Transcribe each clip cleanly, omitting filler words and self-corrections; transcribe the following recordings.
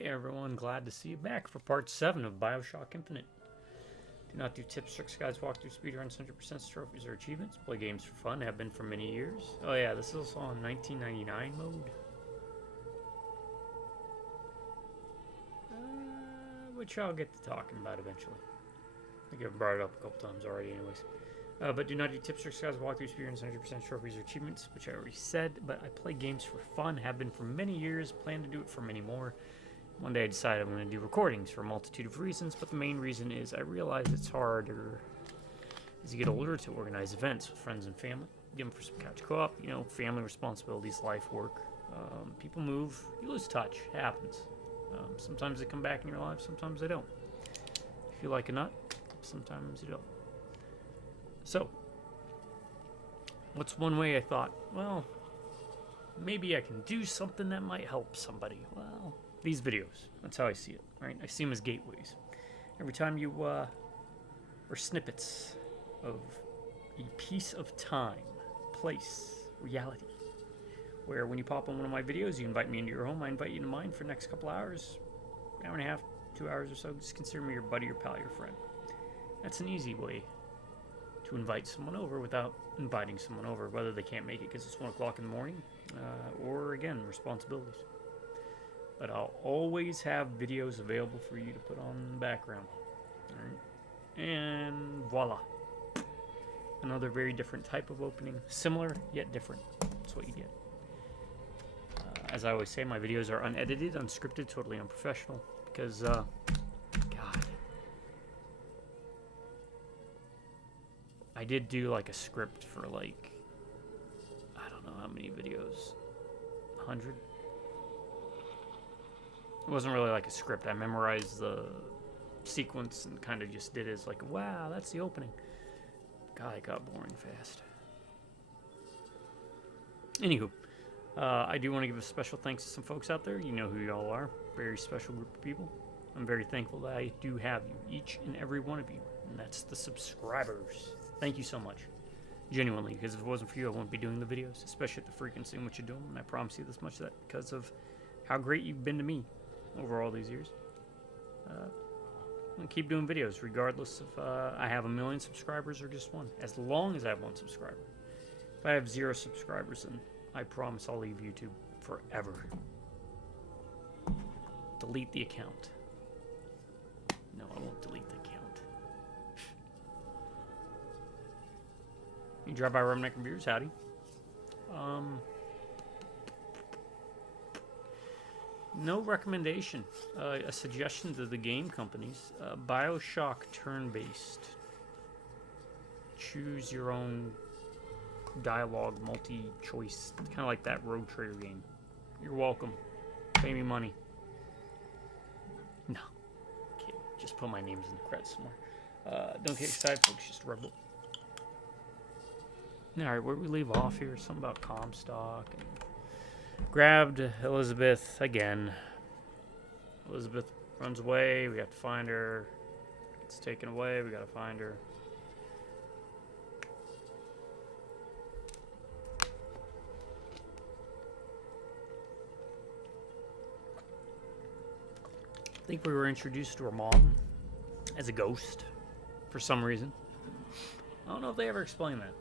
Hey everyone, glad to see you back for part 7 of BioShock Infinite. Do not do tips, tricks, guides, walkthroughs, speedruns, 100% trophies, or achievements. Play games for fun, have been for many years. Oh yeah, this is also on 1999 mode. Which I'll get to talking about eventually. I think I've brought it up a couple times already anyways. But do not do tips, tricks, guides, walkthroughs, speedruns, 100% trophies, or achievements, which I already said. But I play games for fun, have been for many years, plan to do it for many more. One day I decided I'm going to do recordings for a multitude of reasons, but the main reason is I realize it's harder as you get older to organize events with friends and family. Get them for some couch co-op, you know, family responsibilities, life, work. People move, you lose touch, it happens. Sometimes they come back in your life, sometimes they don't. If you like a nut, sometimes you don't. So, what's one way I thought, well, maybe I can do something that might help somebody? Well, these videos, that's how I see it, right? I see them as gateways. Every time you, or snippets of a piece of time, place, reality, where when you pop on one of my videos, you invite me into your home, I invite you into mine for the next couple hours, hour and a half, 2 hours or so. Just consider me your buddy, your pal, your friend. That's an easy way to invite someone over without inviting someone over, whether they can't make it because it's 1 o'clock in the morning, or again, responsibilities. But I'll always have videos available for you to put on in the background. Alright? And voila. Another very different type of opening. Similar, yet different. That's what you get. As I always say, my videos are unedited, unscripted, totally unprofessional. Because, God. I did do like a script for like, I don't know how many videos. 100? It wasn't really like a script. I memorized the sequence and kind of just did it as like, wow, that's the opening. God, it got boring fast. Anywho, I do want to give a special thanks to some folks out there. You know who y'all are. Very special group of people. I'm very thankful that I do have you, each and every one of you. And that's the subscribers. Thank you so much. Genuinely, because if it wasn't for you, I wouldn't be doing the videos, especially at the frequency in which you're doing them. And I promise you this much, that because of how great you've been to me over all these years. I'm going to keep doing videos regardless if I have 1 million subscribers or just 1. As long as I have 1 subscriber. If I have 0 subscribers, then I promise I'll leave YouTube forever. Delete the account. No, I won't delete the account. You drive by Rum Neck and Beers, howdy. No recommendation. A suggestion to the game companies. BioShock turn-based. Choose your own dialogue, multi-choice. Kind of like that Road Trader game. You're welcome. Pay me money. No. Okay, just put my names in the credits somewhere. Don't get excited, folks. Just rebel. Alright, where do we leave off here? Something about Comstock and... Grabbed Elizabeth again. Elizabeth runs away. We have to find her. Gets taken away. We gotta find her. I think we were introduced to her mom as a ghost for some reason. I don't know if they ever explained that.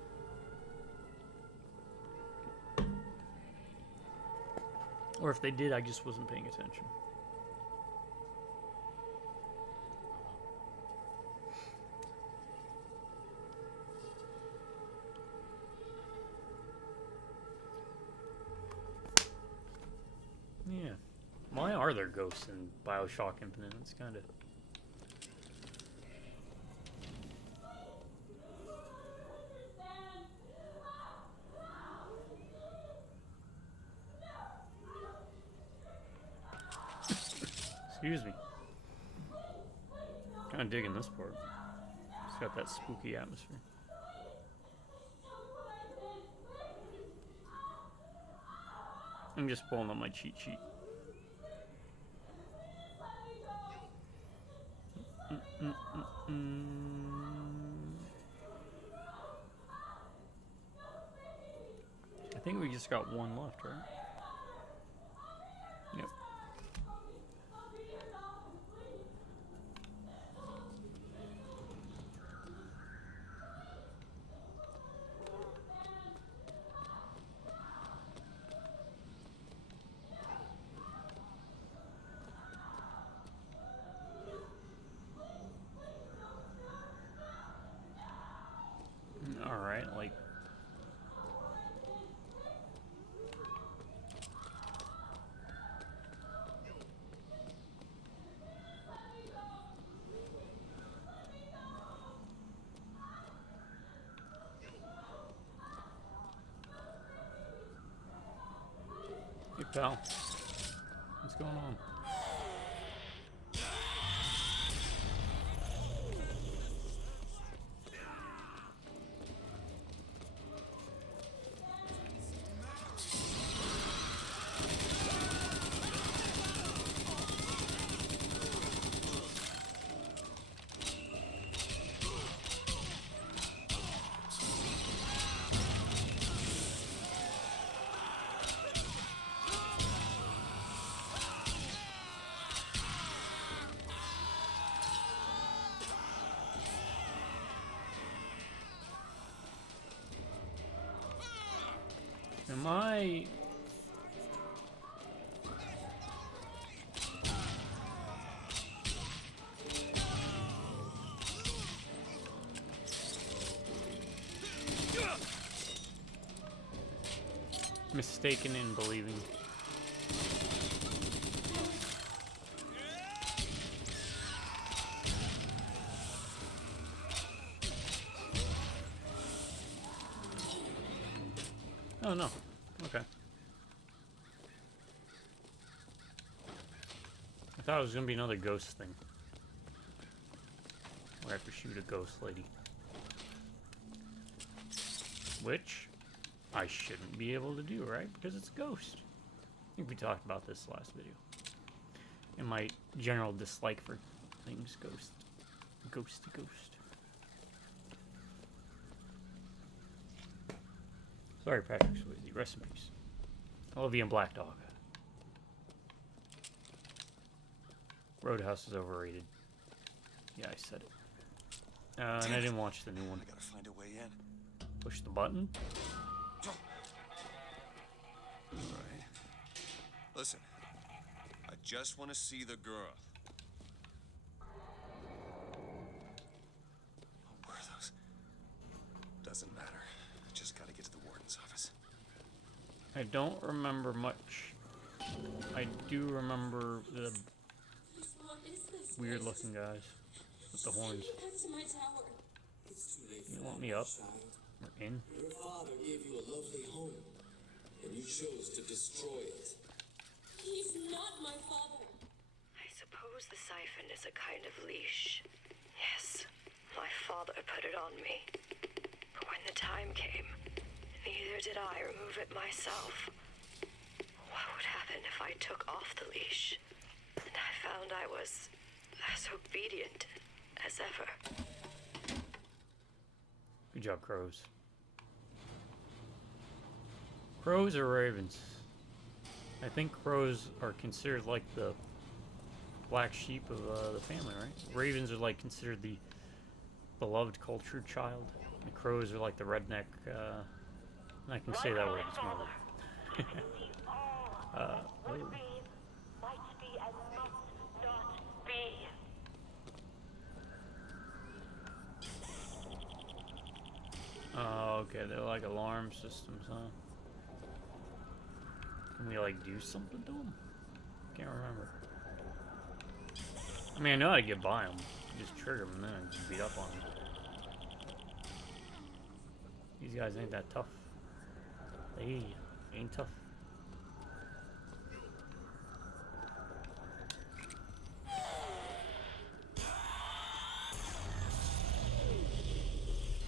Or if they did, I just wasn't paying attention. Yeah. Why are there ghosts in BioShock Infinite? It's kind of... Excuse me. Kind of digging this part. It's got that spooky atmosphere. I'm just pulling up my cheat sheet. I think we just got 1 left, right? Yep. pal? What's going on? Am I... mistaken in believing? Oh no. Okay. I thought it was gonna be another ghost thing. Where I have to shoot a ghost lady. Which I shouldn't be able to do, right? Because it's a ghost. I think we talked about this last video. And my general dislike for things ghost. Ghosty ghost. Sorry, Patrick Swayze. Rest in peace. I love you and Black Dog. Roadhouse is overrated. Yeah, I said it. And I didn't watch the new one. I gotta find a way in. Push the button. Alright. Listen. I just want to see the girl. What were those? Doesn't matter. I just gotta get to the warden's office. I don't remember much. I do remember the weird looking guys with the horns. You want me up? Or in? Your father gave you a lovely home, and you chose to destroy it. He's not my father. I suppose the siphon is a kind of leash. Yes, my father put it on me. But when the time came, neither did I remove it myself. What would happen if I took off the leash? And I found I was as obedient as ever. Good job, crows. Crows or ravens? I think crows are considered like the black sheep of the family, right? Ravens are like considered the beloved cultured child. And crows are like the redneck, I can say that word, it's more Would be, might be, and must not be. Oh, okay, they're like alarm systems, huh? Can we like do something to them? Can't remember. I mean, I know I get by them. Just trigger them and then I just beat up on them. These guys ain't that tough. They ain't tough.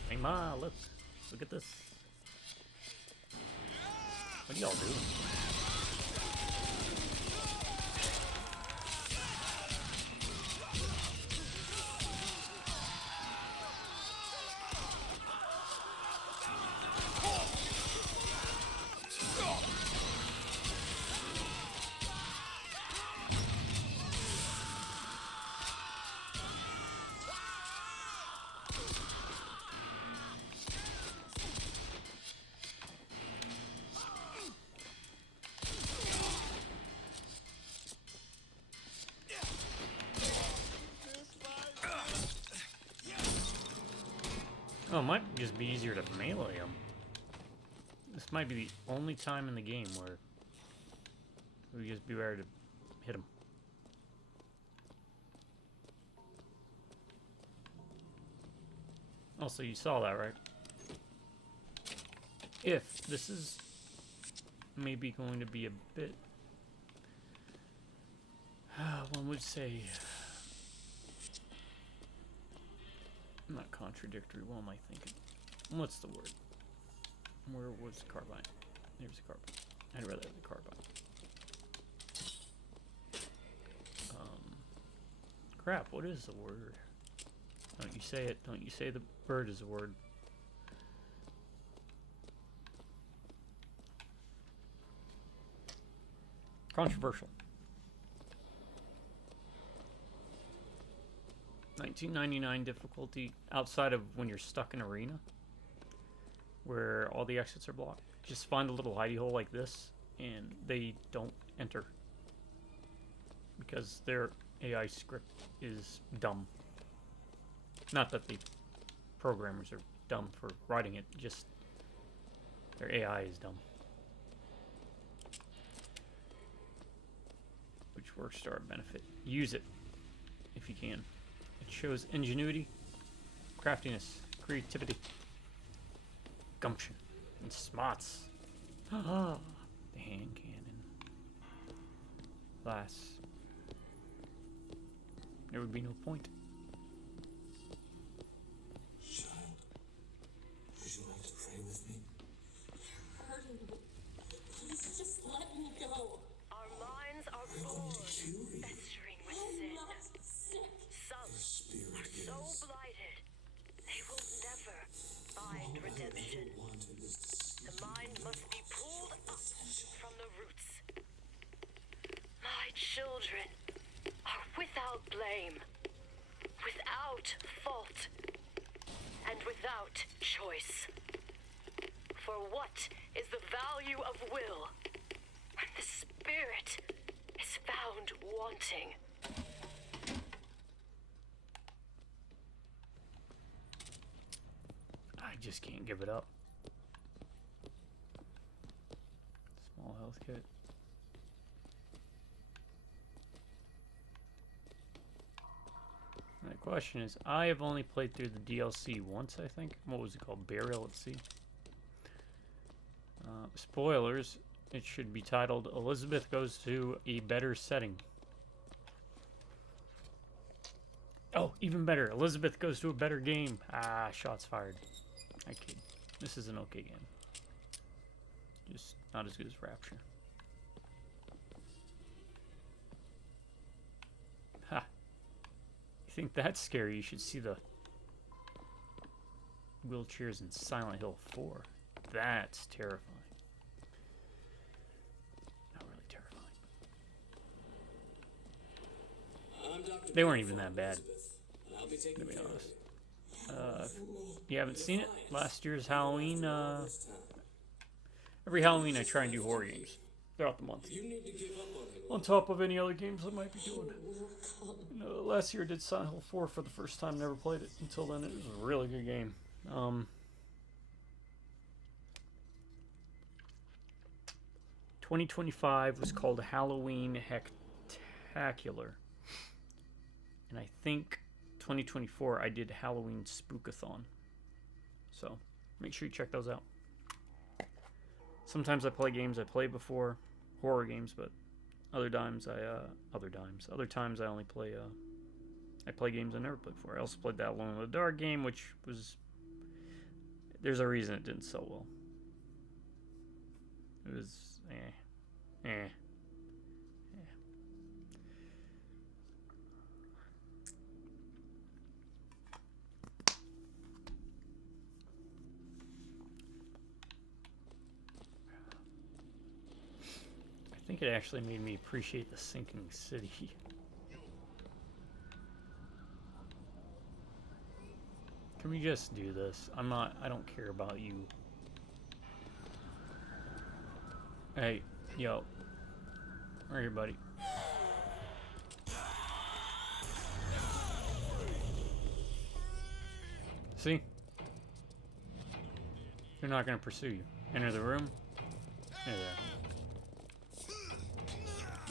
Hey Ma, look at this. What are y'all doing? Oh, it might just be easier to melee him. This might be the only time in the game where we just be ready to hit him. Also, you saw that, right? If this is maybe going to be a bit would say, not contradictory. What am I thinking? What's the word? Where was the carbine? There's the carbine. I'd rather have the carbine. Crap, what is the word? Don't you say it. Don't you say the bird is a word. Controversial. 1999 difficulty outside of when you're stuck in arena where all the exits are blocked. Just find a little hidey hole like this and they don't enter because their AI script is dumb. Not that the programmers are dumb for writing it, just their AI is dumb. Which works to our benefit. Use it if you can. It shows ingenuity, craftiness, creativity, gumption, and smarts. The hand cannon. Alas, there would be no point. Child, would you like to pray with me? Hurting me. Please just let me go. Our minds are I'm going bored, to cure you. festering with I'm sin. not sick. Some The Spirit are so is. blighted, they will never All find I redemption. ever wanted is to see The mind must be pulled up from the roots. My children are without blame, without fault, and without choice. For what is the value of will when the spirit is found wanting? I just can't give it up. Small health kit. My question is, I have only played through the DLC once, I think. What was it called? Burial at Sea. Spoilers. It should be titled Elizabeth Goes to a Better Setting. Oh, even better. Elizabeth Goes to a Better Game. Ah, shots fired. I kid. This is an okay game. Just not as good as Rapture. Ha. You think that's scary? You should see the wheelchairs in Silent Hill 4. That's terrifying. Not really terrifying. I'm Dr. They weren't even that bad, Elizabeth, and I'll be taking to be care of honest. you. You haven't seen it? Last year's Halloween, every Halloween I try and do horror games throughout the month. You need to give up on him. On top of any other games I might be doing. Last year I did Silent Hill 4 for the first time, never played it until then. It was a really good game. 2025 was called Halloween Hectacular. And I think 2024 I did Halloween Spookathon. So make sure you check those out. Sometimes I play games I played before, horror games, but other times I only play I play games I never played before. I also played that Alone in the Dark game, which was, there's a reason it didn't sell well. It was I think it actually made me appreciate the sinking city. Can we just do this? I don't care about you. Hey, yo. Where are you, buddy? See? They're not gonna pursue you. Enter the room. There they are.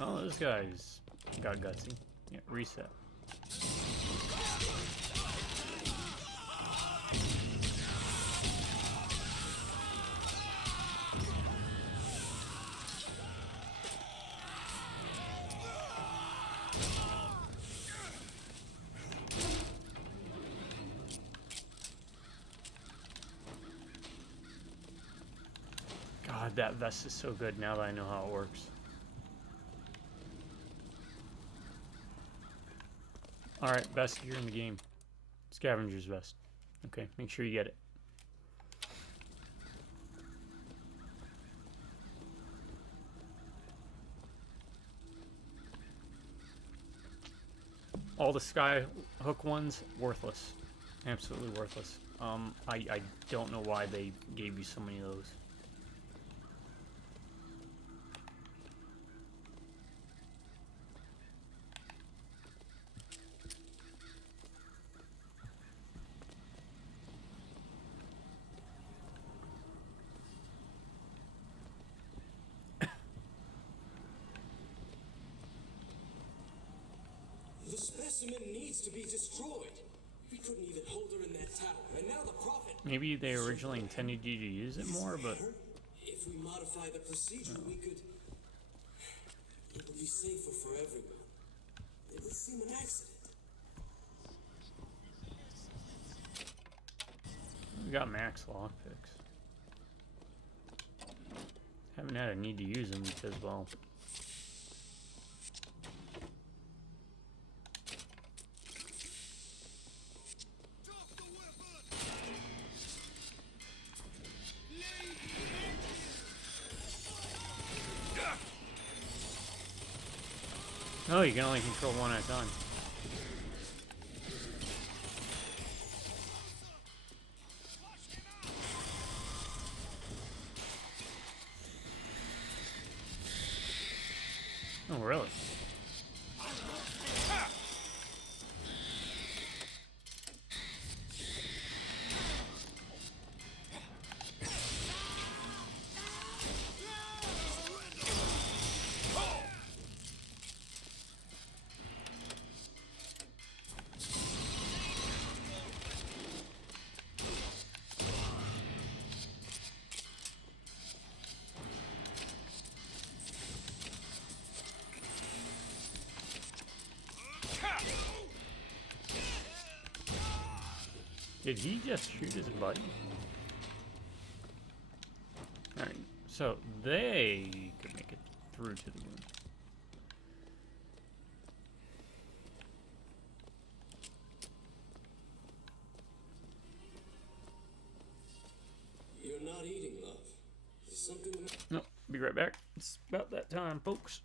Oh, this guy's got gutsy. Yeah, reset. that vest is so good now that I know how it works. Alright, best gear in the game. Scavenger's vest. Okay, make sure you get it. All the sky hook ones, worthless. Absolutely worthless. I don't know why they gave you so many of those. The specimen needs to be destroyed. We couldn't even hold her in that tower, and now the Prophet. Maybe they originally intended you to use it more, but If we modify the procedure, we could. It would be safer for everyone. It would seem an accident. we got max lockpicks. Haven't had a need to use them because, well, oh, you can only control one at a time. Oh, really? Did he just shoot his buddy? Alright, so they could make it through to the moon. You're not eating, love. Is something. Nope, be right back. It's about that time, folks.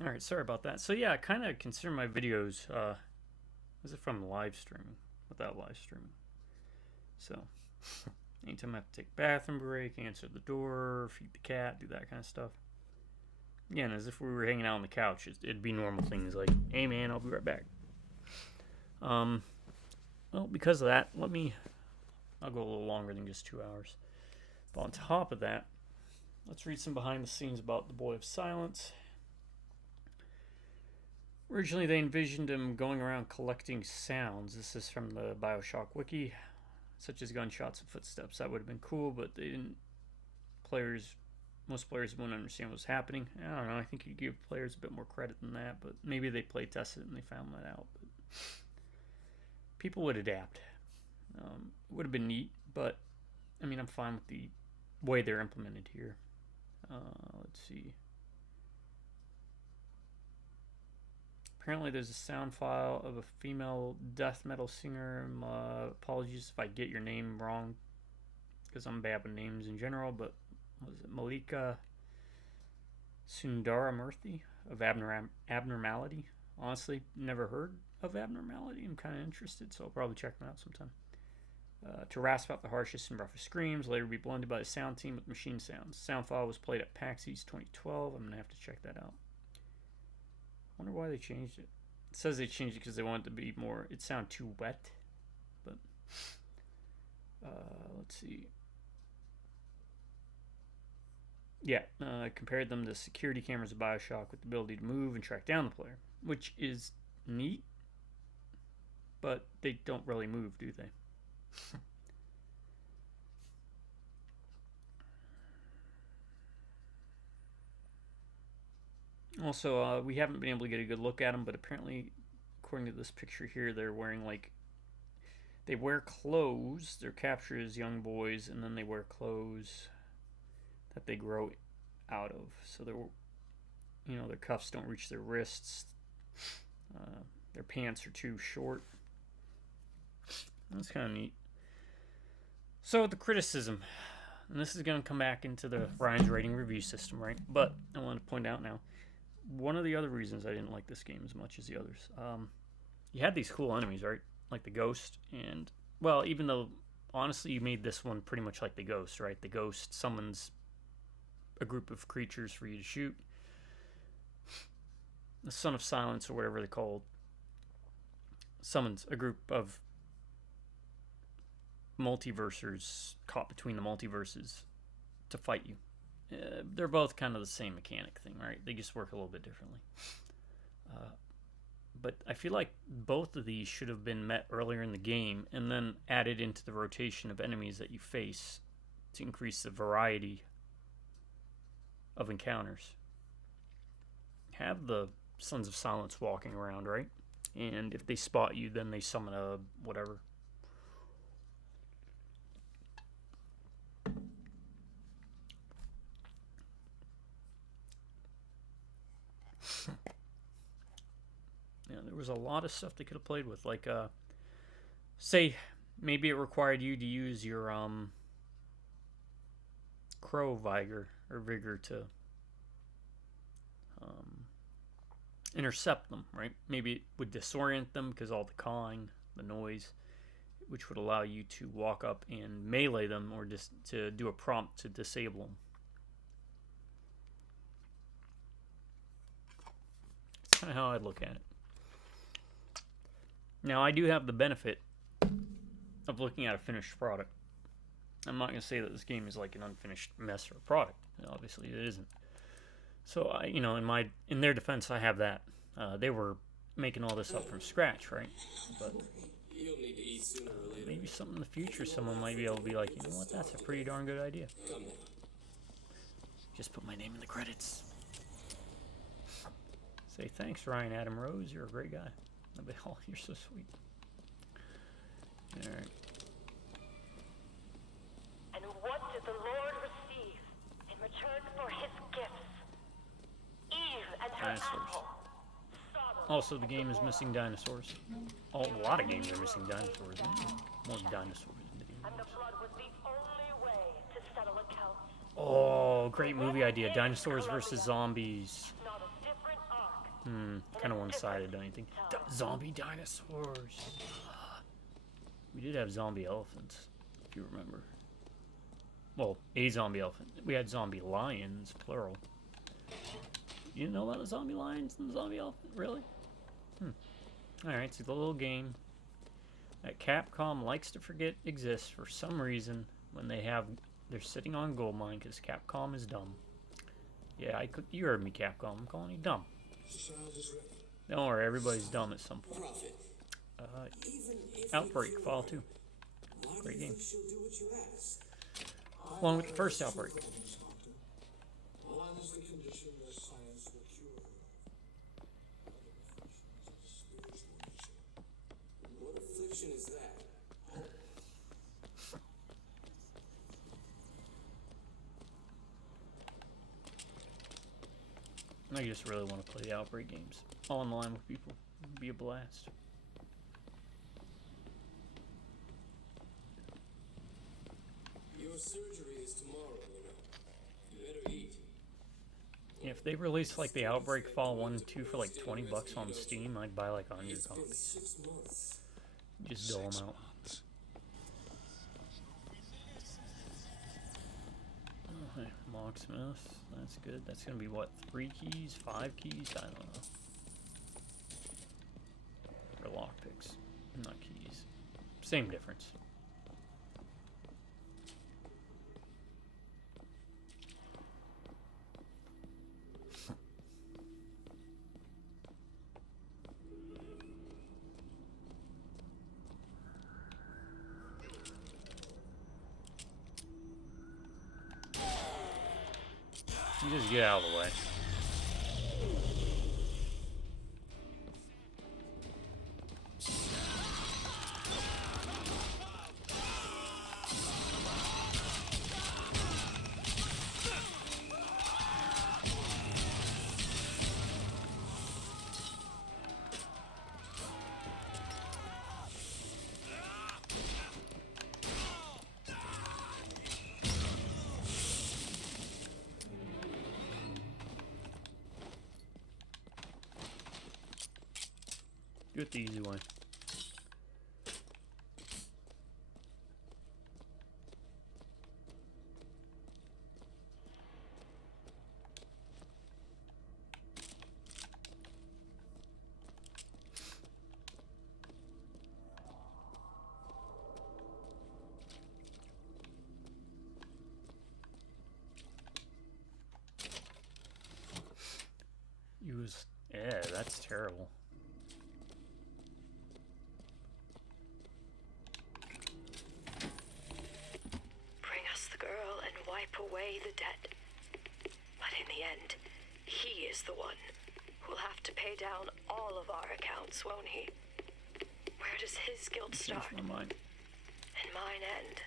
All right, sorry about that. So yeah, I kind of consider my videos as if I'm live streaming without live streaming. So anytime I have to take a bathroom break, answer the door, feed the cat, do that kind of stuff. Yeah, and as if we were hanging out on the couch, it'd be normal things like, "Hey man, I'll be right back." Well, because of that, I'll go a little longer than just 2 hours. But on top of that, let's read some behind the scenes about the Boy of Silence. Originally, they envisioned him going around collecting sounds. This is from the BioShock wiki, such as gunshots and footsteps. That would have been cool, but they didn't. Most players wouldn't understand what was happening. I don't know. I think you give players a bit more credit than that, but maybe they play tested and they found that out. But people would adapt. It would have been neat, but I mean, I'm fine with the way they're implemented here. Let's see. Apparently, there's a sound file of a female death metal singer. Apologies if I get your name wrong, because I'm bad with names in general. But was it Malika Sundaramurthy of Abnormality? Honestly, never heard of Abnormality. I'm kind of interested, so I'll probably check them out sometime. To rasp out the harshest and roughest screams, later be blended by the sound team with machine sounds. Sound file was played at PAX East 2012. I'm gonna have to check that out. Wonder why they changed it. It says they changed it because they wanted it to be more. It sounded too wet, but let's see. Yeah, compared them to security cameras of BioShock with the ability to move and track down the player, which is neat, but they don't really move, do they? Also, we haven't been able to get a good look at them, but apparently, according to this picture here, they're wearing they wear clothes. They're captured as young boys, and then they wear clothes that they grow out of. So their cuffs don't reach their wrists. Their pants are too short. That's kind of neat. So the criticism, and this is going to come back into the Ryan's rating review system, right? But I want to point out now, one of the other reasons I didn't like this game as much as the others, you had these cool enemies, right? Like the Ghost, and, well, even though, honestly, you made this one pretty much like the Ghost, right? The Ghost summons a group of creatures for you to shoot. The Son of Silence, or whatever they're called, summons a group of multiversers caught between the multiverses to fight you. They're both kind of the same mechanic thing, right? They just work a little bit differently. But I feel like both of these should have been met earlier in the game and then added into the rotation of enemies that you face to increase the variety of encounters. Have the Sons of Silence walking around, right? And if they spot you, then they summon a whatever. Yeah, there was a lot of stuff they could have played with. Like, say, maybe it required you to use your crow vigor to intercept them, right? Maybe it would disorient them because all the cawing, the noise, which would allow you to walk up and melee them or just to do a prompt to disable them. That's kind of how I'd look at it. Now, I do have the benefit of looking at a finished product. I'm not going to say that this game is like an unfinished mess or a product. Obviously, it isn't. So, in their defense, I have that. They were making all this up from scratch, right? But You'll need to eat sooner or later. maybe something in the future, someone might be able to be like, you know what, that's a pretty darn good idea. Come on. Just put my name in the credits. Say thanks, Ryan Adam Rose. You're a great guy. Oh, you're so sweet. All right. And what did the Lord receive in return for his gifts? Eve and her Dinosaurs. apple. Sodom. Also, the game is missing dinosaurs. Oh, a lot of games are missing dinosaurs. More dinosaurs in the game. And the blood was the only way to settle accounts. Oh, great movie idea. Dinosaurs versus zombies. Not a different art Kind of one-sided, don't you think? Zombie dinosaurs. We did have zombie elephants, if you remember. Well, a zombie elephant. We had zombie lions, plural. You didn't know about the zombie lions and the zombie elephant? Really? Alright, so the little game that Capcom likes to forget exists for some reason when they're sitting on gold mine because Capcom is dumb. Yeah, you heard me, Capcom. I'm calling you dumb. Don't worry, everybody's dumb at some point. Outbreak, Fall 2. Great game. Along with the first Outbreak. One is the condition where science will cure you. Other afflictions of the spiritual nature. What affliction is that? I just really want to play the Outbreak games online with people. It'd be a blast. Your surgery is tomorrow, you know. You better eat. Yeah, if they release like the Outbreak Fall 1 and 2 for like $20 on Steam, I'd buy like 100 It's been copies. 6 months. Just dole them out. Oh, hey, locksmith. That's good. That's gonna be what, 3 keys, 5 keys? I don't know. Or lockpicks, not keys. Same difference. You just get out of the way. Do it the easy way. Yeah, that's terrible. Bring us the girl and wipe away the debt. But in the end, he is the one who'll have to pay down all of our accounts, won't he? Where does his guilt start? Change my mind. And mine end?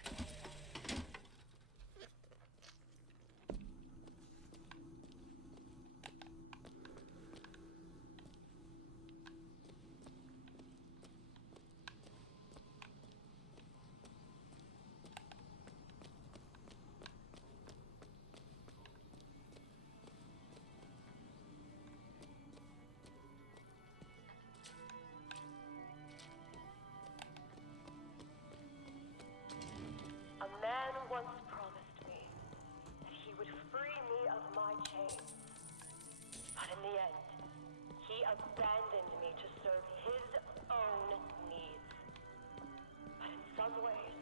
A man once promised me that he would free me of my chains. But in the end, he abandoned me to serve his own needs. But in some ways,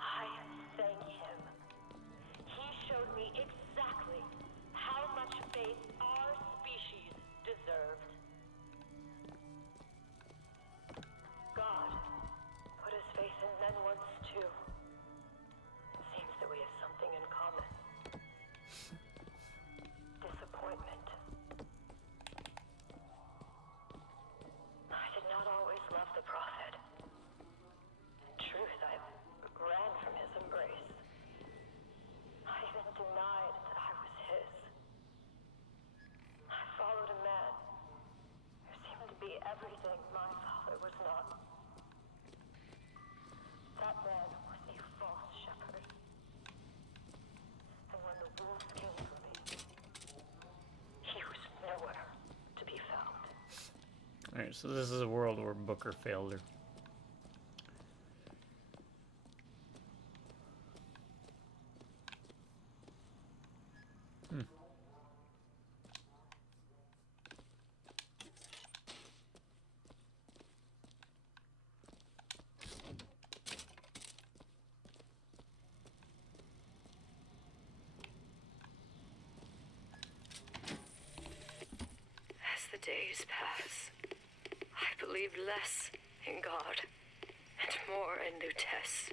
I thank him. He showed me exactly how much faith our species deserved. God put his faith in men once too. Seems that we have something in common. Disappointment. I did not always love the Prophet. In truth, I Alright, so this is a world where Booker failed her. As the days pass, I believe less in God and more in new tests.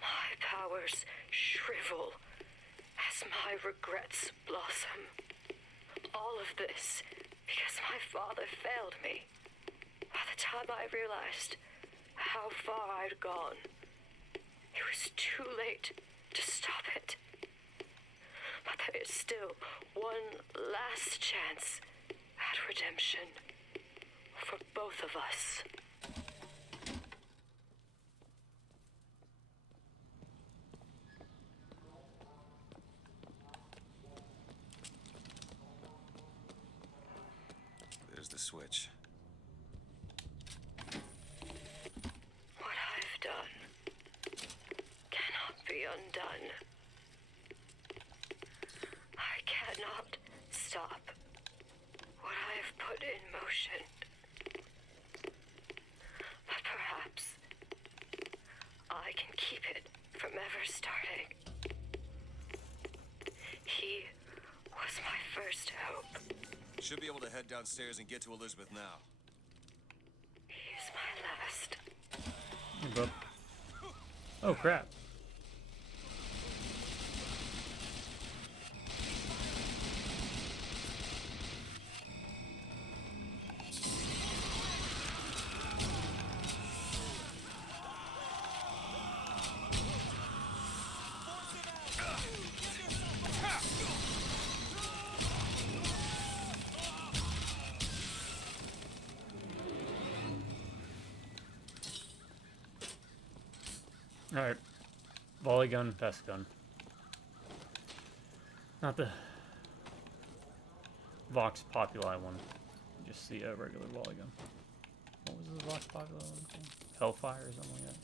My powers shrivel as my regrets blossom. All of this because my father failed me. By the time I realized how far I'd gone, it was too late to stop it. But there is still one last chance at redemption for both of us. There's the switch. What I've done cannot be undone. I cannot stop what I have put in motion. But perhaps I can keep it from ever starting. He was my first hope. Should be able to head downstairs and get to Elizabeth now. He is my last. Hey, bub. Oh, crap. Alright. Volley gun, best gun. Not the Vox Populi one. Just the regular volley gun. What was the Vox Populi one called? Hellfire or something like that?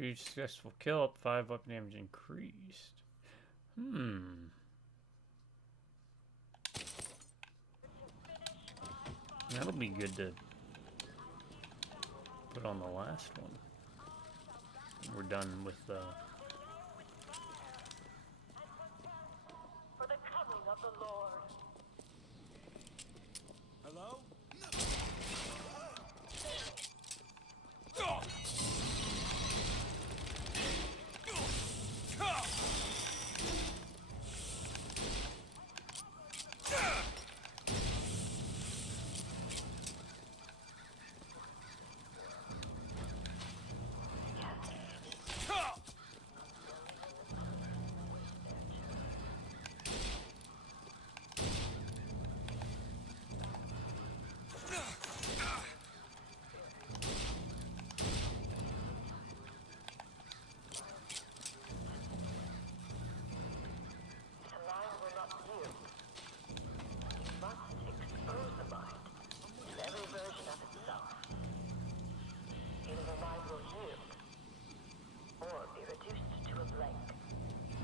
Each successful kill up 5 weapon damage increased. That'll be good to put on the last one. We're done with For the coming of the Lord. Hello?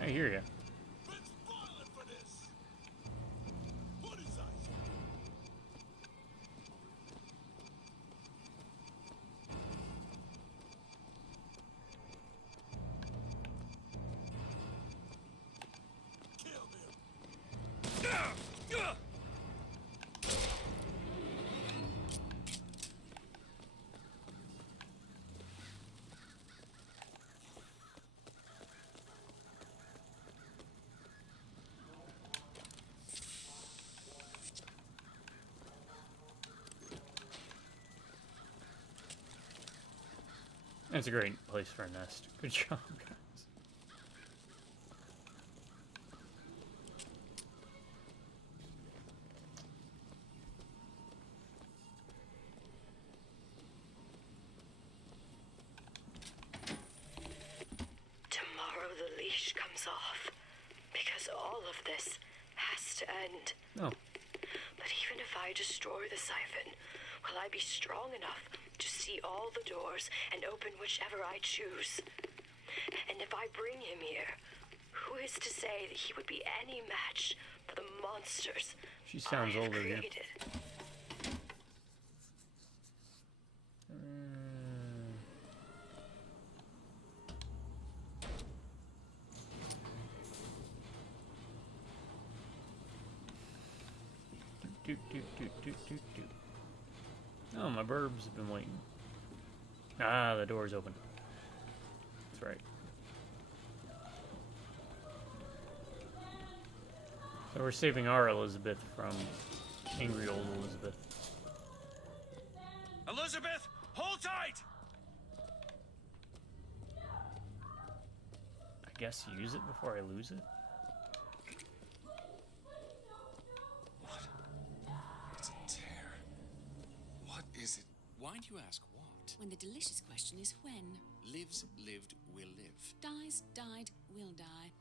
I hear ya. It's a great place for a nest. Good job, guys. switch comes off. Because all of this has to end. No. But even if I destroy the siphon, will I be strong enough to see all the doors and open whichever I choose? And if I bring him here, who is to say that he would be any match for the monsters She sounds I have older here. created? Oh, my burbs have been waiting. Ah, the door's open. That's right. So we're saving our Elizabeth from angry old Elizabeth. Elizabeth, hold tight! I guess use it before I lose it. What? It's a tear. What is it? Why do you ask what? When the delicious question is when. Lives, lived, will live. Dies, died, will die.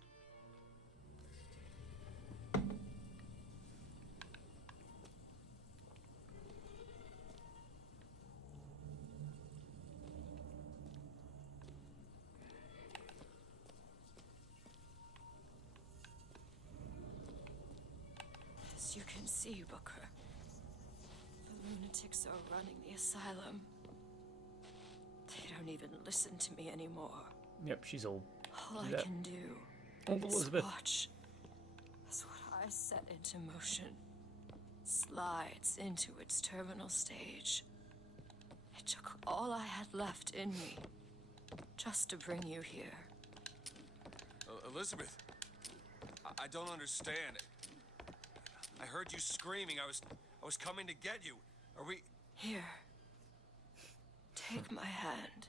As you can see, Booker, the lunatics are running the asylum. They don't even listen to me anymore. Yep, she's old. All Do I that. can do Old is Elizabeth. watch as what I set into motion slides into its terminal stage. It took all I had left in me just to bring you here. Elizabeth, I don't understand. I heard you screaming. I was coming to get you. Are we... Here. Take my hand.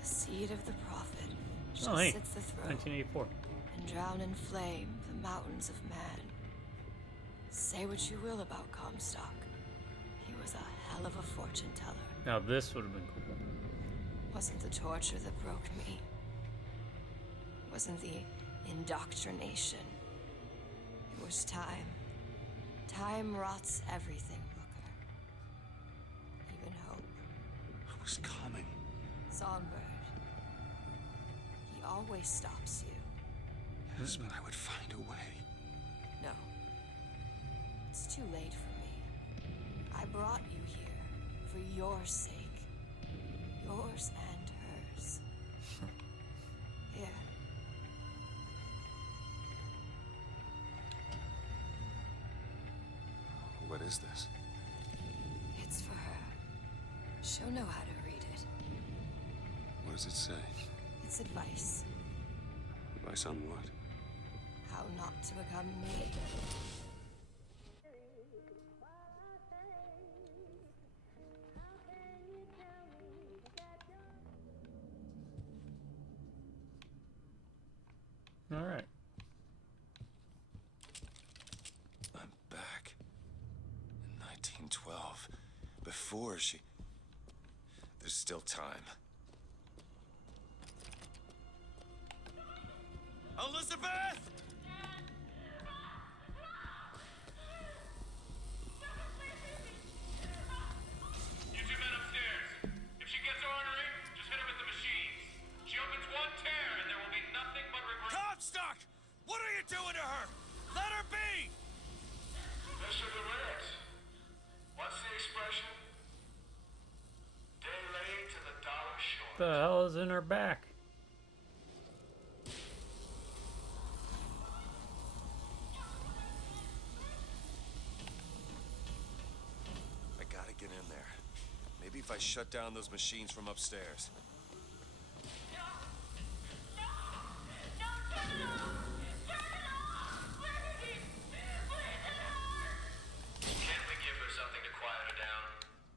The seed of the prophet shall Oh, hey. sits the throne 1984. and drown in flame the mountains of man. Say what you will about Comstock. He was a hell of a fortune teller. Now this would have been cool. Wasn't the torture that broke me. Wasn't the indoctrination. It was time. Time rots everything, Booker. Even hope. I was coming. Songbird. He always stops you. Yes, but I would find a way. No. It's too late for me. I brought you here for your sake. Yours and hers. Here. What is this? It's for her. She'll know how to read it. What does it say? It's advice. Advice on what? How not to become me. All right. I'm back. In 1912. Before she... There's still time. Elizabeth! You two men upstairs. If she gets ornery, just hit her with the machines. She opens one tear and there will be nothing but regret. Comstock! What are you doing to her? Let her be! Mr. Dewitt, what's the expression? Day late to the dollar short. The hell is in her back? I gotta get in there. Maybe if I shut down those machines from upstairs. Can't we give her something to quiet her down?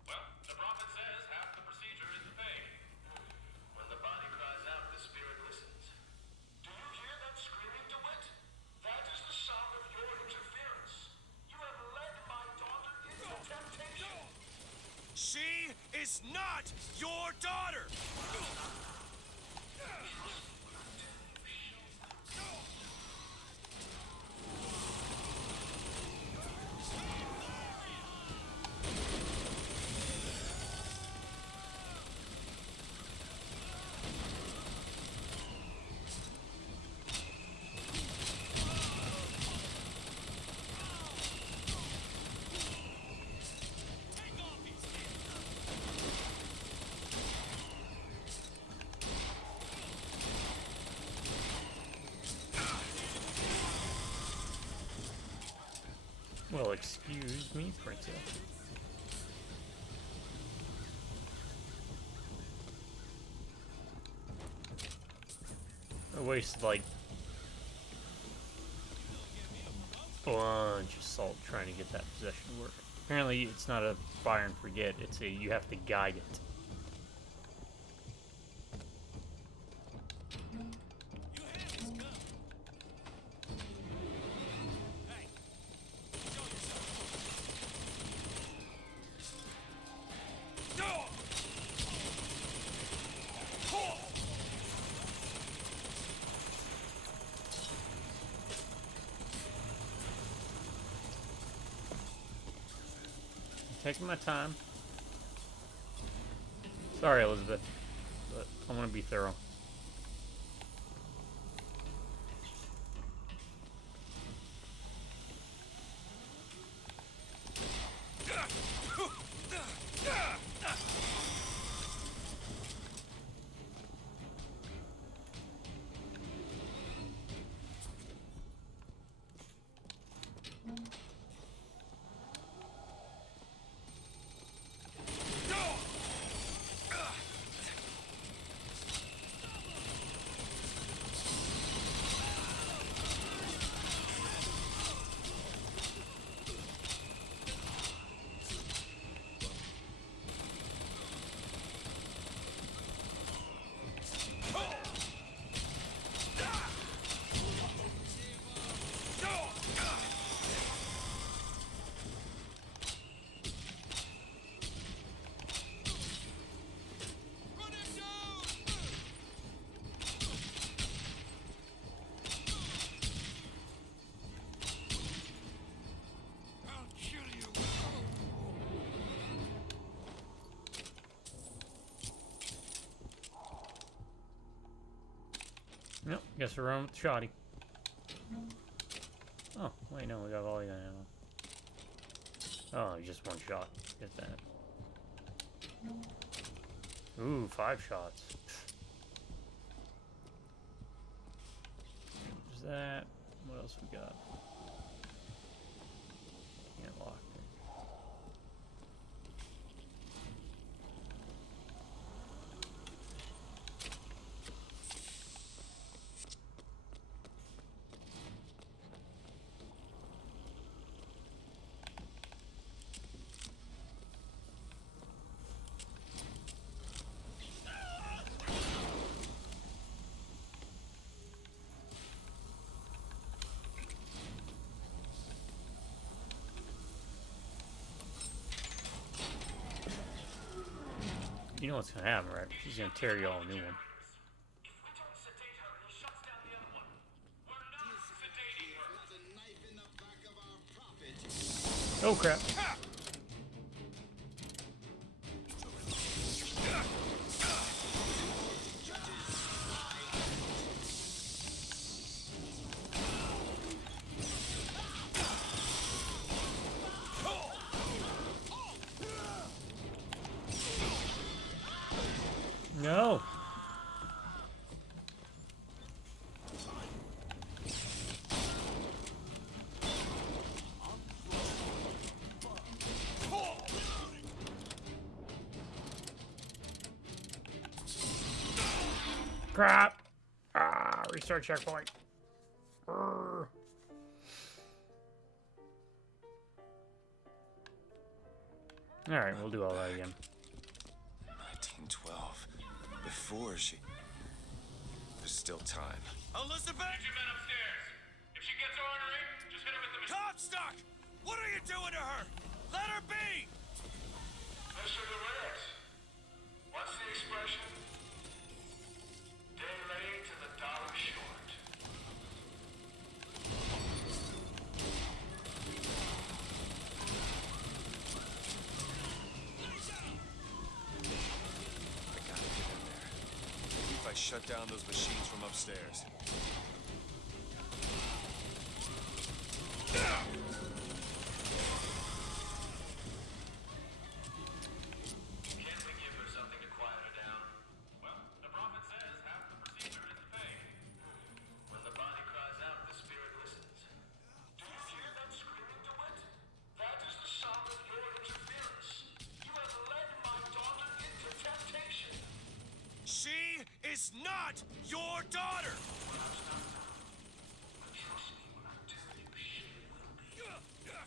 Well, the prophet says half the procedure is to pay. When the body cries out, the spirit listens. Do you hear That's not your daughter! Well, excuse me, princess. I wasted like a bunch of salt trying to get that possession to work. Apparently, it's not a fire and forget. It's a you have to guide it. Taking my time. Sorry, Elizabeth, but I want to be thorough. Nope, guess we're on with the shoddy. Oh, wait, no, we got all the ammo. Oh, just one shot. Get that. Ooh, 5 shots. There's that. What else we got? Can't lock it. You know what's gonna happen, right? She's gonna tear you all a new one. If we don't sedate her, he shuts down the other one. We're not sedating her. Oh crap. No. Crap. Ah, restart checkpoint. Brrr. All right, we'll do all that again. 1912. Before she... There's still time. Elizabeth! Get your men upstairs. If she gets ornery, just hit her with the machine. Comstock! What are you doing to her? Let her be! Mr. Dewitt, What's the expression? Day late and the dollar short. I gotta get in there. Maybe if I shut down those machines from upstairs. Can't we give her something to quiet her down? Well, the prophet says half the procedure is the pain. When the body cries out, the spirit listens. Do you hear that screaming, Dewitt? That is the sound of your interference. You have led my daughter into temptation. She is not your daughter! But trust me when I tell you she will be.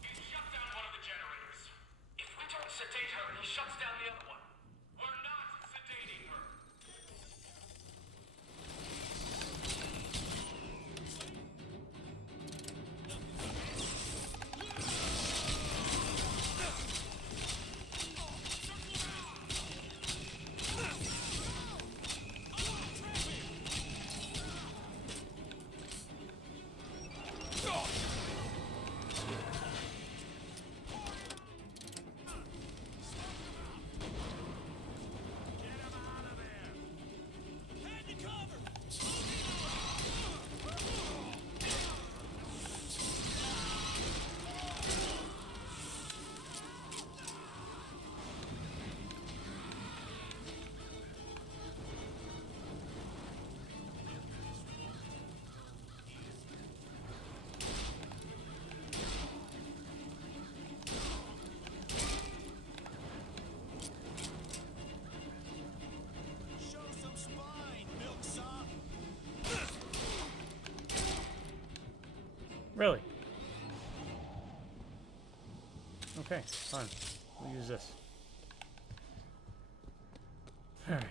He shut down one of the generators. If we don't sedate her, he shuts down the other one. We're not sedating her. Show some spine, milksop! Really? Okay, fine. We'll use this. Alright.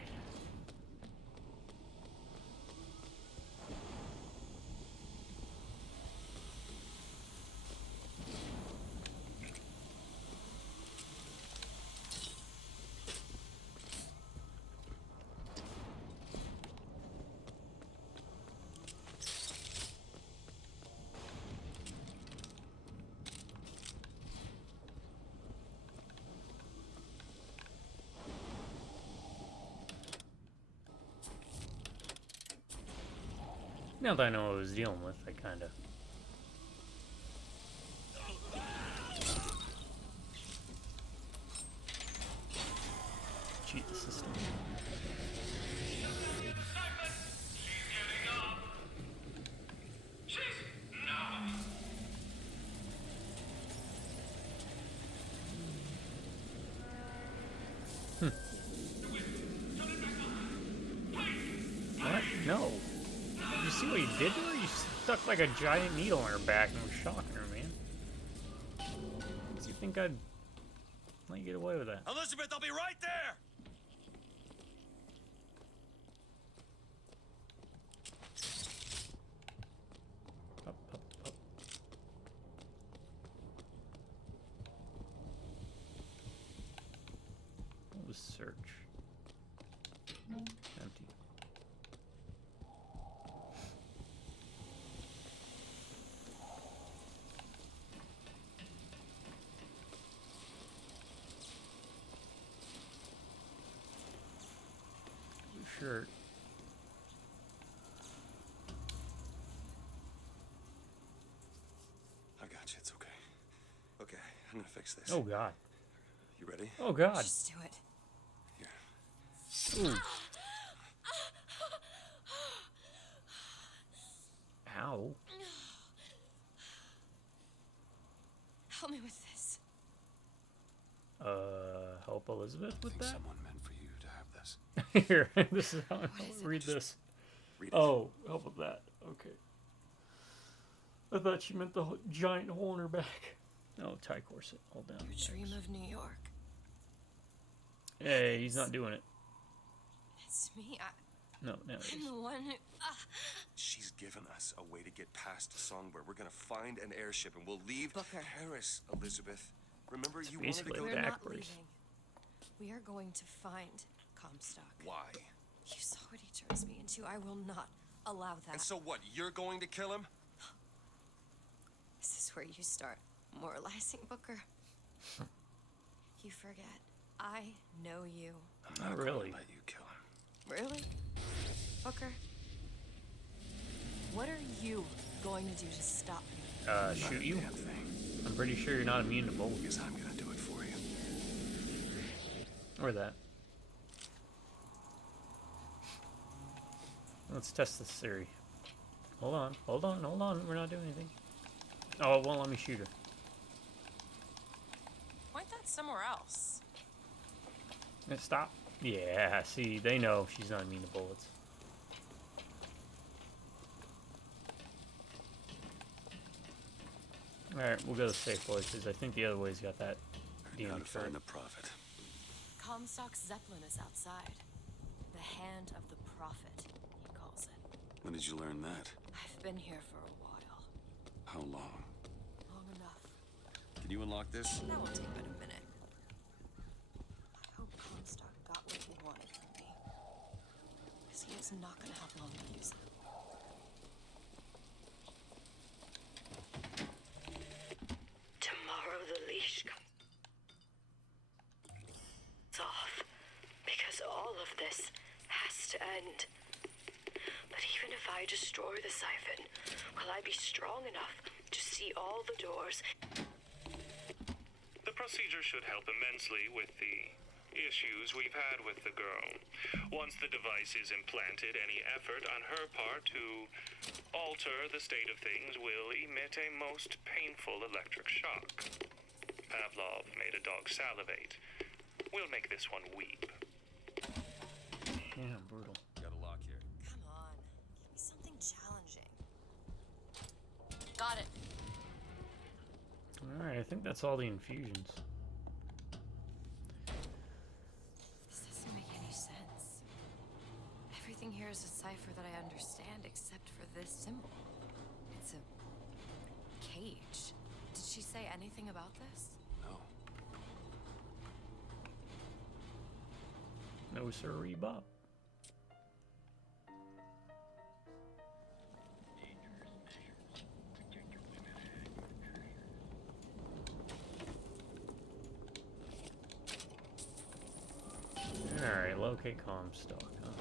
Now that I know what I was dealing with, I kind of... cheat the system. She's giving up. She's no. What? No. Did you see what you did to her? You stuck like a giant needle in her back and was shocking her, man. Do you think I'd let you get away with that? Elizabeth, I'll be right there! Up, up, up. What was search? Empty. shirt. I got you. It's okay. Okay, I'm gonna fix this. Oh God. You ready? Oh God. Just do it. Here. Ooh. Ow. Help me with this. Help Elizabeth I with think that? someone meant for you to have this. Here, this is how I is it? read this. Read it. Oh, help with that. Okay. I thought she meant the giant hole in her back. Oh, tie corset. Hold down. You dream of New York. Hey, he's not doing it. It's me. No, now it I'm is. the one who. She's given us a way to get past Songbird. We're gonna find an airship and we'll leave Booker. Paris, Elizabeth. Remember, you wanted to basically go the We're there? not Backbreeze. leaving. We are going to find Comstock. Why? You saw what he turns me into. I will not allow that. And so what? You're going to kill him? This is where you start moralizing, Booker. You forget. I know you. I'm Not not going really. to let you kill him. Really? Booker? What are you going to do to stop me? Shoot you? Damn thing. I'm pretty sure you're not immune to bullets. Because I'm gonna do it for you. Or that. Let's test this theory. Hold on, hold on, hold on. We're not doing anything. Oh, it won't let me shoot her. Point that somewhere else. Stop. Yeah, see, they know she's not immune to bullets. Alright, we'll go the safe way, because I think the other way's got that How to demon find turret. the prophet. Comstock's Zeppelin is outside. The hand of the prophet, he calls it. When did you learn that? I've been here for a while. How long? Long enough. Can you unlock this? That will take but a minute. I hope Comstock got what he wanted from me. Because he is not going to have long to use it. Tomorrow the leash comes off. Because all of this has to end. But even if I destroy the siphon, will I be strong enough to see all the doors? The procedure should help immensely with the issues we've had with the girl. Once the device is implanted, any effort on her part to alter the state of things will emit a most painful electric shock. Pavlov made a dog salivate. We'll make this one weep. Yeah, brutal. Got a lock here. Come on, give me something challenging. Got it. Alright, I think that's all the infusions. This doesn't make any sense. Everything here is a cipher that I understand except for this symbol. It's a cage. Did she say anything about this? No. No sirree, Bob. Alright, locate Comstock, huh?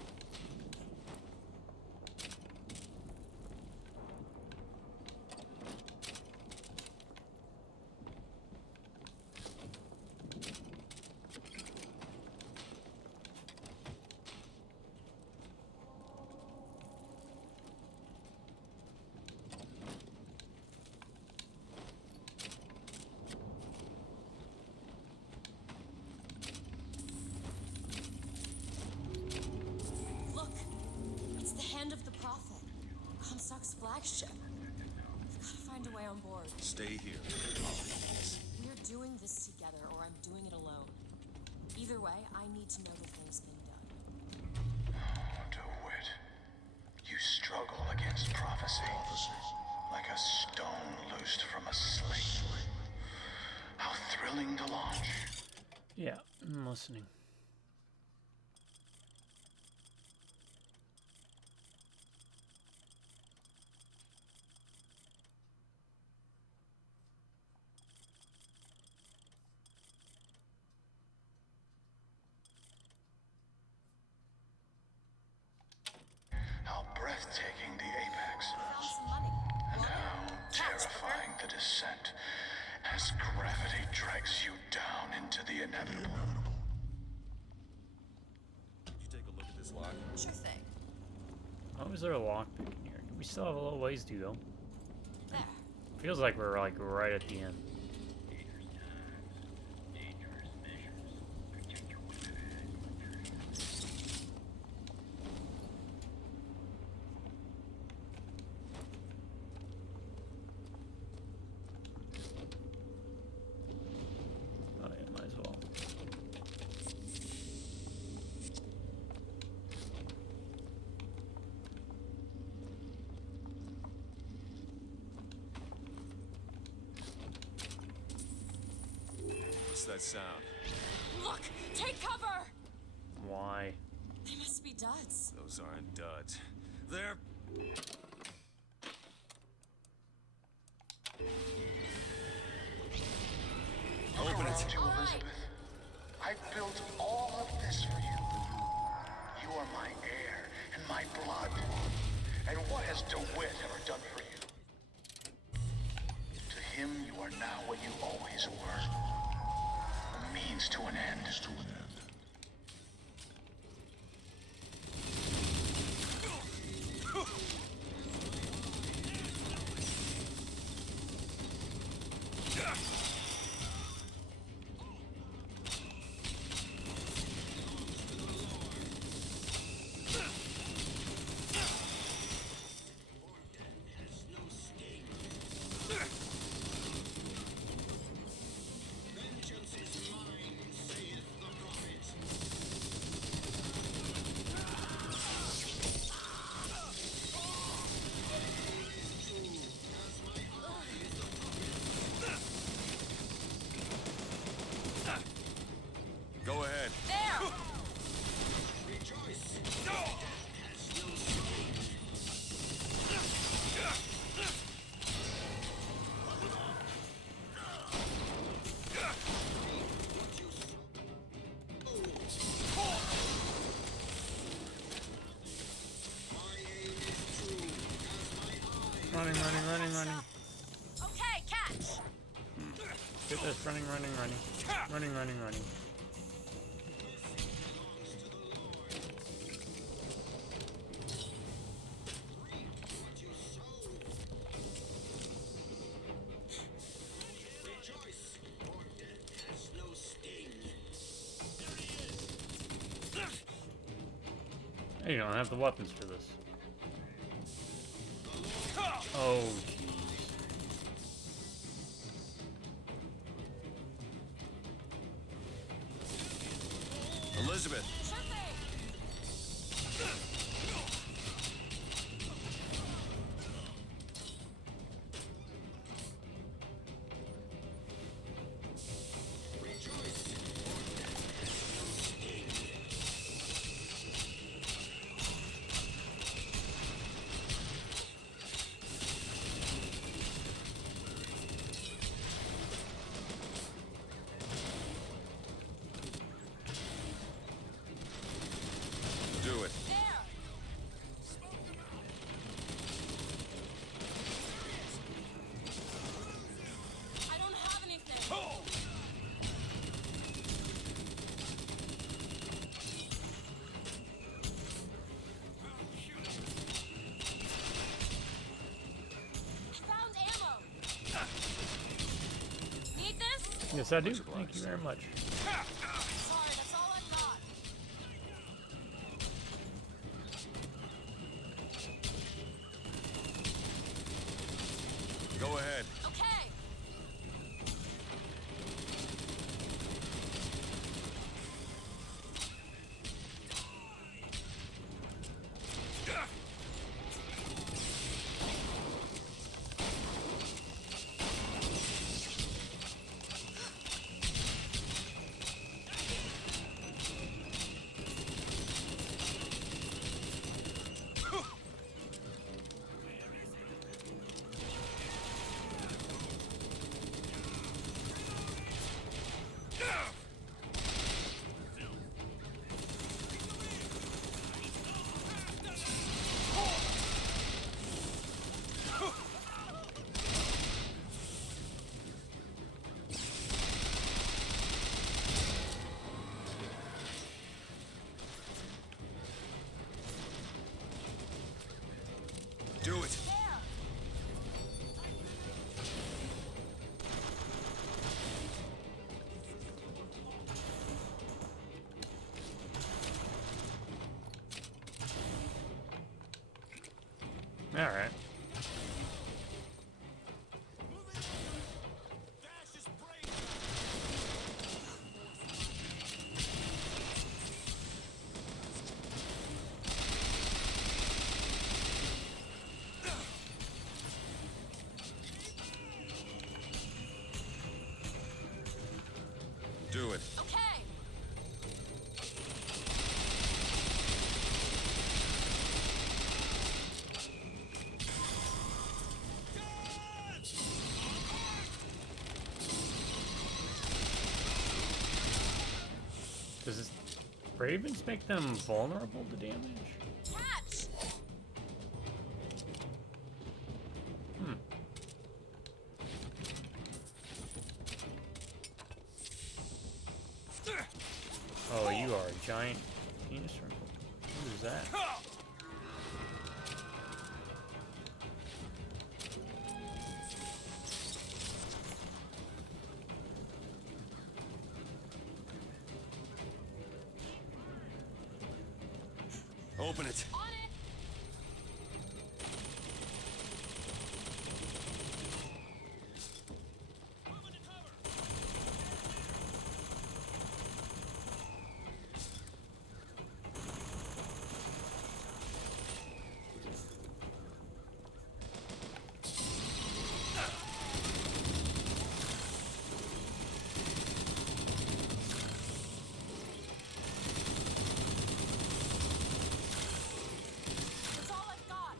Look! It's the hand of the prophet. Comstock's flagship. We've got to find a way on board. Stay here. We're doing this together, or I'm doing it alone. Either way, I need to know the thing's been done. Dewitt, you struggle against prophecy like a stone loosed from a sling. How thrilling to launch. Yeah, I'm listening. was there a lockpick in here? We still have a little ways to go. There. Feels like we're like right at the end. Oh yeah, might as well. What's that sound? Look! Take cover! Why? They must be duds. Those aren't duds. They're... Look Open around it. you, Elizabeth. I built all of this for you. You are my heir and my blood. And what has DeWitt ever done for you? To him, you are now what you always were. A means to an end. Go ahead. There! Running, running, running, running. Okay, catch! Get this, running, running, running. Running, running, running. Hey, you don't have the weapons for this. Oh, Elizabeth. Sure thing! Do it. There! I don't have anything. Found ammo. Need this? yes, I do. Much Thank you very much. Sorry, that's all I got. Go ahead. Okay. Do it. All right. Do it. Okay. Does this Ravens make them vulnerable to damage? Catch. Oh, you are a giant penis wrinkle. What is that? Open it. On it. That's all I've got.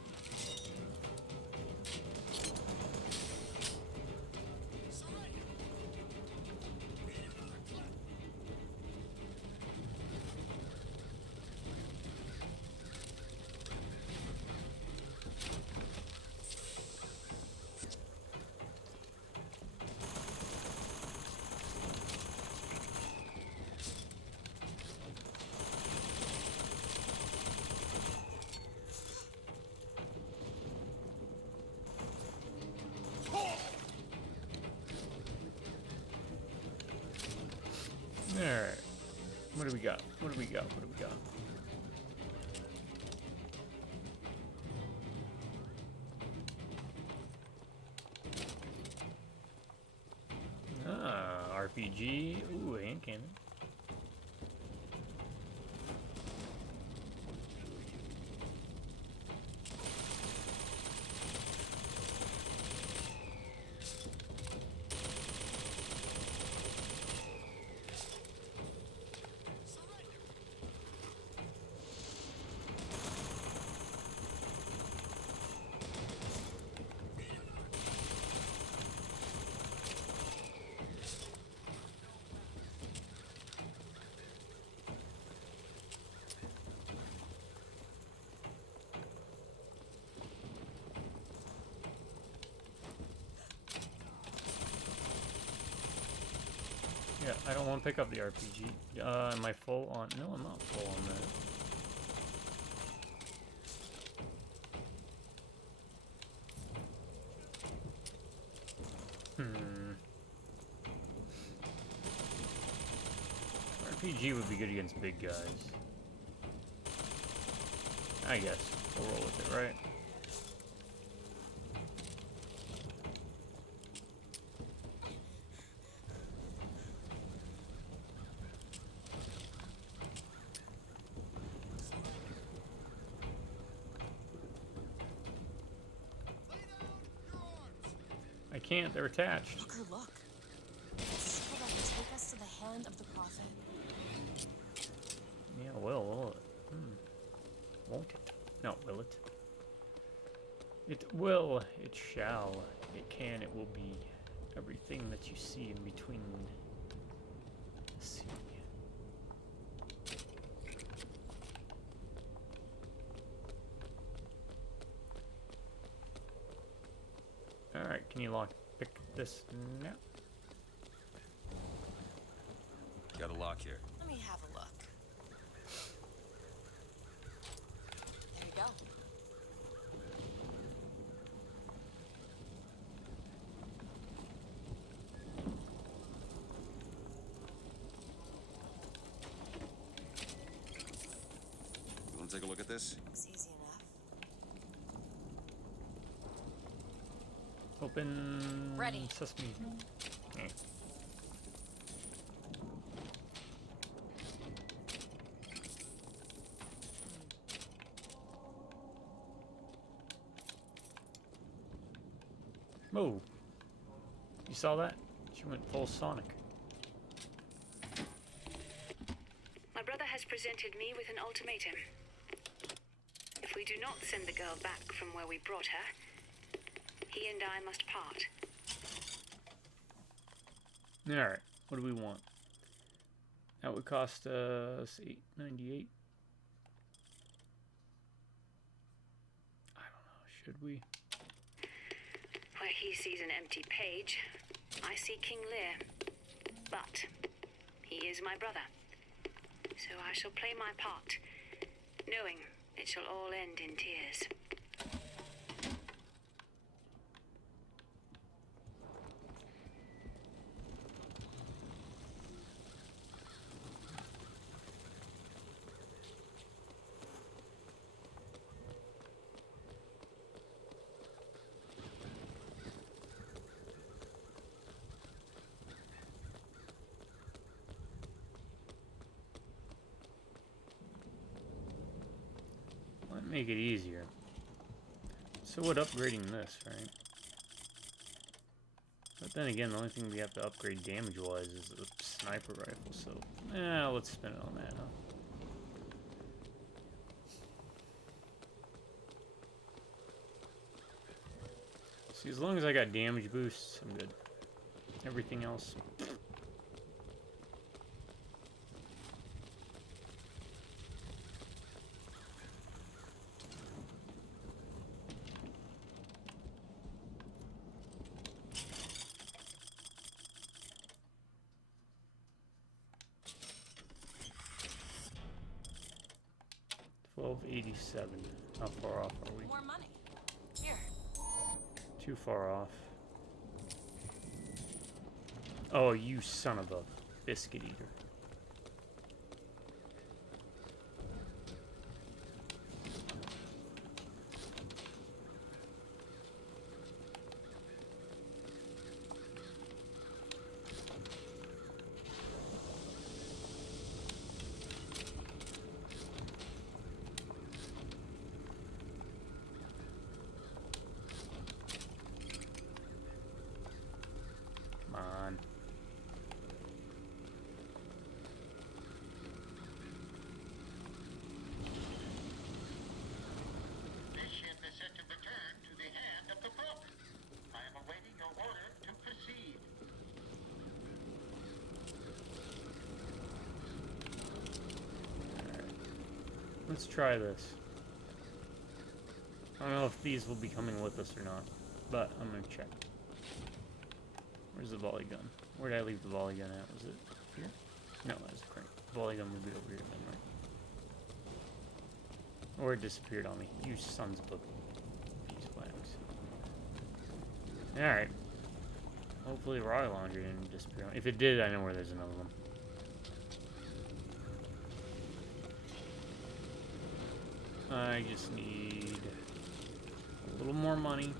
Alright. What do we got? What do we got? What do we got? Ah, RPG. Ooh, hand cannon. Yeah, I don't want to pick up the RPG. Am I full on? No, I'm not full on that. RPG would be good against big guys. I guess. We'll roll with it, right? I can't, they're attached. Look, look. This is what will take us to the hand of the prophet. Yeah, will it? Won't it? No, will it? It will, it shall, it can, it will be. Everything that you see in between the sea. Alright, can you pick this now? Got a lock here. Let me have a look. There we go. take a look at this? Looks easy enough. Open. Ready. Sesame. Eh. Whoa. You saw that? She went full Sonic. My brother has presented me with an ultimatum. If we do not send the girl back from where we brought her, he and I must part. Alright, what do we want? That would cost us $8.98. I don't know, should we? Where he sees an empty page, I see King Lear. But he is my brother. So I shall play my part, knowing it shall all end in tears. Might make it easier. So would upgrading this, right? But then again, the only thing we have to upgrade damage-wise is the sniper rifle, so... let's spin it on that, huh? See, as long as I got damage boosts, I'm good. Everything else... 1287. How far off are we? More money. Here. Too far off. Oh, you son of a biscuit eater. Let's try this. I don't know if these will be coming with us or not, but I'm gonna check. Where's the volley gun? Where did I leave the volley gun at? Was it here? No, that was a crank. Volley gun would be over here then, right? Or it disappeared on me. You sons of beeswax. Alright. Hopefully rocket launcher didn't disappear on me. If it did, I know where there's another one. I just need a little more money.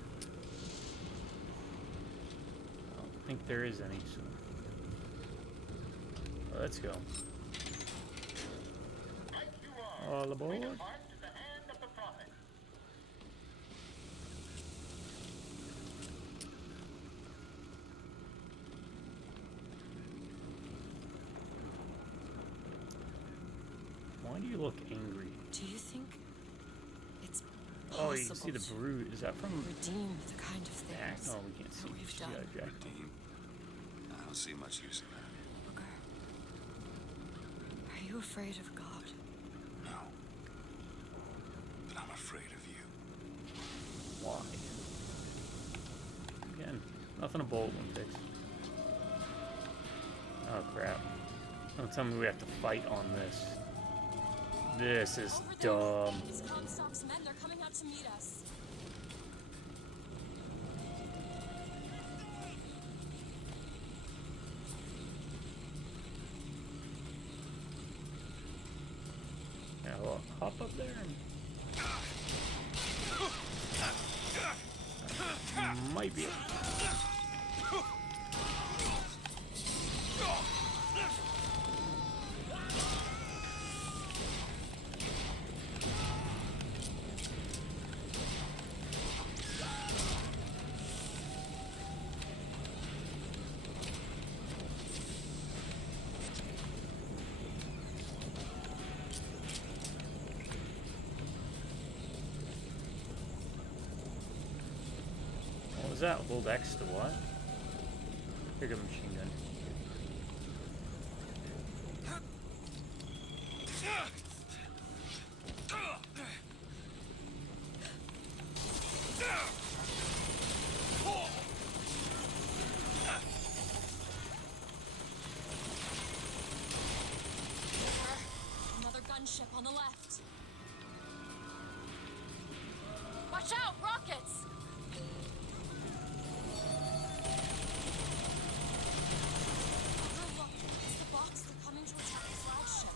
I don't think there is any, so let's go. All aboard. Why do you look angry? Do you think it's Oh, you can see the brood. Is that from redeem the kind of things Oh, we can't see. we've She's done? got a jacket. Redeem? I don't see much use in that. Booker, are you afraid of God? No. But I'm afraid of you. Why? Again, nothing a bolt one fix. Oh crap. Don't tell me we have to fight on this. This is dumb. It's Comstock's men. They're coming out to meet us. Yeah, well, hop up there and might be. What was that? Hold X to what? Pick up machine gun. Another gunship on the left. Watch out, rockets! Look, it's the box. They're coming to attack the flagship.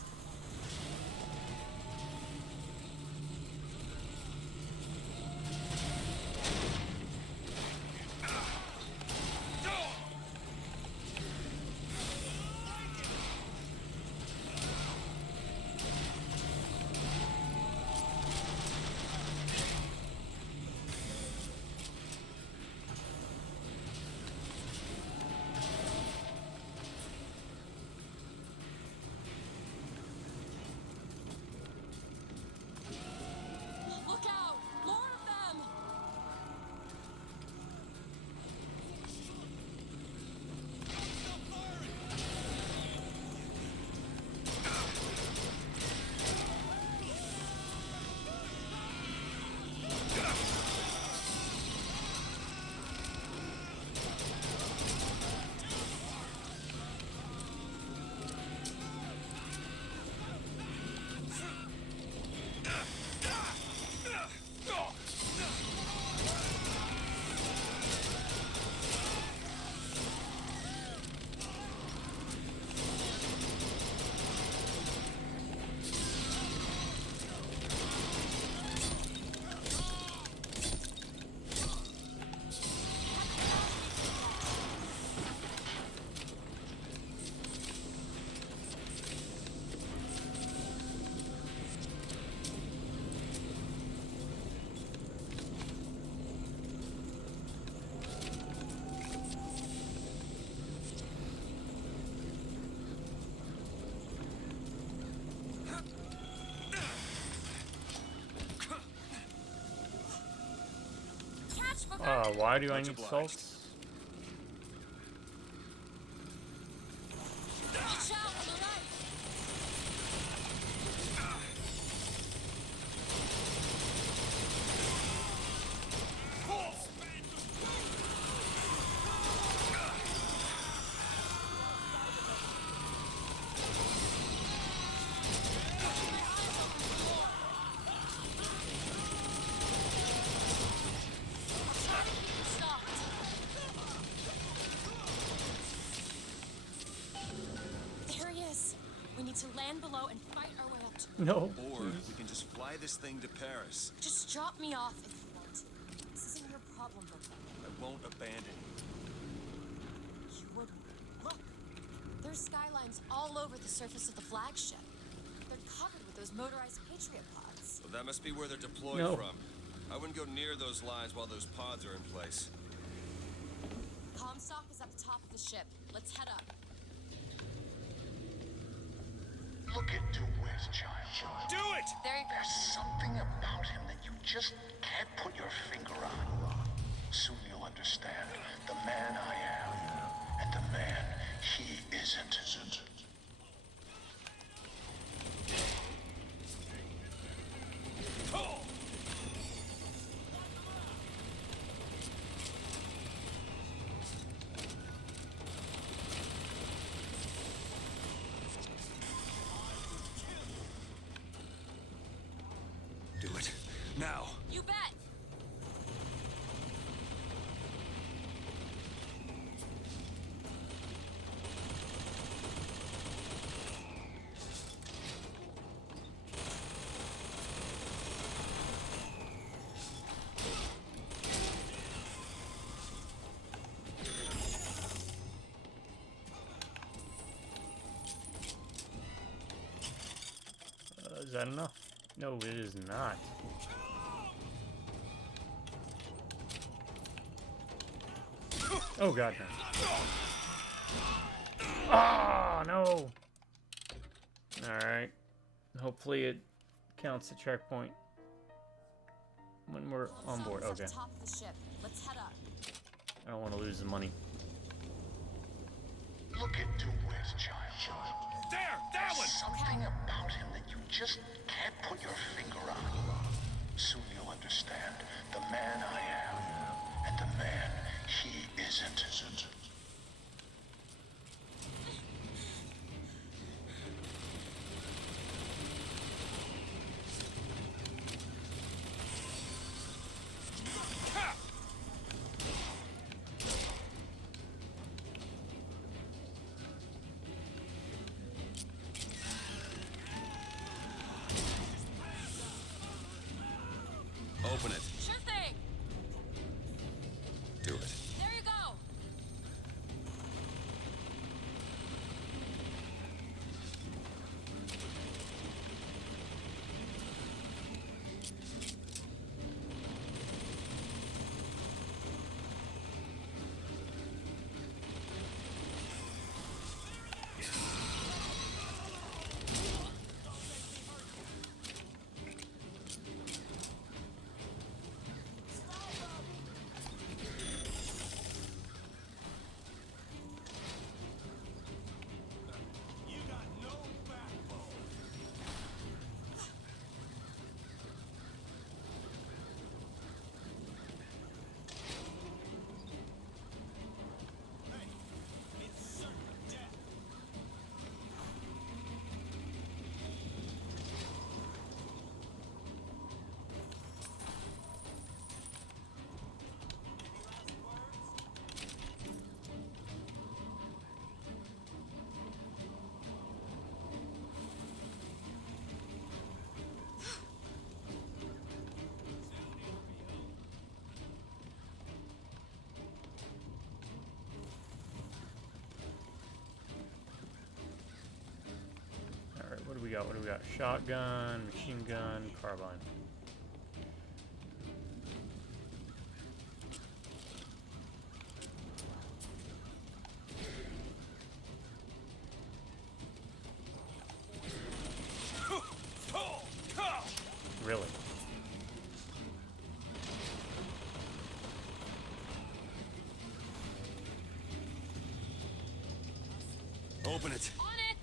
Look out! More of them! Catch Booker! Why do I Much need obliged. salts? Watch out on the right! Stopped. There he is. We need to land below and fight our way up to him. No. Or we can just fly this thing to Paris. Just drop me off if you want. This isn't your problem, Booker. I won't abandon you. You wouldn't. Look, there's skylines all over the surface of the flagship. They're covered with those motorized Patriot pods. Well, that must be where they're deployed No. from. I wouldn't go near those lines while those pods are in place. Comstock is at the top of the ship. Let's head up. Look at Dewitt, child. Do it! There you go. There's something about him that you just can't put your finger on. Soon you'll understand the man I am and the man he isn't. Do it. Now. You bet. that enough? No, it is not. Oh god, no. Ah, no! Alright. Hopefully it counts the checkpoint when we're on board. Okay. Top of the ship. Let's head up. I don't want to lose the money. Look at DeWitt, child. There! That one! Something about him that you just can't put your finger on. Soon you'll understand the man I am and the man he isn't. Open it. Sure thing. Do it. There you go. Alright, what do we got? What do we got? Shotgun, machine gun, carbine. Really? Open it. On it.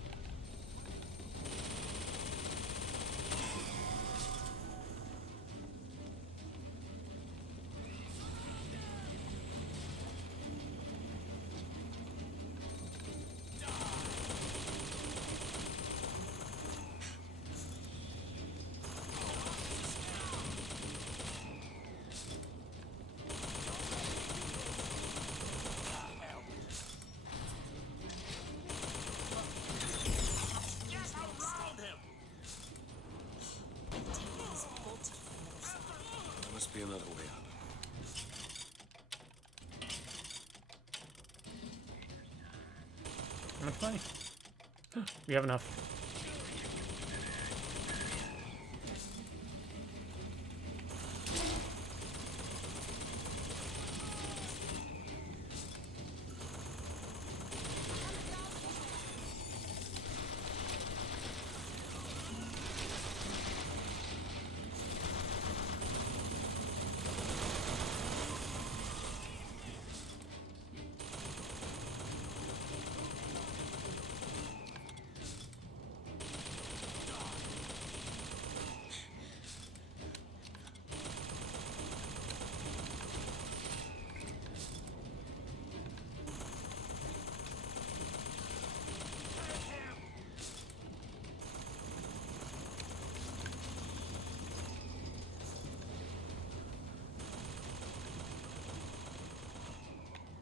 There must be another way up. How much money? We have enough.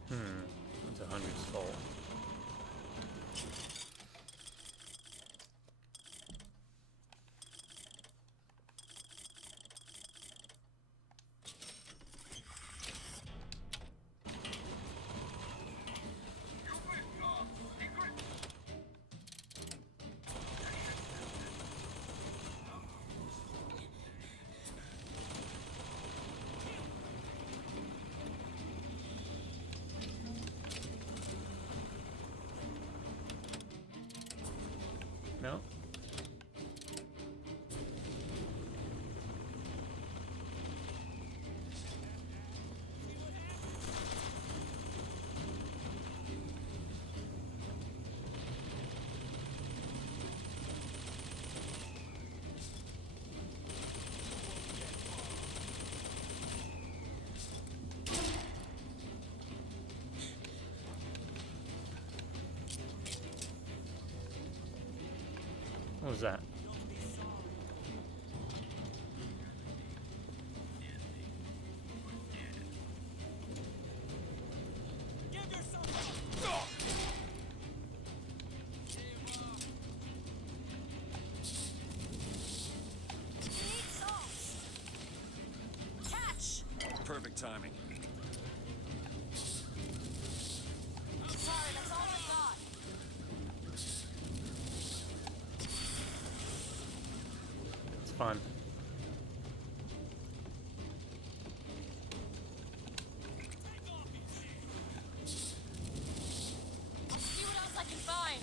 That's 100 skull. What was that? Catch! Perfect timing. Sorry, that's all I got. It's fun. I'll see what else I can find.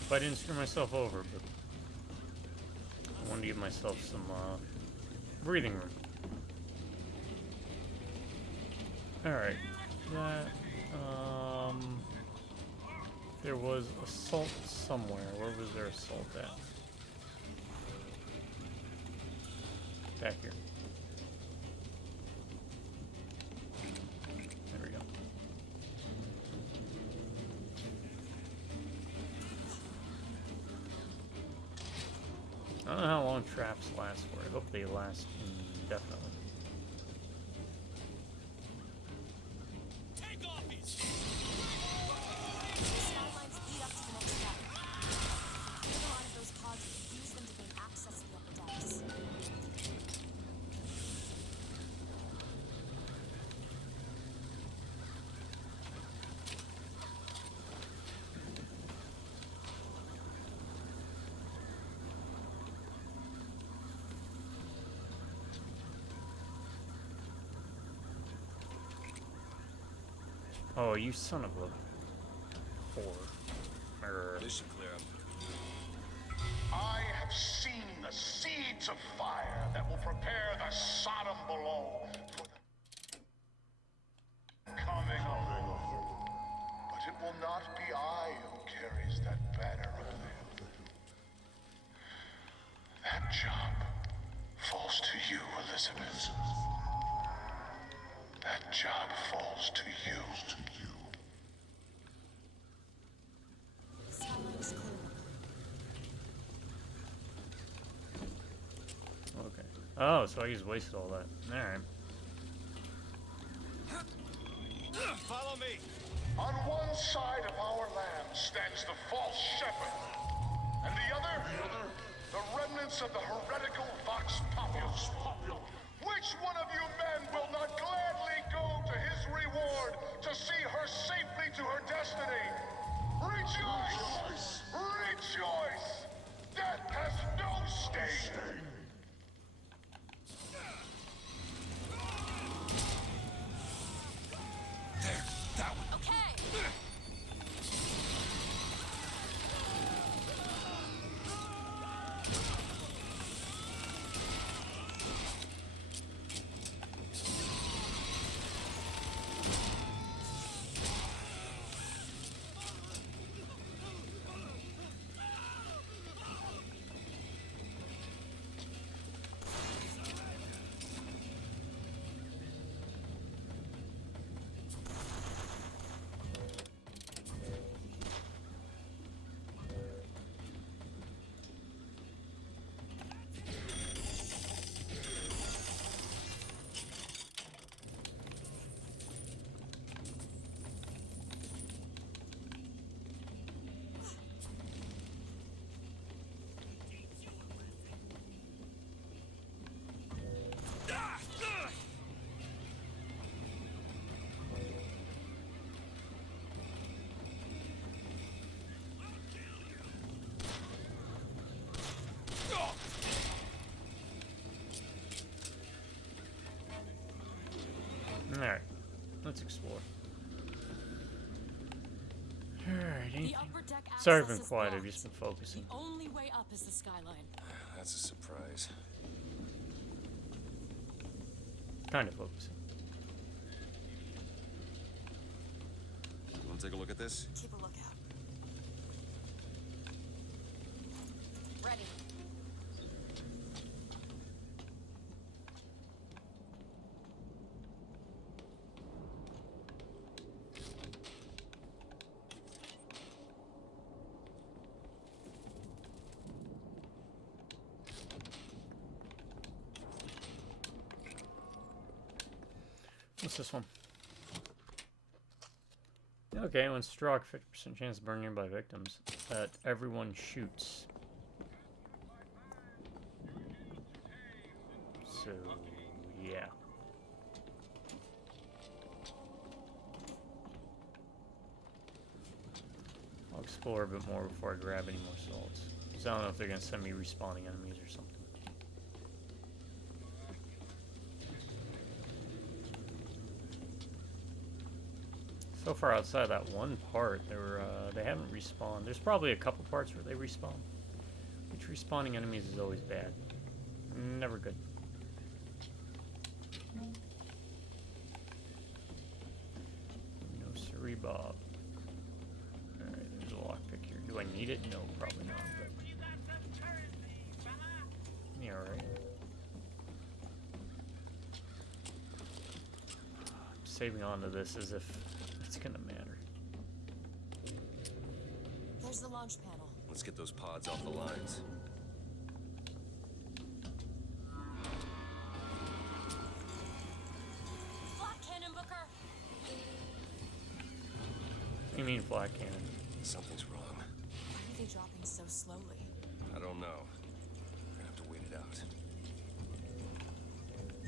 If I didn't screw myself over, but I wanted to give myself some breathing room. Alright. That, there was assault somewhere. Where was there assault at? Back here. There we go. I don't know how long traps last for. I hope they last indefinitely. Skylines lead up to the next step. Get a lot of those pods and use them to gain access to the upper decks. Oh, you son of a whore. This should clear up. I have seen the seeds of fire that will prepare the Sodom below for the coming of the Lord. But it will not be I who carries that banner up there. That job falls to you, Elizabeth. That job falls to you. The skyline is clear. Okay. Oh, so I just wasted all that. Alright. Follow me. On one side of our land stands the false shepherd, and the other, the remnants of the heretical Vox Populus. Which one of you men will not gladly go to his reward to see her safely to her destiny? Rejoice! Rejoice! Death has no sting! There, that one. Okay! Alright. Let's explore. Alright, The upper deck access sorry I've been is quiet, I've blocked. just been focusing. The only way up is the skyline. That's a surprise. Kind of focusing. Want to take a look at this? Keep a lookout. Ready. What's this one? Okay, when struck, 50% chance of burning by victims that everyone shoots. So, yeah. I'll explore a bit more before I grab any more salts. Because I don't know if they're going to send me respawning enemies or something. So far outside that one part, they haven't respawned. There's probably a couple parts where they respawn. Which respawning enemies is always bad. Never good. No siree, Bob. Alright, there's a lockpick here. Do I need it? No, probably not. But... yeah, alright. I'm saving on to this as if it's gonna matter. There's the launch panel. Let's get those pods off the lines. Flak cannon, Booker! What do you mean flat cannon? Something's wrong. Why are they dropping so slowly? I don't know. We're gonna have to wait it out.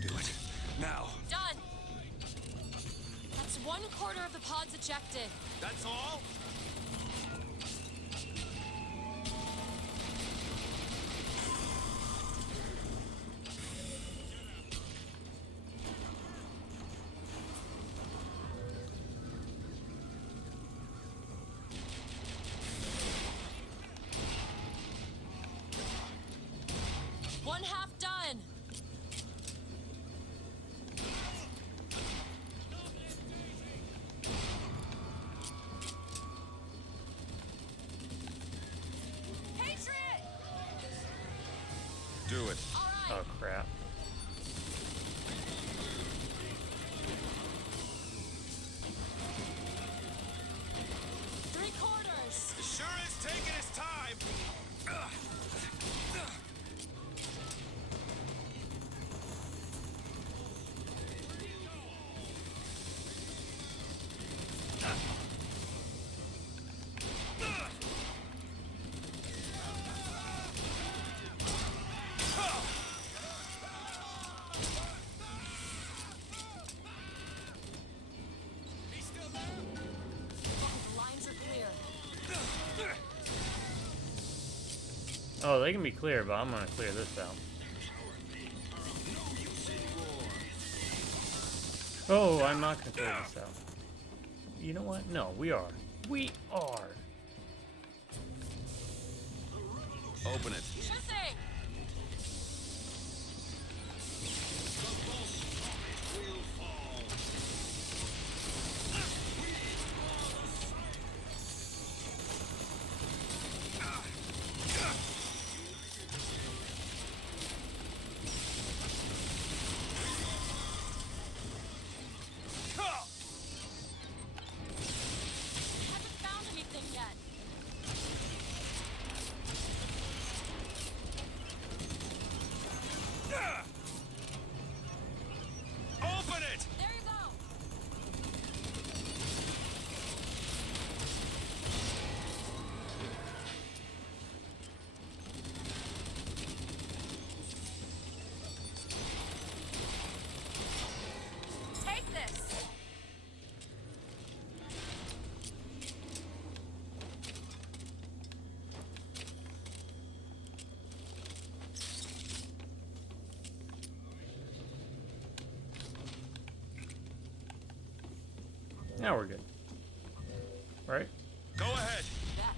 Do it. Now! Done! That's 1/4 of the pods ejected. That's all? One half done. Patriot! Do it. All right. Oh crap. Three-quarters. It sure is taking its time. The lines are clear. Oh, they can be clear, but I'm gonna clear this out. Oh, I'm not gonna clear this out. You know what? No, we are. We are. Open it. Sure thing. Haven't found anything yet. Open it! There you go. Take this. Now we're good. Right? Go ahead. Yeah.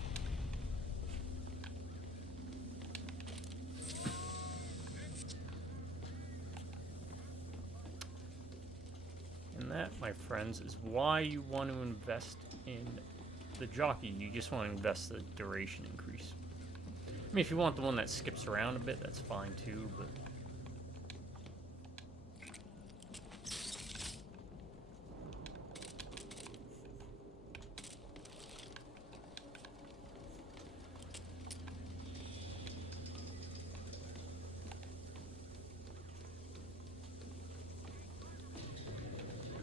And that, my friends, is why you want to invest in the jockey. You just want to invest the duration increase. I mean, if you want the one that skips around a bit, that's fine too, but...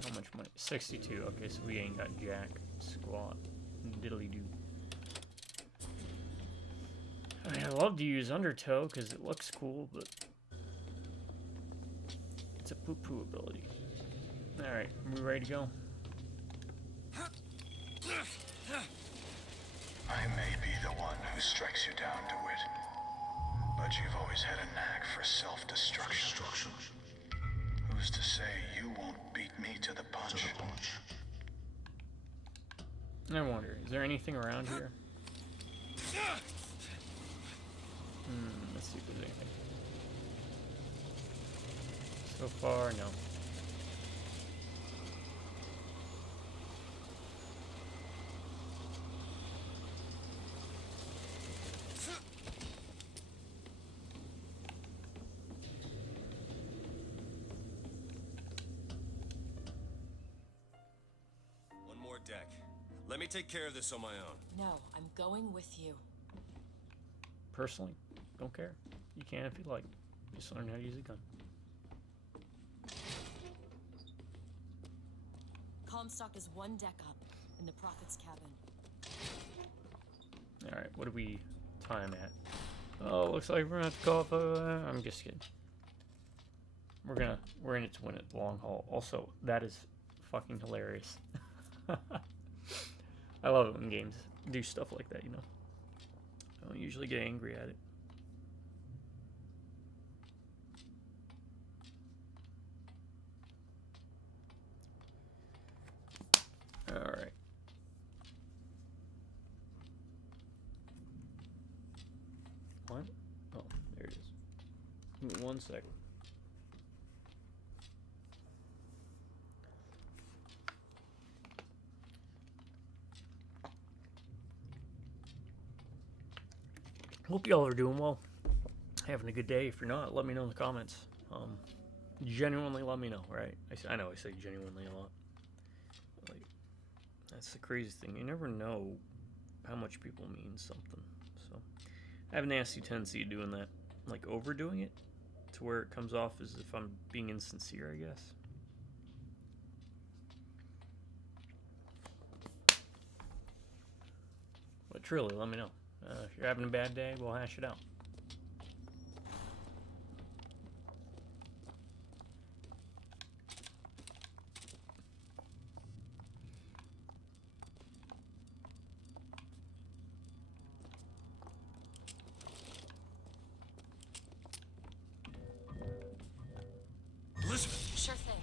How 62. Okay, so we ain't got jack squat. Diddly doo. I mean, I love to use undertow because it looks cool, but it's a poo-poo ability. Alright, we ready to go? I may be the one who strikes you down, Dewitt, but you've always had a knack for self-destruction. Who's to say you won't beat me to the punch? I wonder, is there anything around here? Let's see if there's anything. So far, no. One more deck. Let me take care of this on my own. No, I'm going with you. Personally, don't care. You can if you like. Just learn how to use a gun. Comstock is one deck up in the Prophet's cabin. Alright, what do we time at? Oh, looks like we're gonna have to call up I'm just kidding. We're in it to win it, the long haul. Also, that is fucking hilarious. I love it when games do stuff like that, you know. I don't usually get angry at it. Alright. What? Oh, there it is. Give me 1 second. Hope y'all are doing well. Having a good day. If you're not, let me know in the comments. Genuinely let me know, right? I know I say genuinely a lot. Like, that's the crazy thing. You never know how much people mean something. So, I have a nasty tendency of doing that. Like, overdoing it to where it comes off as if I'm being insincere, I guess. But truly, let me know. If you're having a bad day, we'll hash it out. Elizabeth! Sure thing.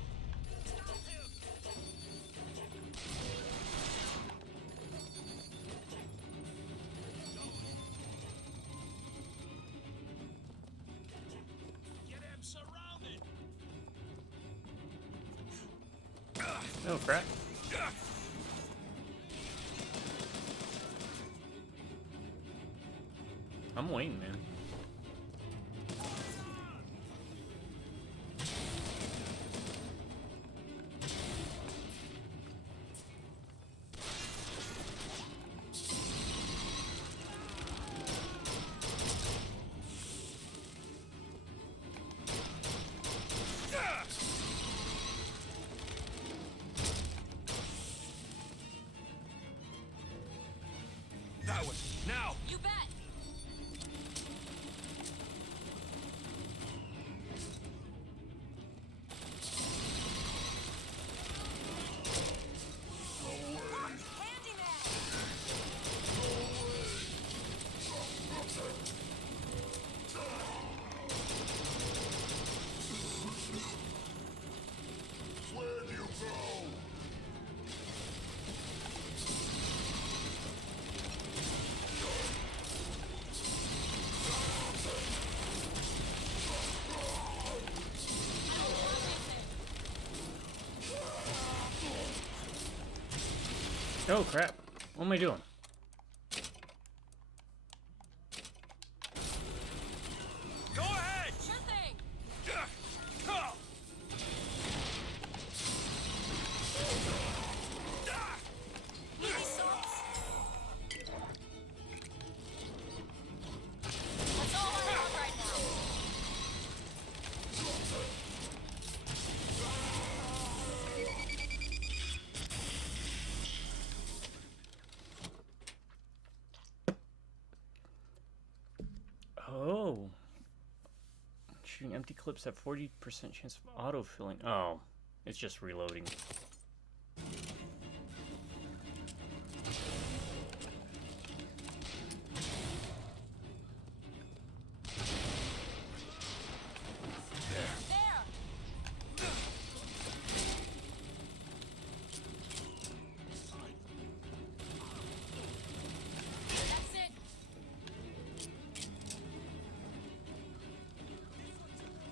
Oh, crap. I'm waiting, man. That one. Now! You bet. Oh, crap. What am I doing? Go ahead! Sure thing. Easy sauce. That's all I have right now. Empty clips have 40% chance of auto-filling. Oh, it's just reloading.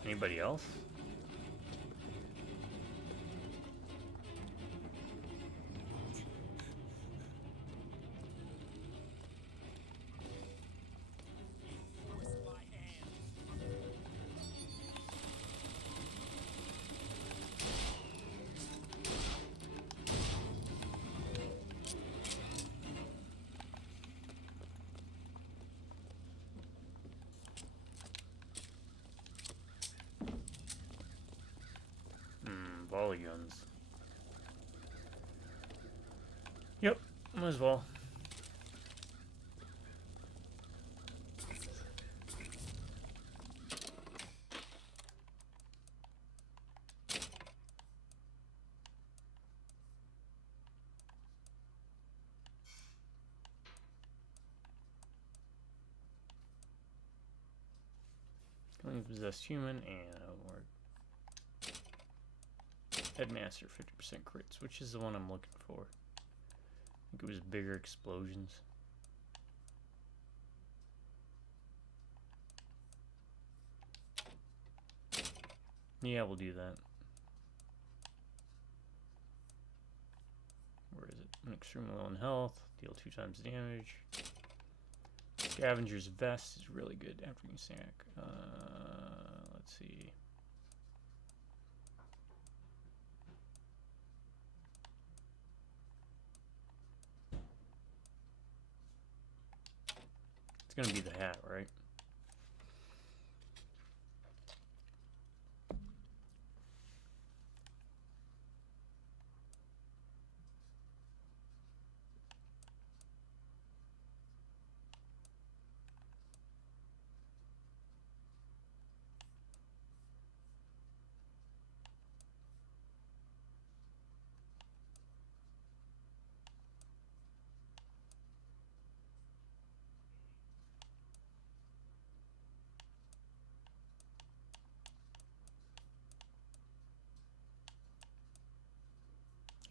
Anybody else? Volley guns. Yep, might as well. Killing a possessed human and Headmaster 50% crits, which is the one I'm looking for. I think it was bigger explosions. Yeah, we'll do that. Where is it? I'm extremely low in health. Deal 2 times damage. Scavenger's Vest is really good after you snack. Let's see. It's gonna be the hat, right?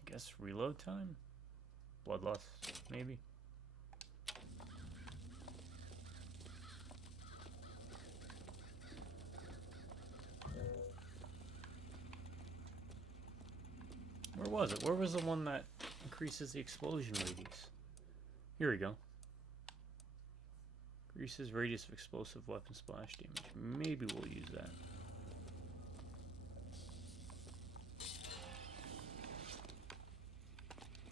I guess reload time? Bloodlust, maybe? Where was it? Where was the one that increases the explosion radius? Here we go. Increases radius of explosive weapon splash damage. Maybe we'll use that.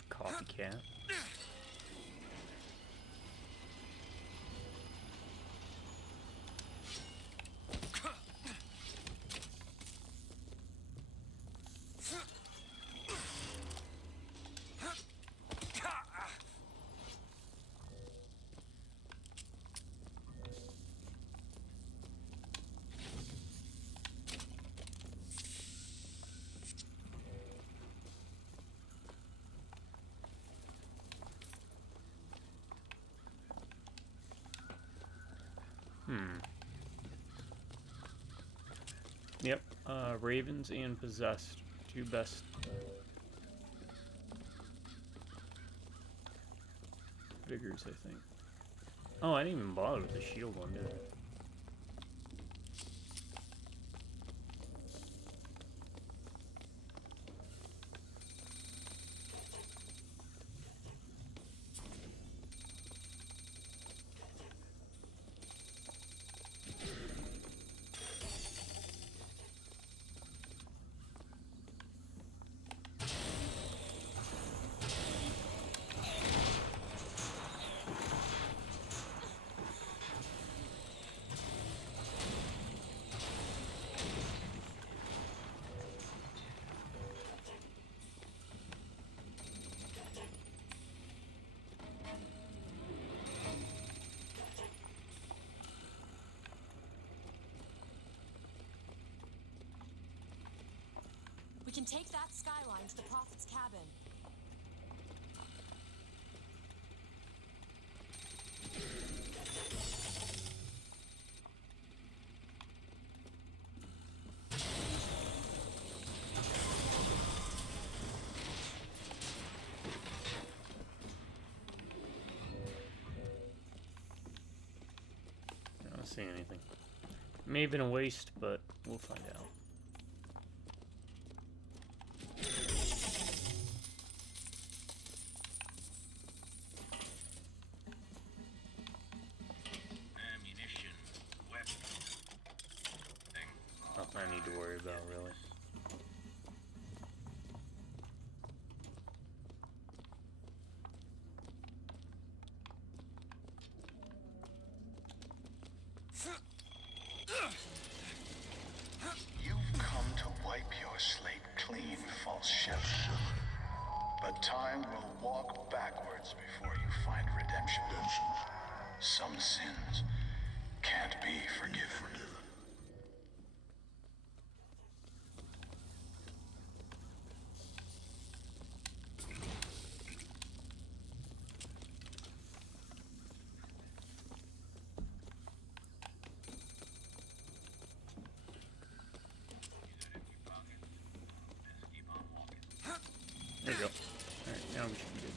Copycat. Yep, Ravens and Possessed. 2 best. Vigors, I think. Oh, I didn't even bother with the shield one, did I? can take that skyline to the Prophet's cabin. I don't see anything. May have been a waste, but we'll find out. Ammunition, weapons. Nothing I need to worry about, really. You've come to wipe your slate clean, false shepherd. But time will walk backwards before you find redemption. Some sins can't be forgiven. There you go. Alright, now we should be good.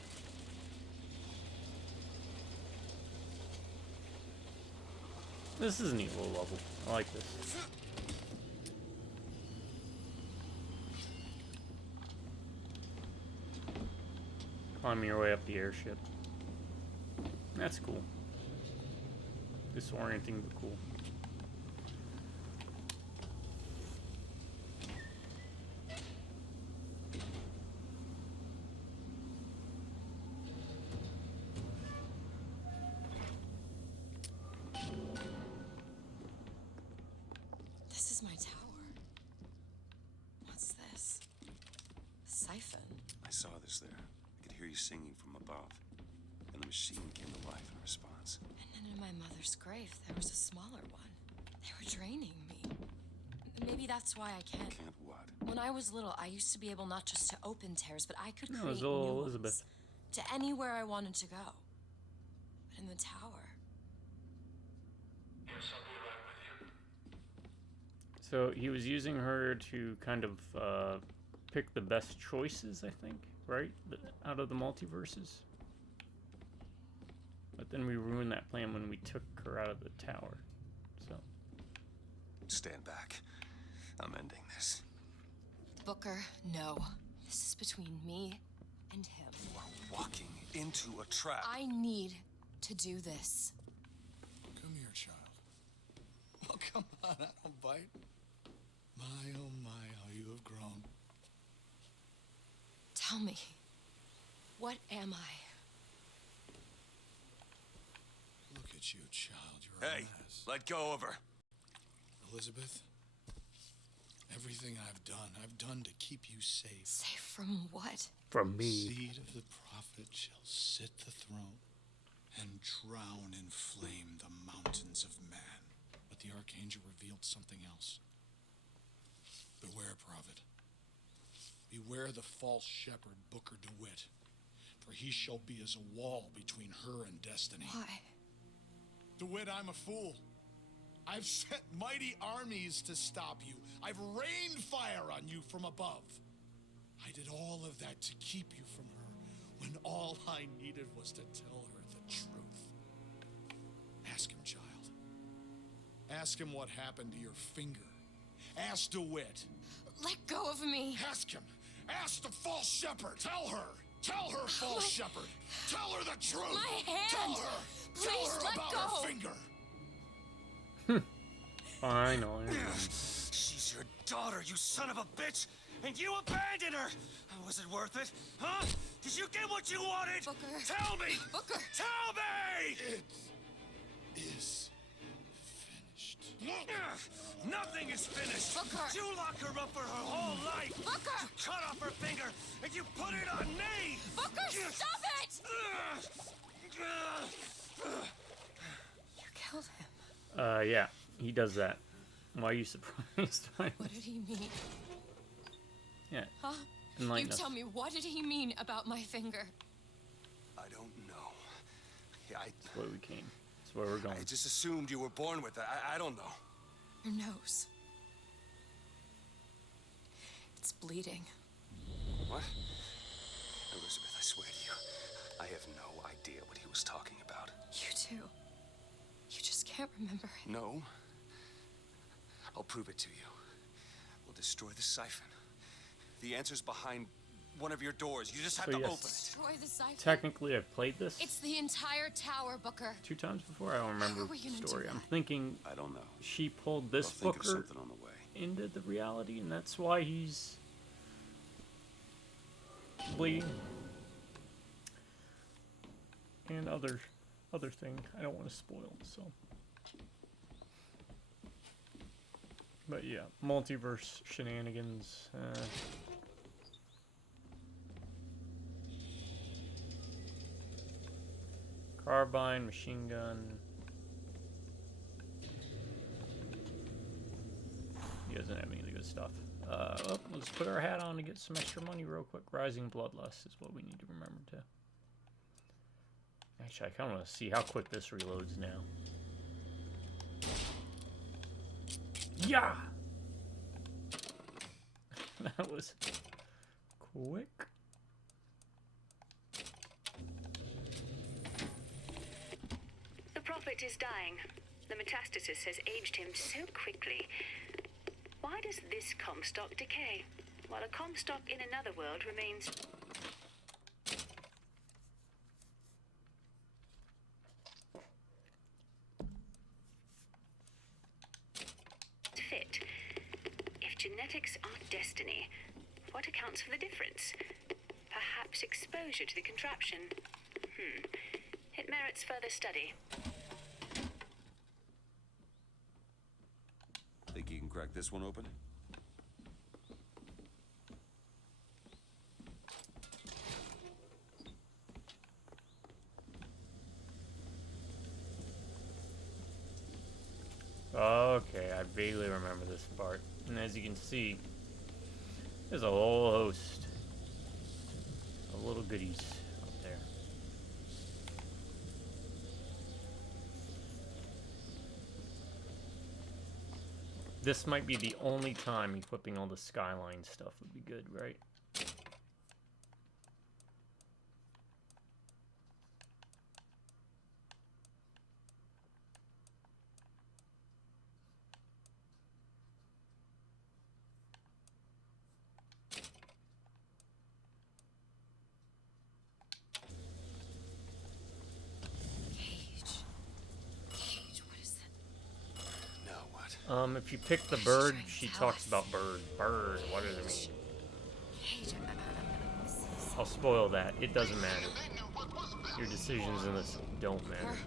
This is a neat little level. I like this. Climbing your way up the airship. That's cool. Disorienting, but cool. This is my tower. What's this? Siphon. I saw this there. I could hear you singing from above. And the machine came to life in response. And then in my mother's grave, there was a smaller one. They were draining me. Maybe that's why I can't. Can't what? When I was little, I used to be able not just to open tears, but I could No, it create was all new Elizabeth. ones. To anywhere I wanted to go. But in the tower. Yes, I'll be right with you. So he was using her to kind of pick the best choices, I think, right? Out of the multiverses. But then we ruined that plan when we took her out of the tower. So. Stand back. I'm ending this. Booker, no. This is between me and him. You are walking into a trap. I need to do this. Come here, child. Oh, come on, I don't bite. My, oh my, how you have grown. Tell me, what am I? Look at you, child. You're Hey, a mess. let go of her. Elizabeth, everything I've done to keep you safe. Safe from what? From The me. seed of the prophet shall sit the throne and drown in flame the mountains of man. But the archangel revealed something else. Beware, prophet. Beware the false shepherd, Booker Dewitt. For he shall be as a wall between her and destiny. Why? DeWitt, I'm a fool. I've sent mighty armies to stop you. I've rained fire on you from above. I did all of that to keep you from her, when all I needed was to tell her the truth. Ask him, child. Ask him what happened to your finger. Ask DeWitt. Let go of me. Ask him. Ask the false shepherd. Tell her. Tell her, false shepherd. Tell her the truth. My hand. Tell her. Please Tell her let about go. her finger. Finally. She's your daughter, you son of a bitch! And you abandoned her! Was it worth it? Huh? Did you get what you wanted? Booker. Tell me! Booker. Tell me! It is finished. Nothing is finished! Booker. You lock her up for her whole life! Booker. You cut off her finger, and you put it on me! Booker, stop it! You killed him. Yeah, he does that. Why are you surprised? What did he mean? Yeah. Huh? Enlighten You us. tell me, what did he mean about my finger? I don't know. Yeah, That's where we came. That's where we're going. I just assumed you were born with it. I don't know. Your nose. It's bleeding. What? Elizabeth, I swear to you, I have no idea what he was talking about. You too. You just can't remember it. No. I'll prove it to you. We'll destroy the siphon. The answer's behind one of your doors. You just have So to yes. open it. Destroy the siphon. Technically, I've played this It's the entire tower, Booker. 2 times before. I don't remember How are we the gonna do story. I'm that? thinking I don't know. she pulled this I'll think of Booker something on the way. into the reality, and that's why he's bleeding. And other thing I don't want to spoil, so. But yeah, multiverse shenanigans. Carbine, machine gun. He doesn't have any of the good stuff. Well, let's put our hat on to get some extra money real quick. Rising Bloodlust is what we need to remember to. Actually, I kind of want to see how quick this reloads now. Yeah! That was quick. The prophet is dying. The metastasis has aged him so quickly. Why does this Comstock decay, while a Comstock in another world remains fit? If genetics are destiny, what accounts for the difference? Perhaps exposure to the contraption. It merits further study. Think you can crack this one open? Okay, I vaguely remember this part. And as you can see, there's a whole host of little goodies up there. This might be the only time equipping all the Skyline stuff would be good, right? If you pick the bird, she talks about bird. Bird, what does it mean? I'll spoil that. It doesn't matter. Your decisions in this don't matter.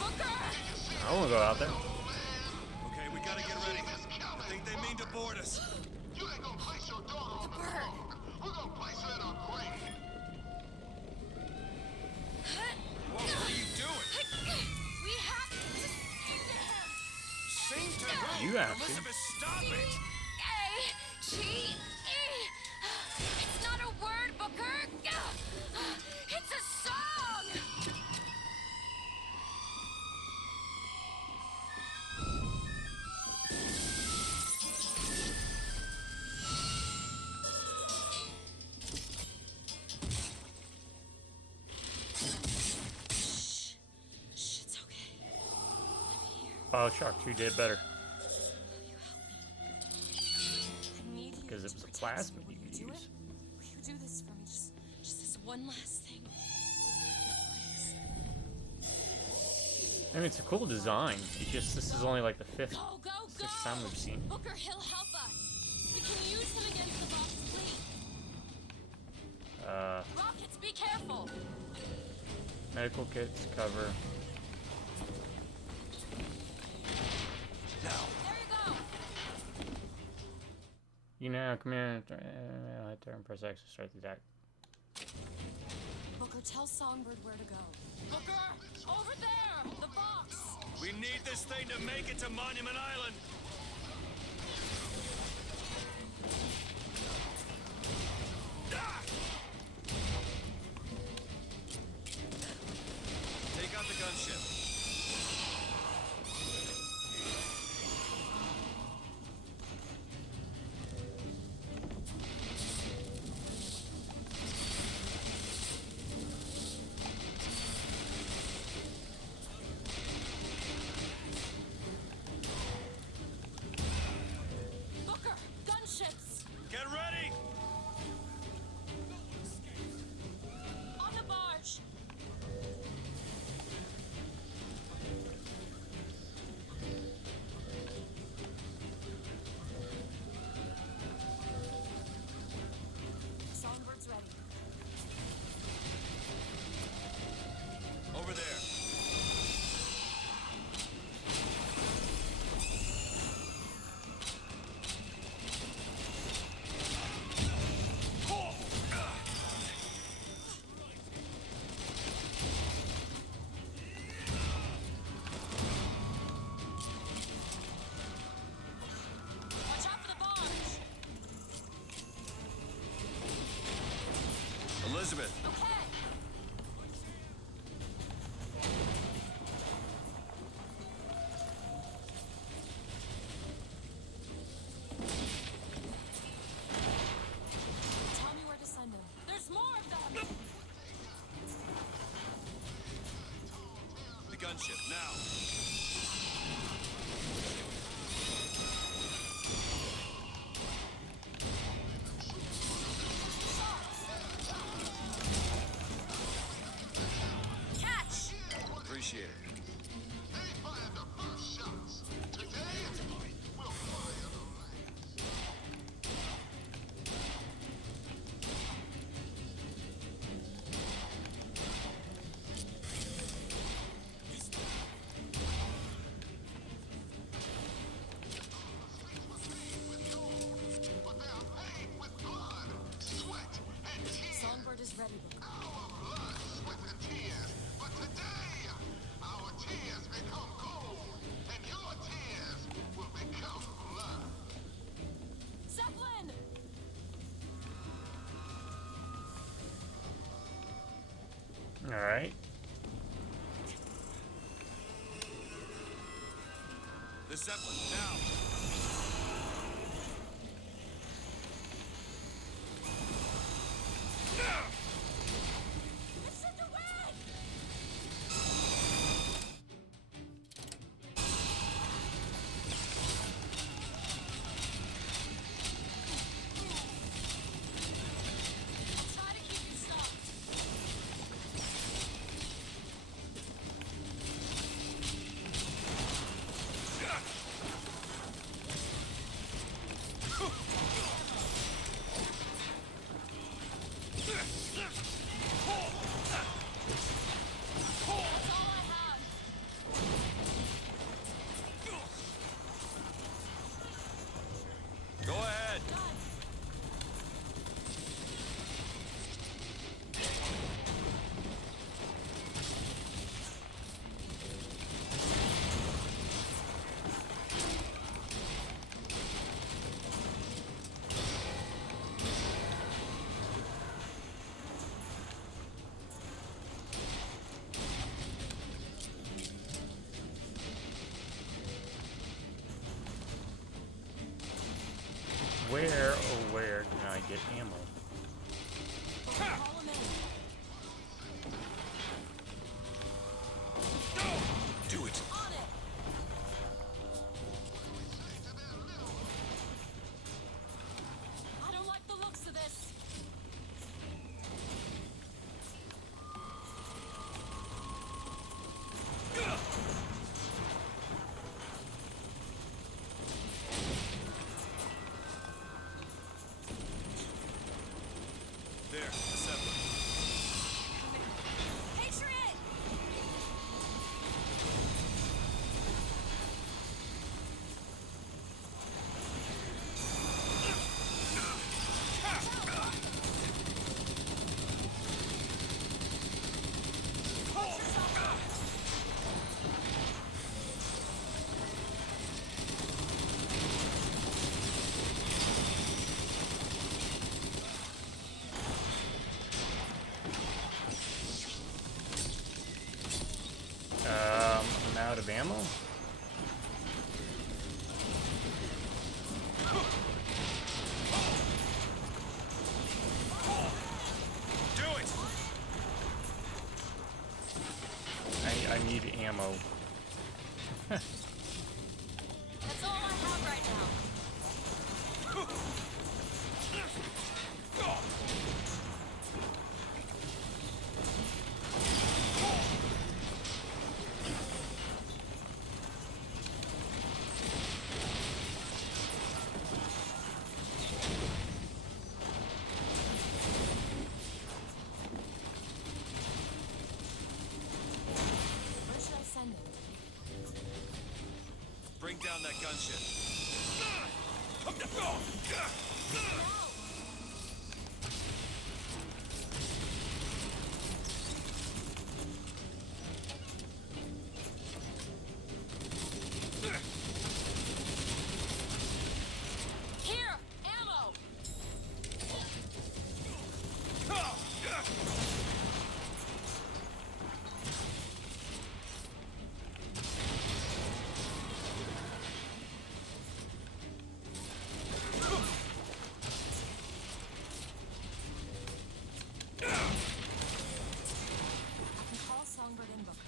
I don't want to go out there. Okay, we gotta get ready. I think they mean to board us. You ain't gonna place your daughter on the floor. We're gonna place her in a grave. Whoa, what are you doing? We have to Sing to who? You have to. Elizabeth, stop it! C-A-G-E. It's not a word, Booker. It's a song. Shh, it's okay. BioShock 2 did better. I need you Because it to was a protect plasma me. you Will could do use. it? Will you do this for me? Just this one last thing. Please. I mean, it's a cool design. It's just, this is only like the fifth, Go, go, go! sixth time we've seen. Booker, he'll help us. We can use him against the box fleet. Rockets, be careful. Medical kits, cover. There you go. You now command, hit turn, press X to start the attack. Booker, tell Songbird where to go. Booker, over there, the box. We need this thing to make it to Monument Island. Ah! Take out the gunship. Booker, gunships! Get ready! On the barge! Songbird's ready. Over there. Watch out for the barge! Elizabeth. Okay! Tell me where to send them. There's more of them! The gunship, now. Catch! Appreciate it. Songbird is ready. Zeppelin! All right. The Zeppelin, now. Mr. Dewitt! I'll try to keep you stopped. That's all I have. Go ahead. Done. Where, oh where can I get ammo? Call him in. Do it. On it. I don't like the looks of this. There, the Zeppelin. Bring down that gunship. Here, ammo. Call Songbird and Booker.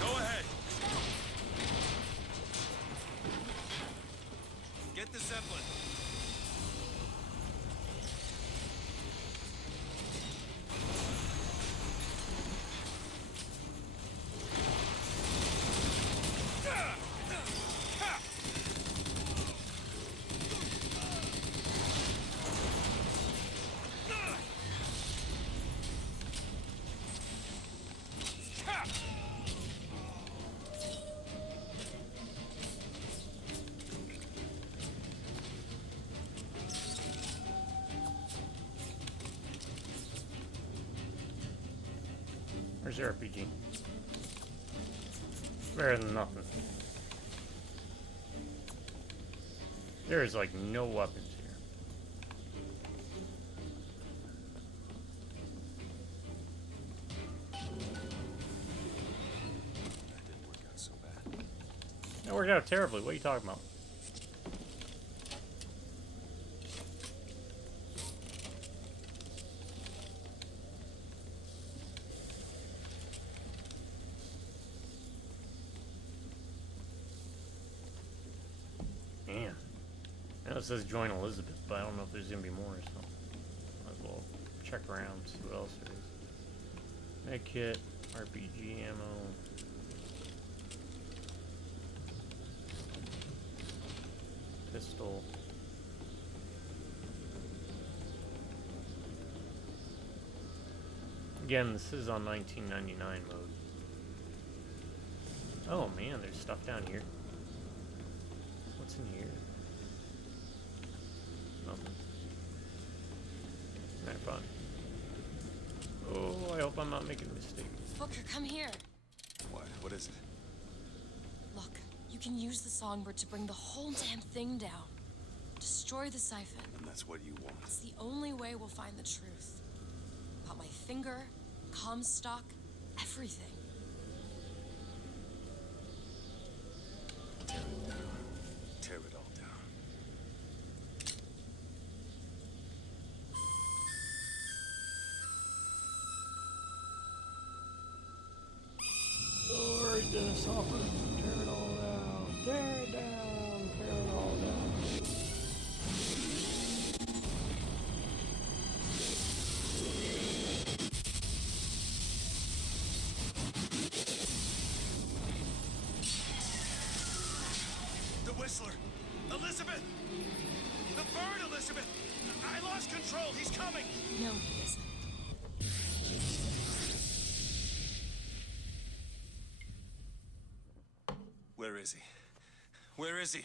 Go ahead. Get the Zeppelin. Where's the RPG? Better than nothing. There's like no weapons here. That didn't work out so bad. That worked out terribly. What are you talking about? Man. I know it says join Elizabeth, but I don't know if there's gonna be more, so might as well check around, see what else there is. Med kit, RPG ammo. Pistol. Again, this is on 1999 mode. Oh man, there's stuff down here. What's in here? Nothing. Alright, fine. Oh, I hope I'm not making a mistake. Booker, come here. What? What is it? Look, you can use the Songbird to bring the whole damn thing down. Destroy the siphon. And that's what you want. It's the only way we'll find the truth. About my finger, Comstock, everything. Tear it down. Tear it all down. Alright, Dennis Hopper. Tear it all down. Tear it down. Tear it all down. The Whistler! Elizabeth! The bird, Elizabeth! I lost control! He's coming! No, he isn't. Where is he? Where is he?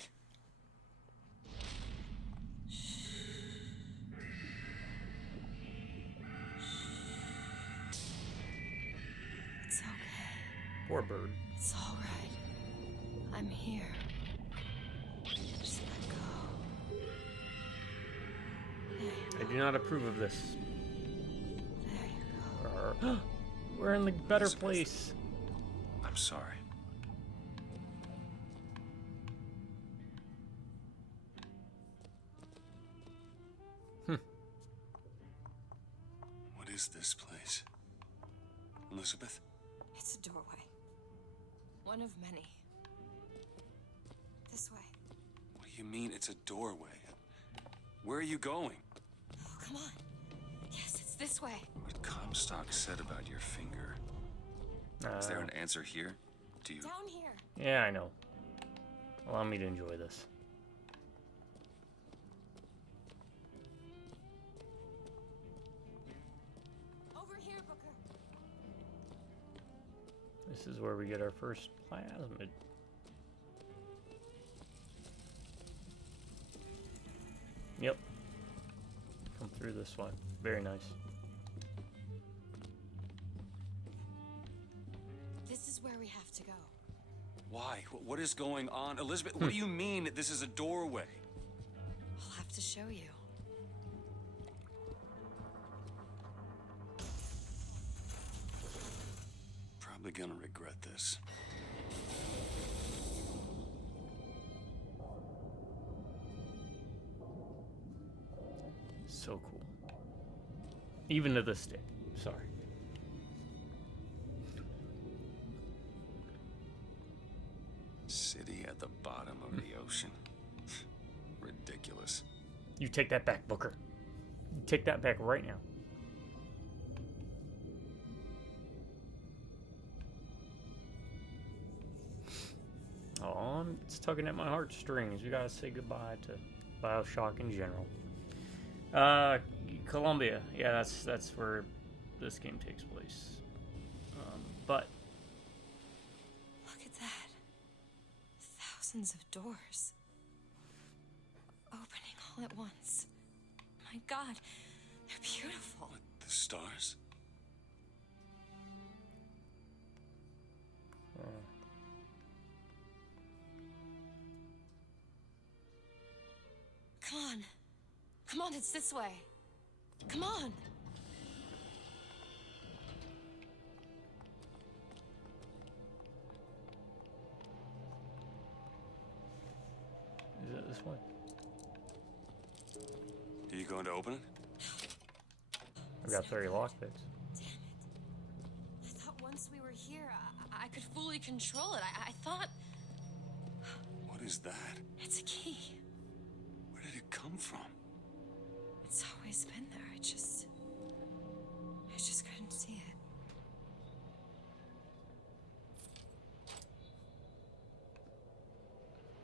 It's okay. Poor bird. It's all right. I'm here. Just let go. There you I do not approve of this. There you go. We're in the better place. I'm sorry. What is this place? Elizabeth? It's a doorway. One of many. This way. What do you mean it's a doorway? Where are you going? Oh, come on. Yes, it's this way. What Comstock said about your finger. Is there an answer here? Do you... Down here. Yeah, I know. Allow me to enjoy this. This is where we get our first plasmid. Yep. Come through this one. Very nice. This is where we have to go. Why? What is going on? Elizabeth, what do you mean this is a doorway? I'll have to show you. Probably gonna regret this. So cool. Even to this day. Sorry. City at the bottom of the ocean. Ridiculous. You take that back, Booker. You take that back right now. Oh, it's tugging at my heartstrings. We gotta say goodbye to BioShock in general. Colombia. Yeah, that's where this game takes place. But Look at that. Thousands of doors. Opening all at once. My God, they're beautiful. The stars? Come on. Come on, it's this way. Come on. is it this way? Are you going to open it? I've got 30 lockpicks. Damn it. I thought once we were here, I could fully control it. I thought... What is that? It's a key. Where did it come from? It's always been there. I just couldn't see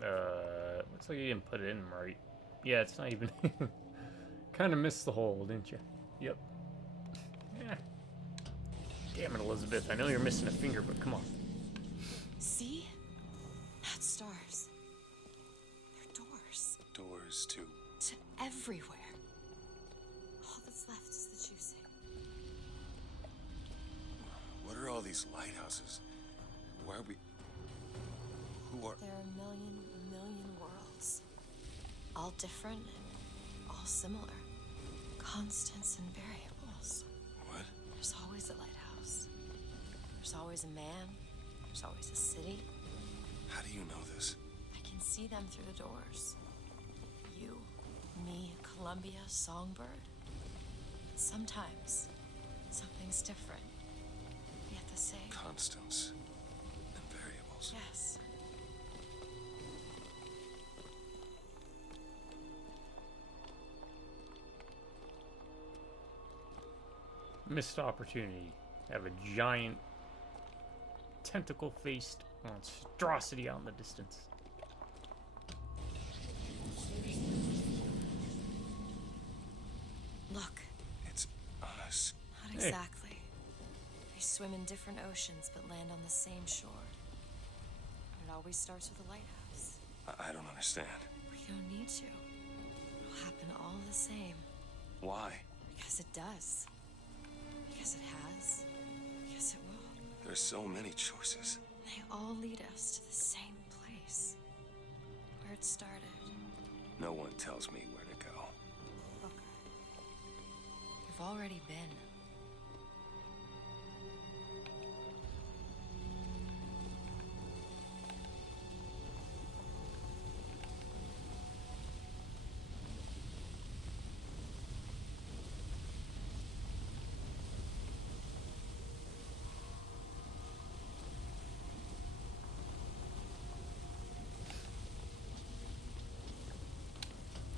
it. Looks like you didn't put it in right. Yeah, it's not even... Kind of missed the hole, didn't you? Yep. Yeah. Damn it, Elizabeth. I know you're missing a finger, but come on. See? Not stars. They're doors. Doors to... To everywhere. All that's left is the juicing. What are all these lighthouses? Why are we... Who are... There are a million worlds. All different and all similar. Constants and variables. What? There's always a lighthouse. There's always a man. There's always a city. How do you know this? I can see them through the doors. You, me, Columbia, Songbird. Sometimes something's different, yet the same. Constants and variables. Yes. Missed opportunity. Have a giant tentacle-faced monstrosity out in the distance. Look. It's us. Not exactly. We swim in different oceans but land on the same shore. It always starts with a lighthouse. I don't understand. We don't need to. It'll happen all the same. Why? Because it does. Because it has. Because it will. There's so many choices. They all lead us to the same place. Where it started. No one tells me where to go. Look. You've already been.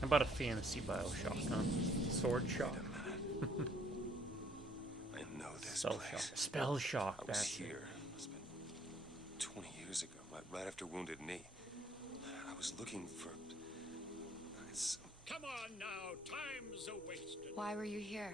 How about a fantasy BioShock, huh? Sword Shock. I know this Spell place. Shock. Spell Shock, I was that's it. here. It's been 20 years ago, right after Wounded Knee. I was looking for... Come on now, time's a-wasted. Why were you here?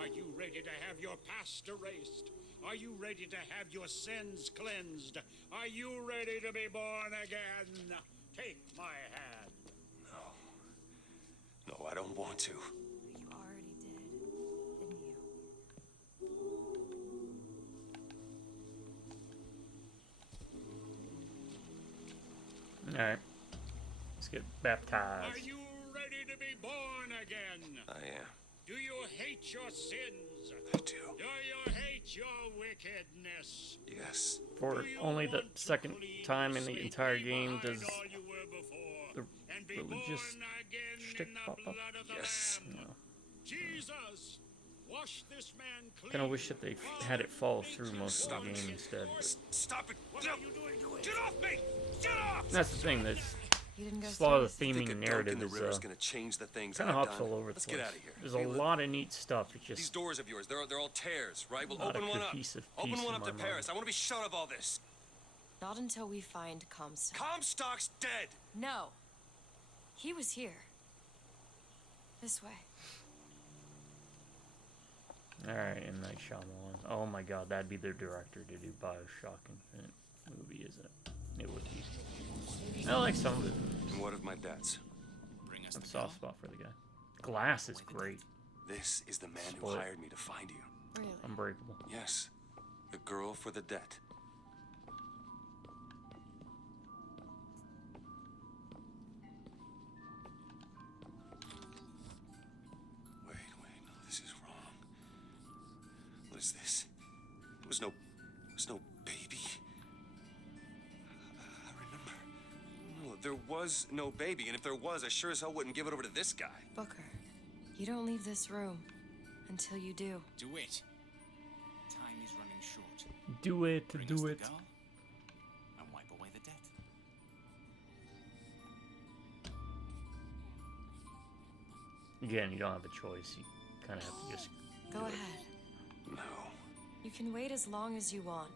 Are you ready to have your past erased? Are you ready to have your sins cleansed? Are you ready to be born again? Take my hand. No, I don't want to. You already did, didn't you? Alright. Let's get baptized. Are you ready to be born again? I am. Do you hate your sins? I do. Do you hate your wickedness? Yes. For Do you only the want to second clean time in the sweep entire me game behind does all you were before, the and be religious born again shtick in the pop up. blood of the Yes. Lamb. No. Jesus, wash this man clean. Kind of wish that they had it fall through most of the game instead. Stop it! What No. are you doing to it? Get off me! Get off! That's the thing. That's You didn't go just a lot of the through You think a theming dunk narrative in the is river's gonna change the things kind of I've hops done? all over the Let's place. get out of here. There's a lot of neat stuff. It's These just doors of yours, they're all tears, right? Well, not a open one up. cohesive Open piece one in up to my Paris. mind. I want to be shut of all this. Not until we find Comstock. Comstock's dead. No. He was here. This way. Alright, M. Night Shyamalan. Oh my god, that'd be their director to do BioShock Infinite movie, isn't it? It would be. I like some of it. And what of my debts? Bring us I'm the soft car. spot for the guy. Glass is great. This is the man who Split. hired me to find you. Really? Unbreakable. Yes. The girl for the debt. Wait, no, this is wrong. What is this? There was no baby. I remember. No, there was no baby, and if there was, I sure as hell wouldn't give it over to this guy. Booker, you don't leave this room until you do. Dewitt. Time is running short. Do it, Bring us do the it. girl and wipe away the debt. Again, you don't have a choice. You kind of have to just. Go do it. ahead. No. You can wait as long as you want.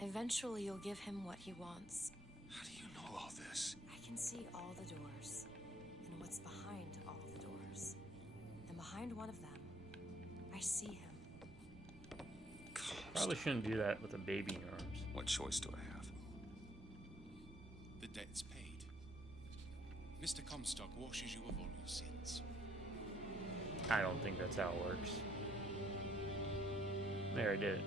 Eventually, you'll give him what he wants. How do you know all this? I can see all the doors, and what's behind all the doors. And behind one of them, I see him. Probably shouldn't do that with a baby in your arms. What choice do I have? The debt's paid. Mr. Comstock washes you of all your sins. I don't think that's how it works. There, I did it.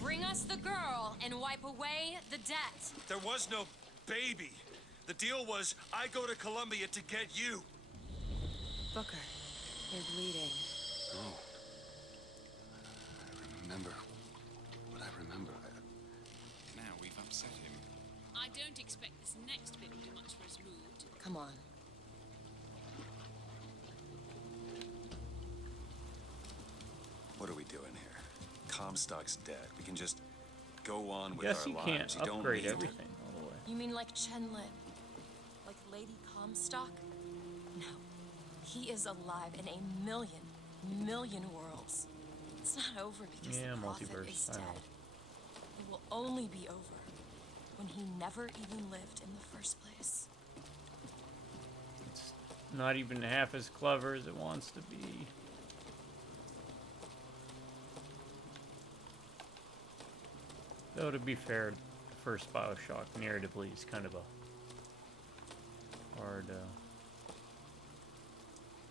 Bring us the girl and wipe away the debt. There was no baby. The deal was I go to Columbia to get you. Booker, you're bleeding. No. I remember. What I remember. Now we've upset him. I don't expect this next bit will do much for his mood. Come on. What are we doing here? Comstock's dead. We can just go on with Guess our you lives. can't You don't upgrade need everything all the way. You mean like Chen Lin? Like Lady Comstock? No. He is alive in a million worlds. It's not over because Yeah, the prophet multiverse, is I dead. know. It will only be over when he never even lived in the first place. It's not even half as clever as it wants to be. Though to be fair, the first BioShock narratively is kind of a hard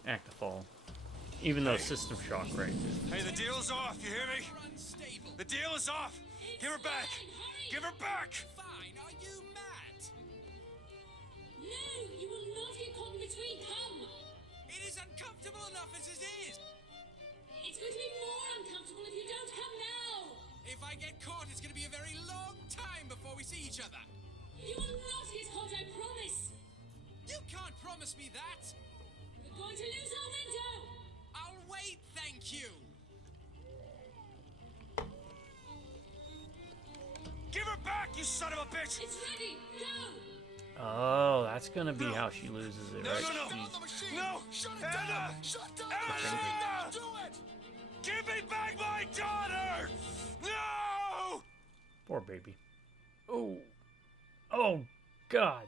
act to follow. Even though System Shock, right? Hey, the deal's off. You hear me? The deal is off. Give her back. Give her back. Fine, are you mad? No, you will not get caught in between. Come. It is uncomfortable enough as it is. It's going to be more uncomfortable if you don't come now. If I get caught, it's going to be a very long time before we see each other. You will not get caught, I promise. You can't promise me that. We're going to lose our window. I'll wait, thank you. Give her back, you son of a bitch. It's ready. Go. Oh, that's gonna be how she loses it, No, right? no, no. She's- No. Shut it Anna. down! Shut down! Anna! Do it! Give me back my daughter. No. Poor baby. Oh. Oh, God.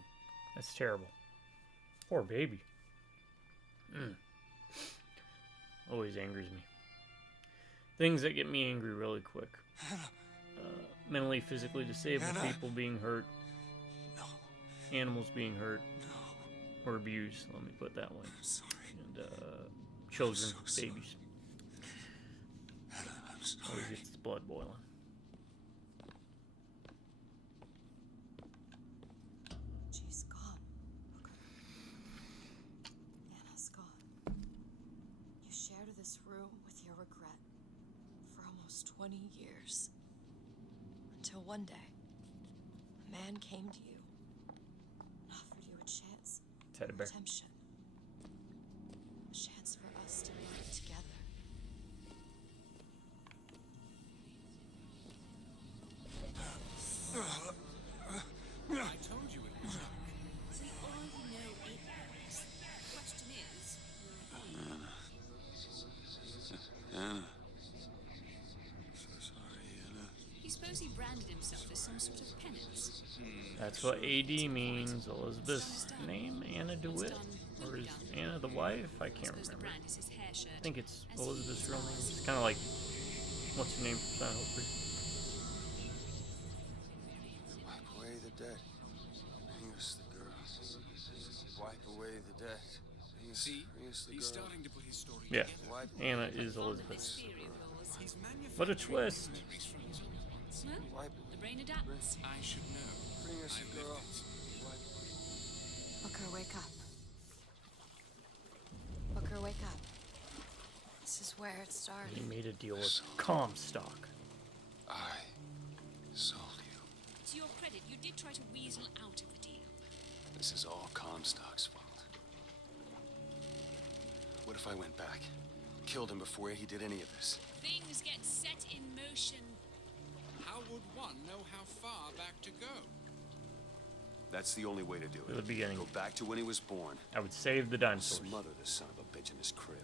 That's terrible. Poor baby. always angers me. Things that get me angry really quick. Mentally, physically disabled people being hurt. Animals being hurt. Or abused, let me put it that way. I'm sorry. And children, so babies. I'm sorry. Always gets the blood boiling. She's gone. Anna's gone. You shared this room with your regret for almost 20 years. Until one day, a man came to you and offered you a chance Teddy bear. redemption. A chance for us to be together. I told you it was. We already know it works. The question is, Anna. So sorry, Anna. you suppose he branded himself as some sort of penance? That's what A.D. means. Elizabeth's name, Anna Dewitt? Or is Anna the wife? I can't Suppose the remember. brand is his hair shirt. I think it's Elizabeth's real name. It's kind of like, what's her name from Silent Hill 3? Wipe away the dead. Bring us the girls. Wipe away the dead. Bring us, See, bring us the he's girl. starting to put his story Yeah, together. Wipe Anna is Elizabeth. He's What a twist. memories from his Well, Wipe. the brain adapts. I should know. Bring us I've the girl. lived it. Wipe. Booker, wake up. Booker, wake up. This is where it started. He made a deal with Comstock. I sold you. To your credit, you did try to weasel out of the deal. This is all Comstock's fault. What if I went back? Killed him before he did any of this? Things get set in motion. How would one know how far back to go? That's the only way to do it. To the beginning. Go back to when he was born. I would save the dinosaurs. Smother this son of a bitch in his crib.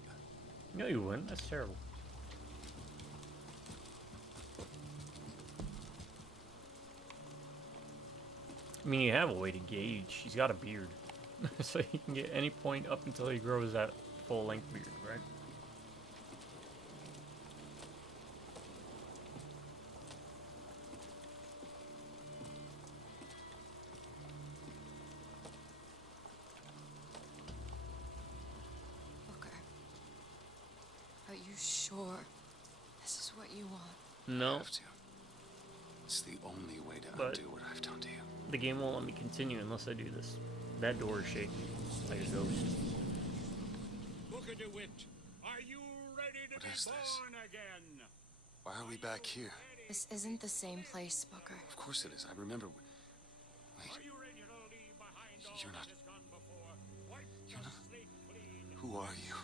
No, you wouldn't. That's terrible. I mean, you have a way to gauge. He's got a beard. So you can get any point up until he grows that full-length beard, right? Booker, are you sure this is what you want? No, Have to. It's the only way to But- undo what I've done to you. the game won't let me continue unless I do this. That door is shaking like a ghost. Booker DeWitt, are you ready to What be is this? born again? Why are we back here? This isn't the same place, Booker. Of course it is. I remember. Wait, Are you ready to leave behind all You're not- that has gone before? Wipe You're the not- slate clean. who are you?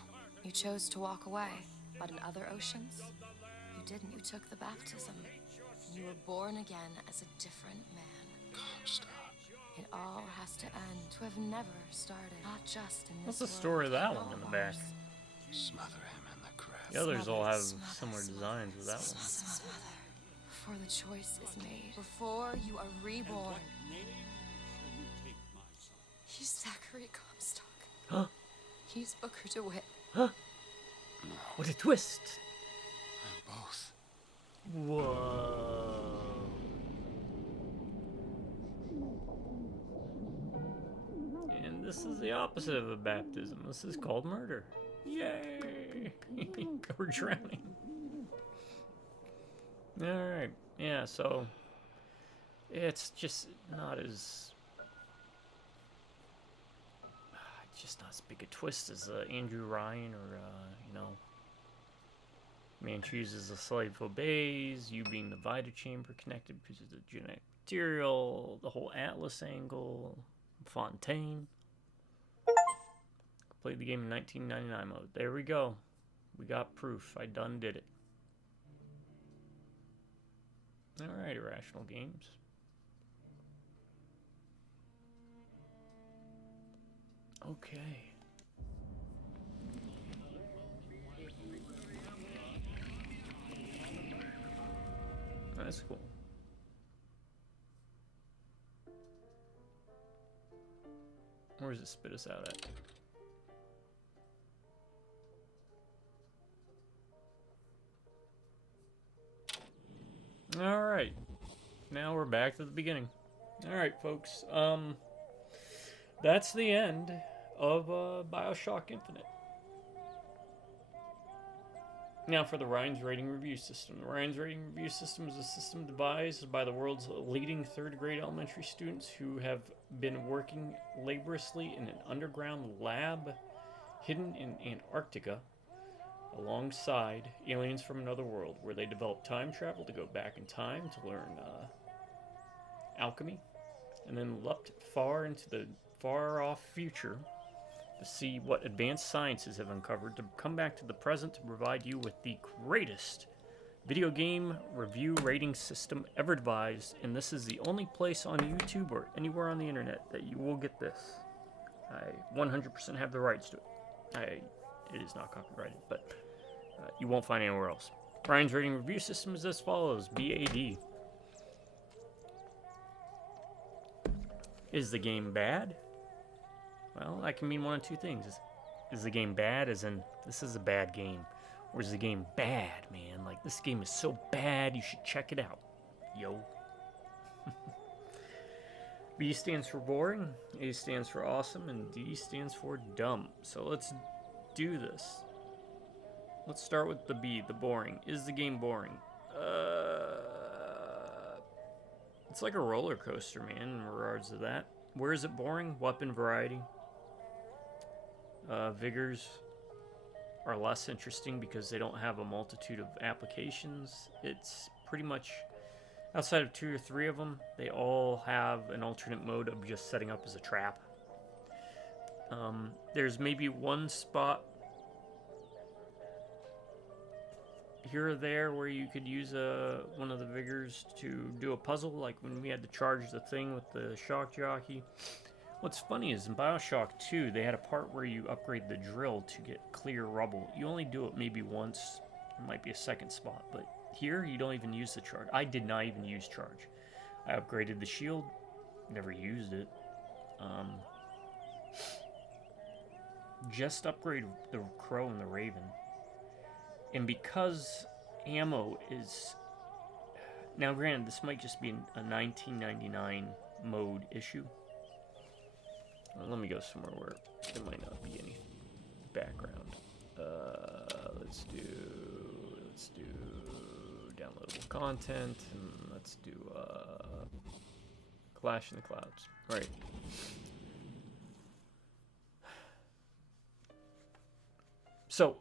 You chose to walk away, but in other oceans, you didn't. You took the baptism. You were born again as a different man. Comstock. It all has to end. To have never started. Not just in What's this the story of world, that but one in the all back? ours. Smother him in the crib. The others all have Smother, similar smother, designs with that one. Smother. Before the choice is made. Before you are reborn. What name shall you take, my son? He's Zachary Comstock. Huh? He's Booker DeWitt. What a twist! I'm both. Whoa. And this is the opposite of a baptism. This is called murder. Yay! We're drowning. Alright. Yeah, so it's just not as just not as big a twist as Andrew Ryan or you know, man chooses, a slave obeys, you being the Vita chamber connected because of the genetic material, the whole Atlas angle, Fontaine. Played the game in 1999 mode. There we go. We got proof. I done did it. Alright, Irrational Games. Okay. That's cool. Where does it spit us out at? All right. Now we're back to the beginning. All right, folks. That's the end of BioShock Infinite. Now for the Ryan's Rating Review System. The Ryan's Rating Review System is a system devised by the world's leading third-grade elementary students who have been working laboriously in an underground lab hidden in Antarctica alongside aliens from another world, where they develop time travel to go back in time to learn alchemy, and then leapt far into the far-off future to see what advanced sciences have uncovered to come back to the present to provide you with the greatest video game review rating system ever devised. And this is the only place on YouTube or anywhere on the internet that you will get this. I 100% have the rights to it. It is not copyrighted, but you won't find anywhere else. Ryan's rating review system is as follows. B.A.D. Is the game bad? Well, that can mean one of two things. Is the game bad, as in, this is a bad game? Or is the game bad, man? Like, this game is so bad, you should check it out. Yo. B stands for boring, A stands for awesome, and D stands for dumb. So let's do this. Let's start with the B, the boring. Is the game boring? It's like a roller coaster, man, in regards to that. Where is it boring? Weapon variety. Vigors are less interesting because they don't have a multitude of applications. It's pretty much, outside of 2 or 3 of them, they all have an alternate mode of just setting up as a trap. There's maybe one spot here or there where you could use one of the vigors to do a puzzle, like when we had to charge the thing with the shock jockey. What's funny is in BioShock 2, they had a part where you upgrade the drill to get clear rubble. You only do it maybe once. It might be a second spot, but here you don't even use the charge. I did not even use charge. I upgraded the shield, never used it. Just upgrade the crow and the raven. And because ammo is... Now granted, this might just be a 1999 mode issue. Let me go somewhere where there might not be any background. Let's do downloadable content, and let's do Clash in the Clouds. Right. So,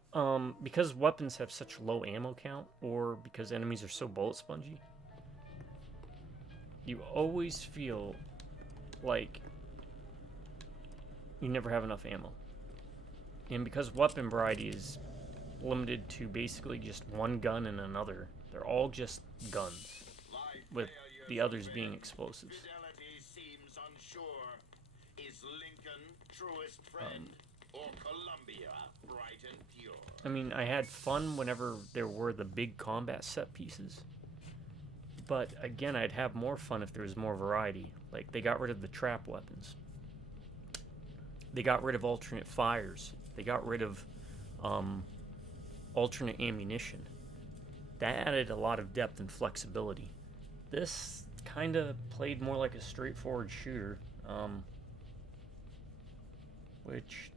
because weapons have such low ammo count, or because enemies are so bullet spongy, you always feel like you never have enough ammo. And because weapon variety is limited to basically just one gun and another, they're all just guns, with the others being explosives. Seems unsure. Is Lincoln truest friend or Columbia bright and pure? I mean, I had fun whenever there were the big combat set pieces. But again, I'd have more fun if there was more variety. Like, they got rid of the trap weapons. They got rid of alternate fires. They got rid of alternate ammunition. That added a lot of depth and flexibility. This kind of played more like a straightforward shooter, which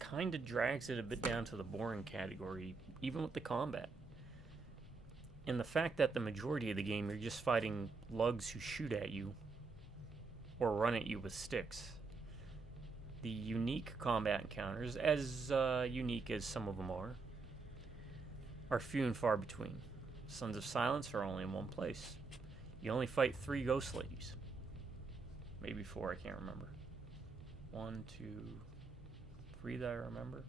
kind of drags it a bit down to the boring category, even with the combat. And the fact that the majority of the game you're just fighting lugs who shoot at you or run at you with sticks. The unique combat encounters, as unique as some of them are few and far between. Sons of Silence are only in one place. You only fight 3 ghost ladies. Maybe 4, I can't remember. 1, 2, 3 that I remember.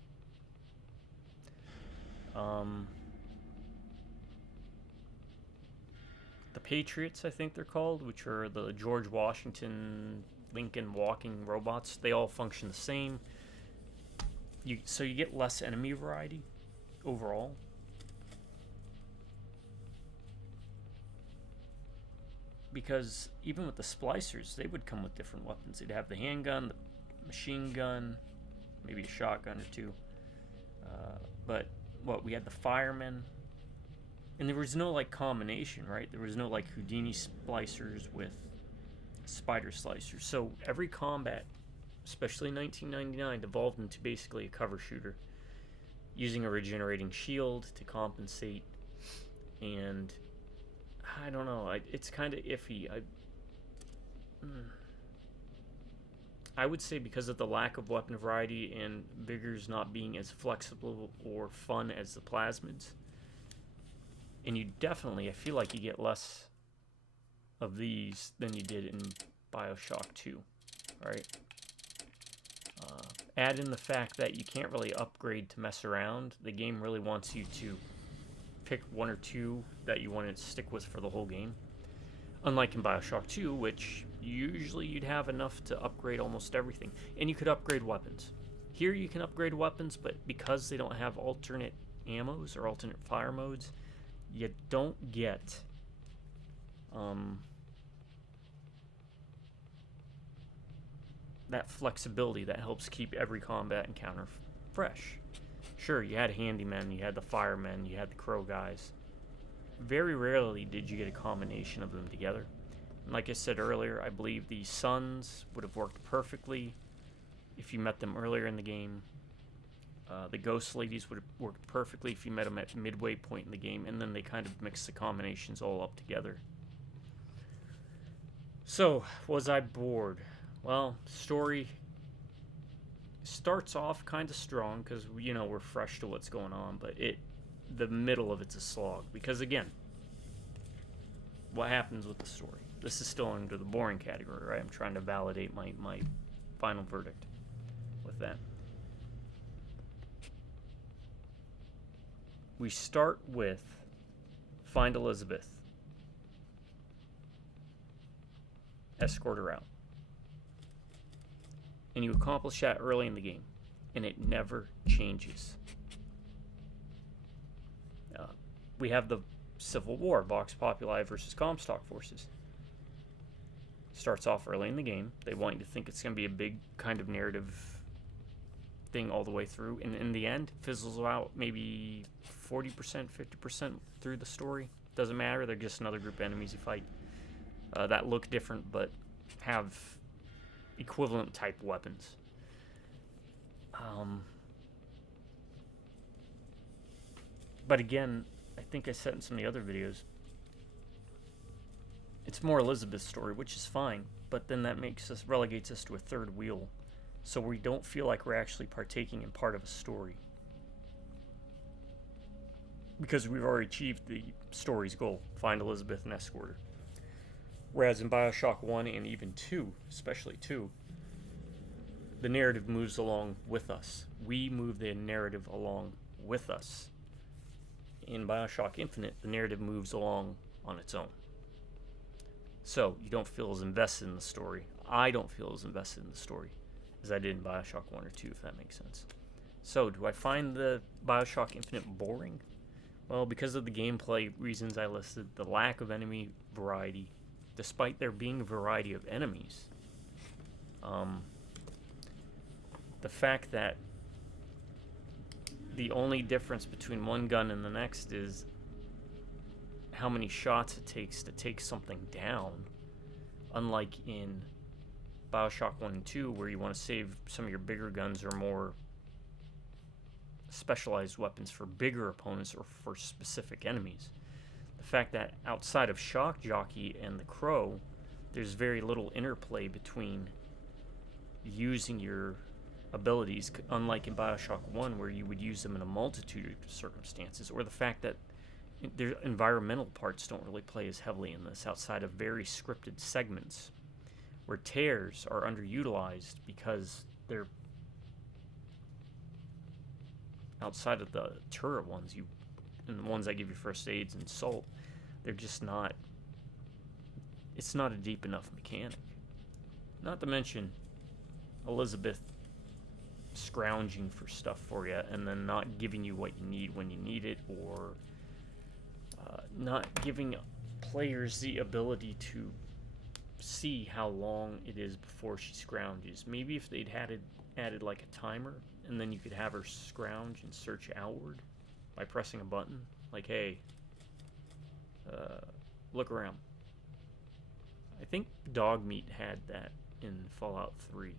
The Patriots, I think they're called, which are the George Washington, Lincoln walking robots. They all function the same. So you get less enemy variety overall. Because even with the splicers, they would come with different weapons. They'd have the handgun, the machine gun, maybe a shotgun or 2. But we had the firemen, And there was no like combination, right? There was no like Houdini splicers with spider slicers. So every combat, especially in 1999, devolved into basically a cover shooter, using a regenerating shield to compensate. And I don't know, it's kind of iffy. I would say because of the lack of weapon variety and Vigors not being as flexible or fun as the plasmids, and you definitely, I feel like you get less of these than you did in BioShock 2, right? Add in the fact that you can't really upgrade to mess around. The game really wants you to pick one or two that you want to stick with for the whole game. Unlike in BioShock 2, which usually you'd have enough to upgrade almost everything. And you could upgrade weapons. Here you can upgrade weapons, but because they don't have alternate ammos or alternate fire modes, you don't get that flexibility that helps keep every combat encounter fresh. Sure, you had handymen, you had the firemen, you had the crow guys. Very rarely did you get a combination of them together. And like I said earlier, I believe the Sons would have worked perfectly if you met them earlier in the game. The Ghost Ladies would have worked perfectly if you met them at midway point in the game, and then they kind of mixed the combinations all up together. So, was I bored? Well, story starts off kind of strong because, you know, we're fresh to what's going on, but the middle of it's a slog. Because, again, what happens with the story? This is still under the boring category, right? I'm trying to validate my final verdict with that. We start with find Elizabeth, escort her out. And you accomplish that early in the game, and it never changes. We have the Civil War, Vox Populi versus Comstock forces. Starts off early in the game. They want you to think it's going to be a big kind of narrative thing all the way through, and in the end, fizzles out maybe 40%, 50% through the story. Doesn't matter, they're just another group of enemies you fight that look different but have equivalent type weapons. But again, I think I said in some of the other videos, it's more Elizabeth's story, which is fine, but then that relegates us to a third wheel, so we don't feel like we're actually partaking in part of a story, because we've already achieved the story's goal: find Elizabeth and escort her. Whereas in BioShock 1 and even 2, especially 2, the narrative moves along with us. We move the narrative along with us. In BioShock Infinite, the narrative moves along on its own. So, you don't feel as invested in the story. I don't feel as invested in the story as I did in BioShock 1 or 2, if that makes sense. So, do I find the BioShock Infinite boring? Well, because of the gameplay reasons I listed, the lack of enemy variety, despite there being a variety of enemies, the fact that the only difference between one gun and the next is how many shots it takes to take something down, unlike in BioShock 1 and 2, where you want to save some of your bigger guns or more specialized weapons for bigger opponents or for specific enemies. The fact that outside of Shock Jockey and the Crow, there's very little interplay between using your abilities, unlike in BioShock 1, where you would use them in a multitude of circumstances, or the fact that their environmental parts don't really play as heavily in this, outside of very scripted segments, where tears are underutilized because they're outside of the turret ones, and the ones that give you first aids and salt, they're just not, it's not a deep enough mechanic. Not to mention Elizabeth scrounging for stuff for you and then not giving you what you need when you need it, or not giving players the ability to see how long it is before she scrounges. Maybe if they'd added like a timer, and then you could have her scrounge and search outward by pressing a button, like, hey, look around. I think dog meat had that in Fallout 3.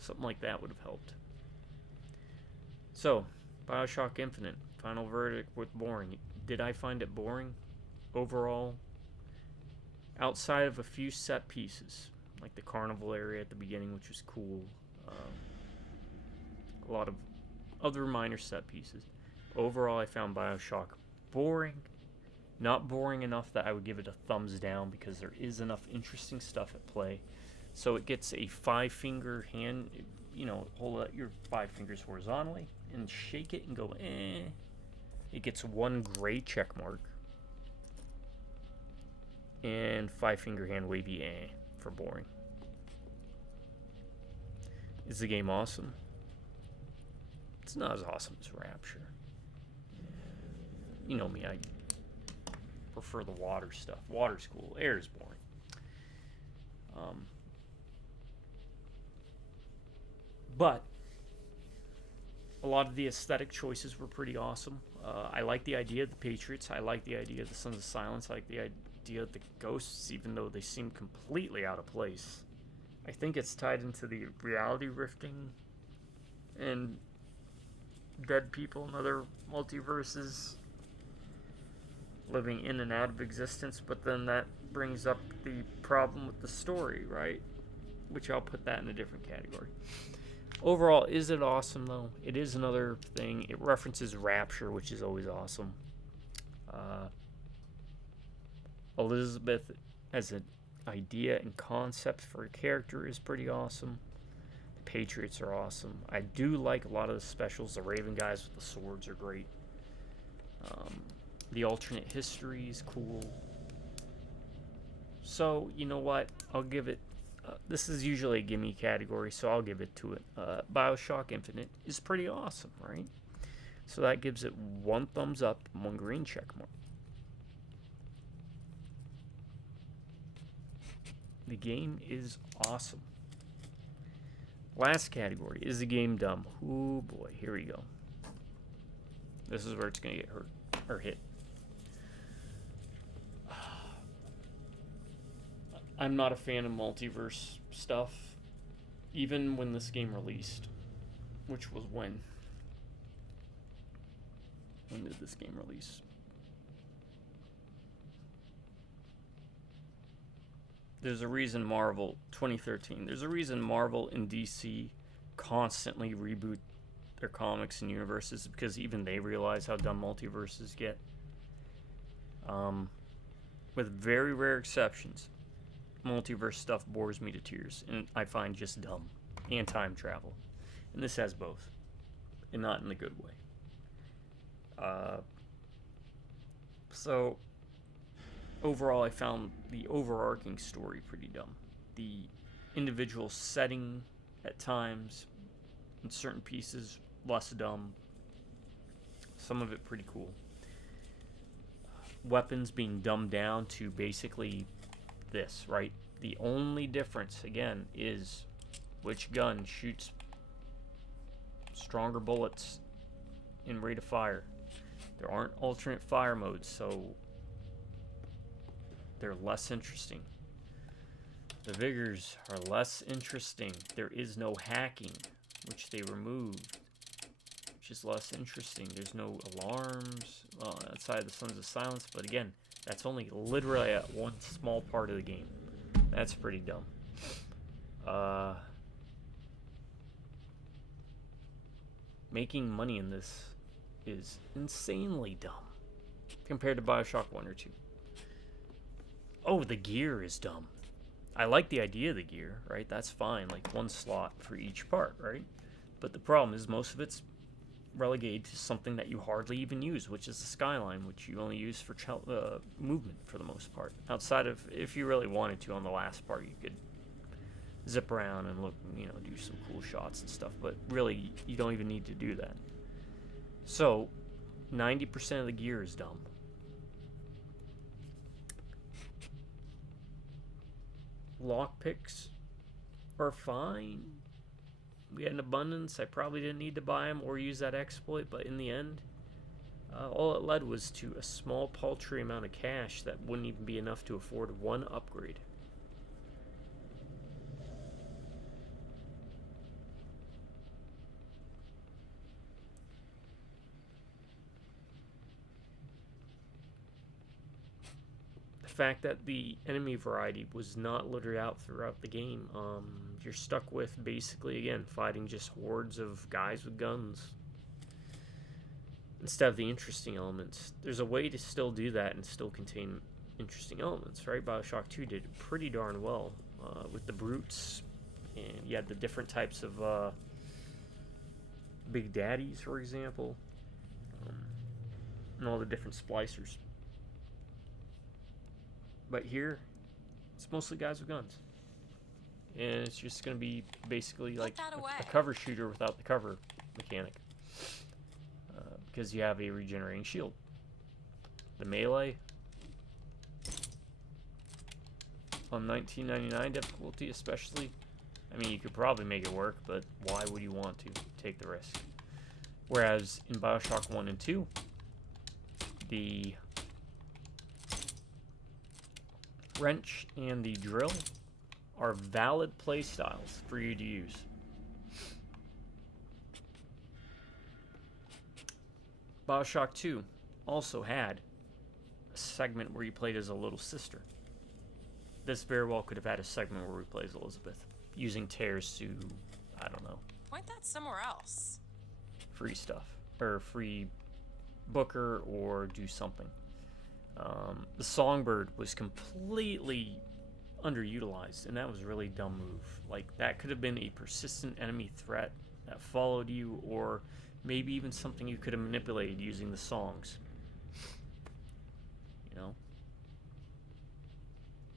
Something like that would have helped. So, BioShock Infinite. Final verdict with boring. Did I find it boring? Overall, outside of a few set pieces, like the carnival area at the beginning, which was cool. A lot of other minor set pieces. Overall, I found BioShock boring. Not boring enough that I would give it a thumbs down, because there is enough interesting stuff at play. So it gets a 5-finger hand, hold out your 5 fingers horizontally and shake it and go, eh. It gets 1 gray check mark. And 5-finger hand wavy, eh, for boring. Is the game awesome? It's not as awesome as Rapture. You know me, I prefer the water stuff. Water's cool. Air is boring. But a lot of the aesthetic choices were pretty awesome. I like the idea of the Patriots. I like the idea of the Sons of Silence. I like the idea of the ghosts, even though they seem completely out of place. I think it's tied into the reality rifting and dead people in other multiverses living in and out of existence, but then that brings up the problem with the story, right? Which I'll put that in a different category. Overall, is it awesome, though? It is another thing. It references Rapture, which is always awesome. Elizabeth as an idea and concept for a character is pretty awesome. The Patriots are awesome. I do like a lot of the specials. The Raven guys with the swords are great. The alternate history is cool. So, you know what? I'll give it... this is usually a gimme category, so I'll give it to it. BioShock Infinite is pretty awesome, right? So that gives it 1 thumbs up, 1 green check mark. The game is awesome. Last category, is the game dumb? Ooh boy, here we go. This is where it's going to get hurt, or hit. I'm not a fan of multiverse stuff, even when this game released, which was when? When did this game release? There's a reason Marvel, 2013, there's a reason Marvel and DC constantly reboot their comics and universes, because even they realize how dumb multiverses get. With very rare exceptions, multiverse stuff bores me to tears, and I find just dumb. And time travel. And this has both. And not in a good way. So, overall, I found the overarching story pretty dumb. The individual setting, at times, in certain pieces, less dumb. Some of it pretty cool. Weapons being dumbed down to basically this, right? The only difference, again, is which gun shoots stronger bullets in rate of fire. There aren't alternate fire modes, so they're less interesting. The vigors are less interesting. There is no hacking, which they removed, which is less interesting. There's no alarms, well, outside the Sons of Silence, but again, that's only literally at one small part of the game. That's pretty dumb. Making money in this is insanely dumb compared to BioShock 1 or 2. Oh, the gear is dumb. I like the idea of the gear, right? That's fine, like 1 slot for each part, right? But the problem is most of it's relegated to something that you hardly even use, which is the skyline, which you only use for movement for the most part. Outside of, if you really wanted to on the last part, you could zip around and look, do some cool shots and stuff, but really, you don't even need to do that. So, 90% of the gear is dumb. Lockpicks are fine. We had an abundance. I probably didn't need to buy them or use that exploit, but in the end, All it led was to a small, paltry amount of cash that wouldn't even be enough to afford one upgrade. The fact that the enemy variety was not littered out throughout the game, you're stuck with basically, again, fighting just hordes of guys with guns instead of the interesting elements. There's a way to still do that and still contain interesting elements, right? BioShock 2 did it pretty darn well with the brutes, and you had the different types of big daddies, for example, and all the different splicers. But here, it's mostly guys with guns. And it's just going to be basically like a cover shooter without the cover mechanic. Because you have a regenerating shield. The melee on 1999 difficulty especially. I mean, you could probably make it work, but why would you want to take the risk? Whereas in BioShock 1 and 2, the wrench and the drill are valid play styles for you to use. BioShock 2 also had a segment where you played as a little sister. This very well could have had a segment where we played as Elizabeth, using tears to, I don't know, Point that somewhere else. free stuff, or free Booker, or do something. The Songbird was completely underutilized, and that was a really dumb move. Like, that could have been a persistent enemy threat that followed you, or maybe even something you could have manipulated using the songs. You know?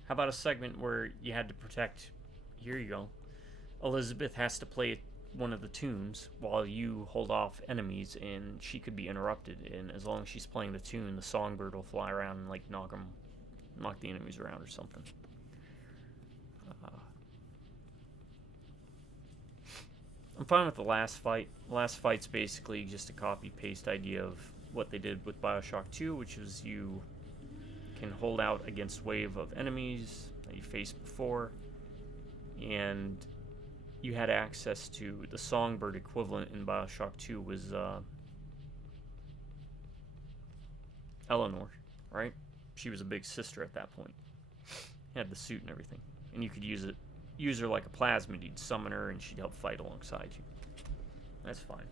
How about a segment where you had to protect, here you go, Elizabeth has to play one of the tunes while you hold off enemies, and she could be interrupted, and as long as she's playing the tune, the Songbird will fly around and like knock the enemies around or something. I'm fine with the last fight. The last fight's basically just a copy-paste idea of what they did with BioShock 2, which was you can hold out against wave of enemies that you faced before, and you had access to the Songbird equivalent in BioShock 2 was Eleanor, right? She was a big sister at that point. Had the suit and everything, and you could use her like a plasmid. You'd summon her, and she'd help fight alongside you. That's fine.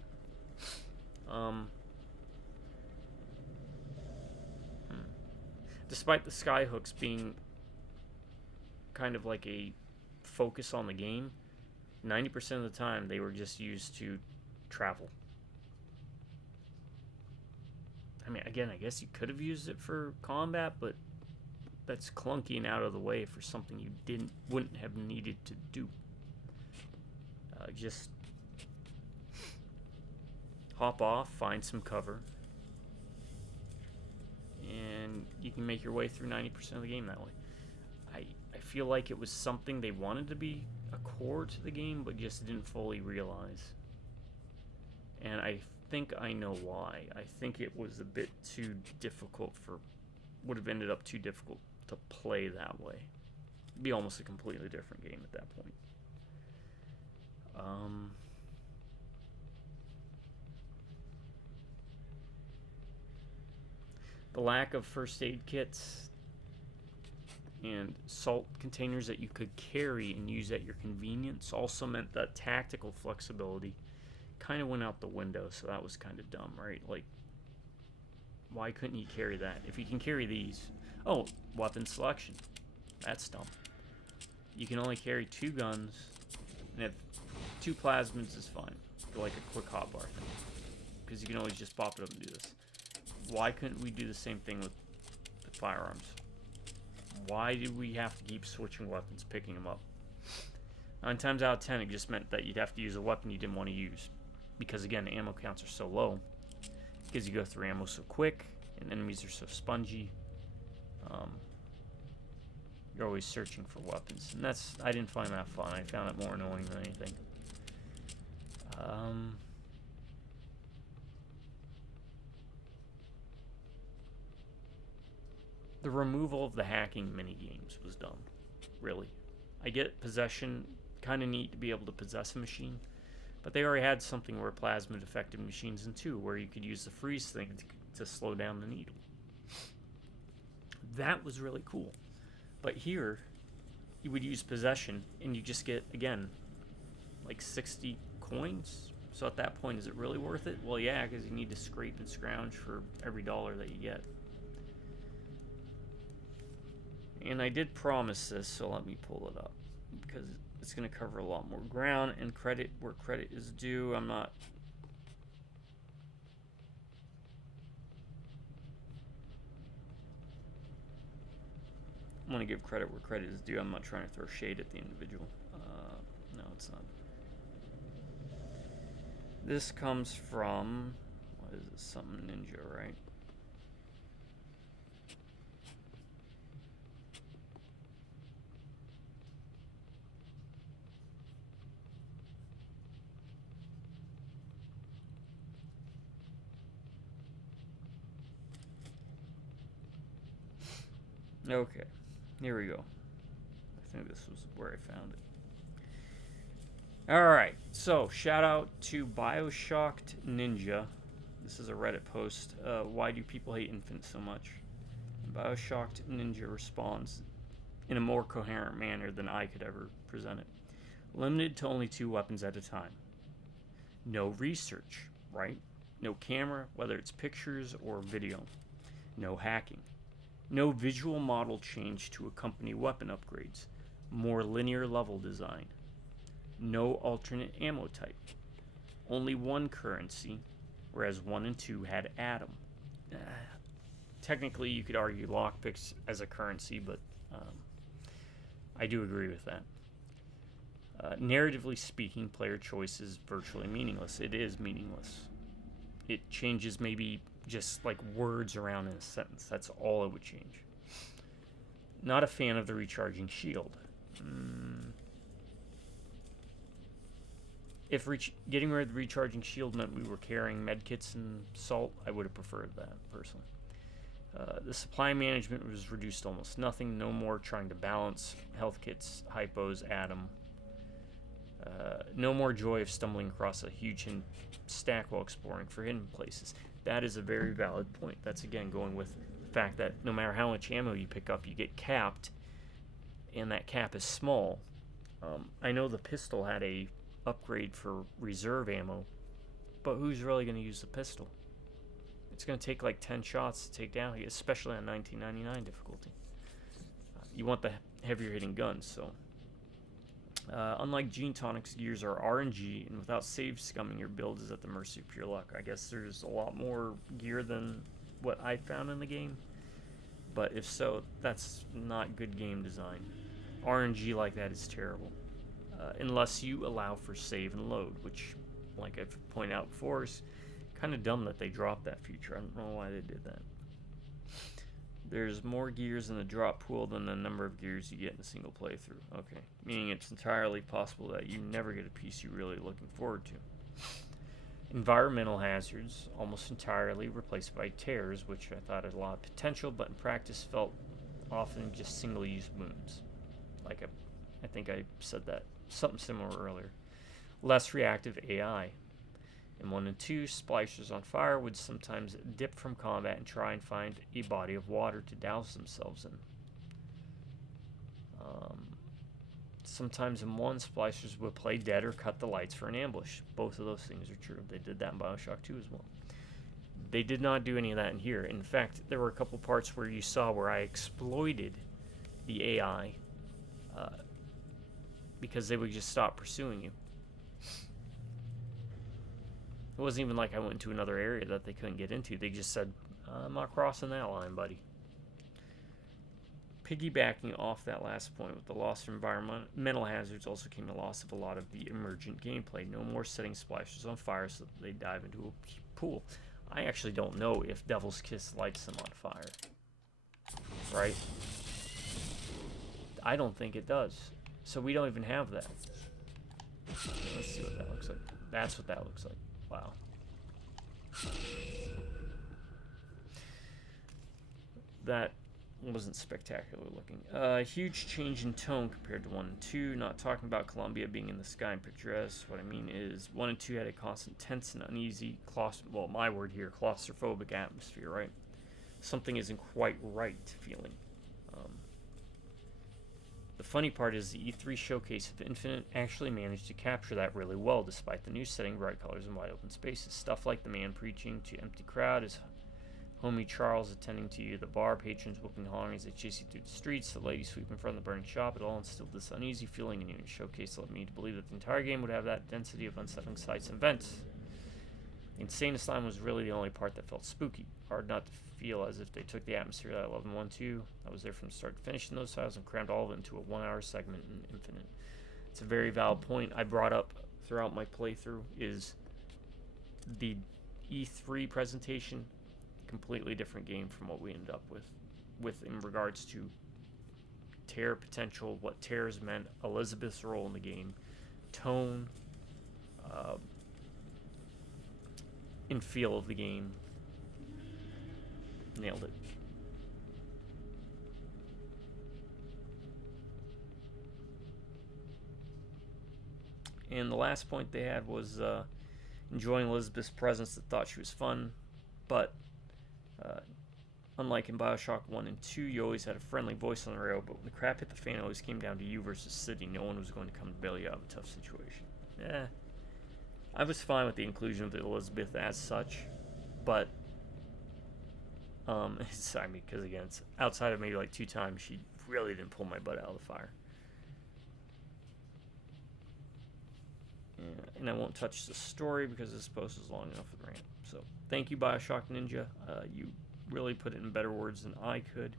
Despite the skyhooks being kind of like a focus on the game, 90% of the time they were just used to travel. I mean, again, I guess you could have used it for combat, but that's clunky and out of the way for something you wouldn't have needed to do. Just hop off, find some cover, and you can make your way through 90% of the game that way. I feel like it was something they wanted to be a core to the game, but just didn't fully realize. And I think I know why. I think it was a bit too difficult would have ended up too difficult to play that way. It'd be almost a completely different game at that point. The lack of first aid kits and salt containers that you could carry and use at your convenience also meant that tactical flexibility kind of went out the window, so that was kind of dumb, right? Like, why couldn't you carry that? If you can carry these... Oh, weapon selection. That's dumb. You can only carry 2 guns, and if 2 plasmids is fine. For like a quick hotbar thing. Because you can always just pop it up and do this. Why couldn't we do the same thing with the firearms? Why did we have to keep switching weapons, picking them up? 9 times out of 10, it just meant that you'd have to use a weapon you didn't want to use. Because again, the ammo counts are so low. Because you go through ammo so quick, and enemies are so spongy. You're always searching for weapons. And I didn't find that fun. I found it more annoying than anything. the removal of the hacking mini games was dumb. Really. I get possession, kind of neat to be able to possess a machine, but they already had something where plasmid affected machines in 2, where you could use the freeze thing to slow down the needle. That was really cool. But here, you would use possession, and you just get, again, like 60 coins. So at that point, is it really worth it? Well, yeah, because you need to scrape and scrounge for every dollar that you get. And I did promise this, so let me pull it up, because it's going to cover a lot more ground, and credit where credit is due. I'm going to give credit where credit is due. I'm not trying to throw shade at the individual. No, it's not. This comes from, what is it, something Ninja, right? Okay, here we go. I think this was where I found it. Alright, so shout out to BioShock Ninja. This is a Reddit post. Why do people hate Infinite so much? And BioShock Ninja responds in a more coherent manner than I could ever present it. Limited to only 2 weapons at a time. No research, right? No camera, whether it's pictures or video. No hacking. No visual model change to accompany weapon upgrades. More linear level design. No alternate ammo type. Only 1 currency, whereas 1 and 2 had Atom. Technically, you could argue lockpicks as a currency, but I do agree with that. Narratively speaking, player choice is virtually meaningless. It is meaningless. It changes maybe just like words around in a sentence. That's all it would change. Not a fan of the recharging shield. If getting rid of the recharging shield meant we were carrying medkits and salt, I would have preferred that, personally. The supply management was reduced to almost nothing. No more trying to balance health kits, hypos, Atom. No more joy of stumbling across a huge stack while exploring for hidden places. That is a very valid point. That's, again, going with the fact that no matter how much ammo you pick up, you get capped, and that cap is small. I know the pistol had a upgrade for reserve ammo, but who's really going to use the pistol? It's going to take like 10 shots to take down, especially on 1999 difficulty. You want the heavier hitting guns, so unlike Gene Tonic's gears are RNG, and without save scumming, your build is at the mercy of pure luck. I guess there's a lot more gear than what I found in the game, but if so, that's not good game design. RNG like that is terrible. Unless you allow for save and load, which, like I've pointed out before, is kind of dumb that they dropped that feature. I don't know why they did that. There's more gears in the drop pool than the number of gears you get in a single playthrough. Okay, meaning it's entirely possible that you never get a piece you're really looking forward to. Environmental hazards, almost entirely replaced by tears, which I thought had a lot of potential, but in practice felt often just single-use wounds. Like I think I said that. Something similar earlier. Less reactive AI. In 1 and 2, splashers on fire would sometimes dip from combat and try and find a body of water to douse themselves in. Sometimes in 1, splashers would play dead or cut the lights for an ambush. Both of those things are true. They did that in BioShock 2 as well. They did not do any of that in here. In fact, there were a couple parts where you saw where I exploited the AI because they would just stop pursuing you. It wasn't even like I went into another area that they couldn't get into. They just said, I'm not crossing that line, buddy. Piggybacking off that last point, with the loss of environmental hazards also came the loss of a lot of the emergent gameplay. No more setting splashers on fire so that they dive into a pool. I actually don't know if Devil's Kiss lights them on fire. Right? I don't think it does. So we don't even have that. Let's see what that looks like. That's what that looks like. Wow. That wasn't spectacular looking. Huge change in tone compared to 1 and 2. Not talking about Columbia being in the sky and picturesque. What I mean is 1 and 2 had a constant tense and uneasy, well, my word here, claustrophobic atmosphere, right? Something isn't quite right feeling. The funny part is the E3 showcase of Infinite actually managed to capture that really well, despite the new setting, bright colors, and wide open spaces. Stuff like the man preaching to empty crowd, his homie Charles attending to you at the bar, patrons whooping and hollering as they chase you through the streets, the lady sweeping in front of the burning shop. It all instilled this uneasy feeling in you. The showcase led me to believe that the entire game would have that density of unsettling sights and events. The Insane Asylum was really the only part that felt spooky. Hard not to feel as if they took the atmosphere that I loved in 1-2. I was there from start to finish in those files and crammed all of it into a 1-hour segment in Infinite. It's a very valid point I brought up throughout my playthrough is the E3 presentation, completely different game from what we ended up with in regards to terror potential, what terrors meant, Elizabeth's role in the game, tone, and feel of the game. Nailed it. And the last point they had was enjoying Elizabeth's presence, that thought she was fun, but unlike in BioShock 1 and 2, you always had a friendly voice on the rail, but when the crap hit the fan, it always came down to you versus City. No one was going to come to bail you out of a tough situation. I was fine with the inclusion of Elizabeth as such, but I mean, because again, it's outside of maybe like 2 times, she really didn't pull my butt out of the fire. And I won't touch the story because this post is long enough with rant. So thank you, BioShock Ninja. You really put it in better words than I could.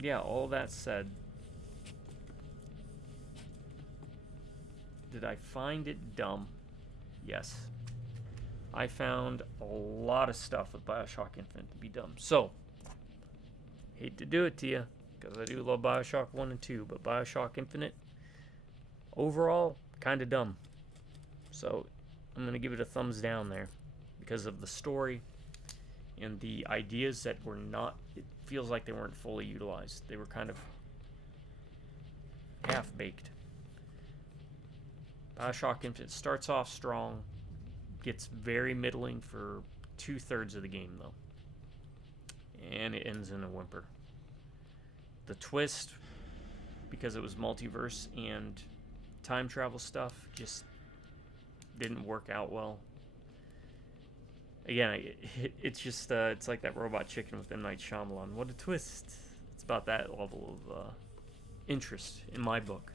Yeah, all that said, did I find it dumb? Yes. I found a lot of stuff with BioShock Infinite to be dumb. So, hate to do it to you, because I do love BioShock 1 and 2, but BioShock Infinite, overall, kind of dumb. So, I'm going to give it a thumbs down there, because of the story and the ideas that were not, it feels like they weren't fully utilized. They were kind of half-baked. BioShock Infinite starts off strong, gets very middling for 2/3 of the game, though. And it ends in a whimper. The twist, because it was multiverse and time travel stuff, just didn't work out well. Again, it's just, it's like that Robot Chicken with M. Night Shyamalan. What a twist. It's about that level of interest in my book.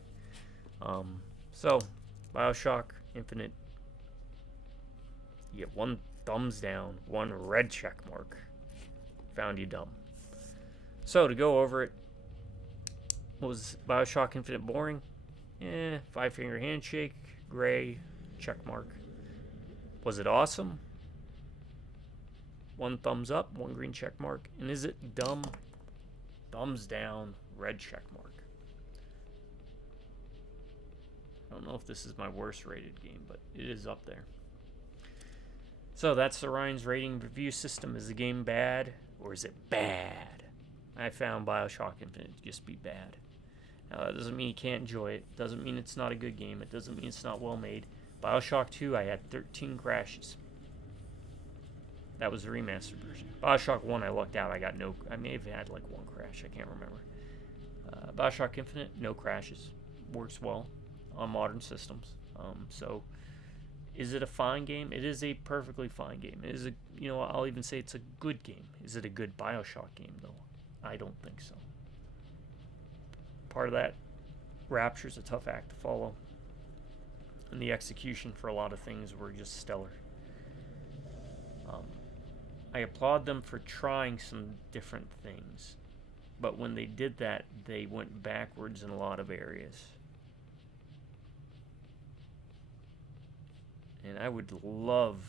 So, BioShock Infinite, you get 1 thumbs down, 1 red check mark. Found you dumb. So, to go over it, was BioShock Infinite boring? 5-finger handshake, gray, check mark. Was it awesome? 1 thumbs up, 1 green check mark. And is it dumb? Thumbs down, red check mark. I don't know if this is my worst rated game, but it is up there. So that's Orion's rating review system. Is the game bad, or is it bad? I found BioShock Infinite to just be bad. Now, that doesn't mean you can't enjoy it. Doesn't mean it's not a good game. It doesn't mean it's not well made. BioShock 2, I had 13 crashes. That was the remastered version. BioShock 1, I lucked out. I may have had like 1 crash. I can't remember. BioShock Infinite, no crashes. Works well on modern systems. So, is it a fine game? It is a perfectly fine game. It is a, I'll even say it's a good game. Is it a good BioShock game, though? I don't think so. Part of that, Rapture's a tough act to follow. And the execution for a lot of things were just stellar. I applaud them for trying some different things. But when they did that, they went backwards in a lot of areas. And I would love,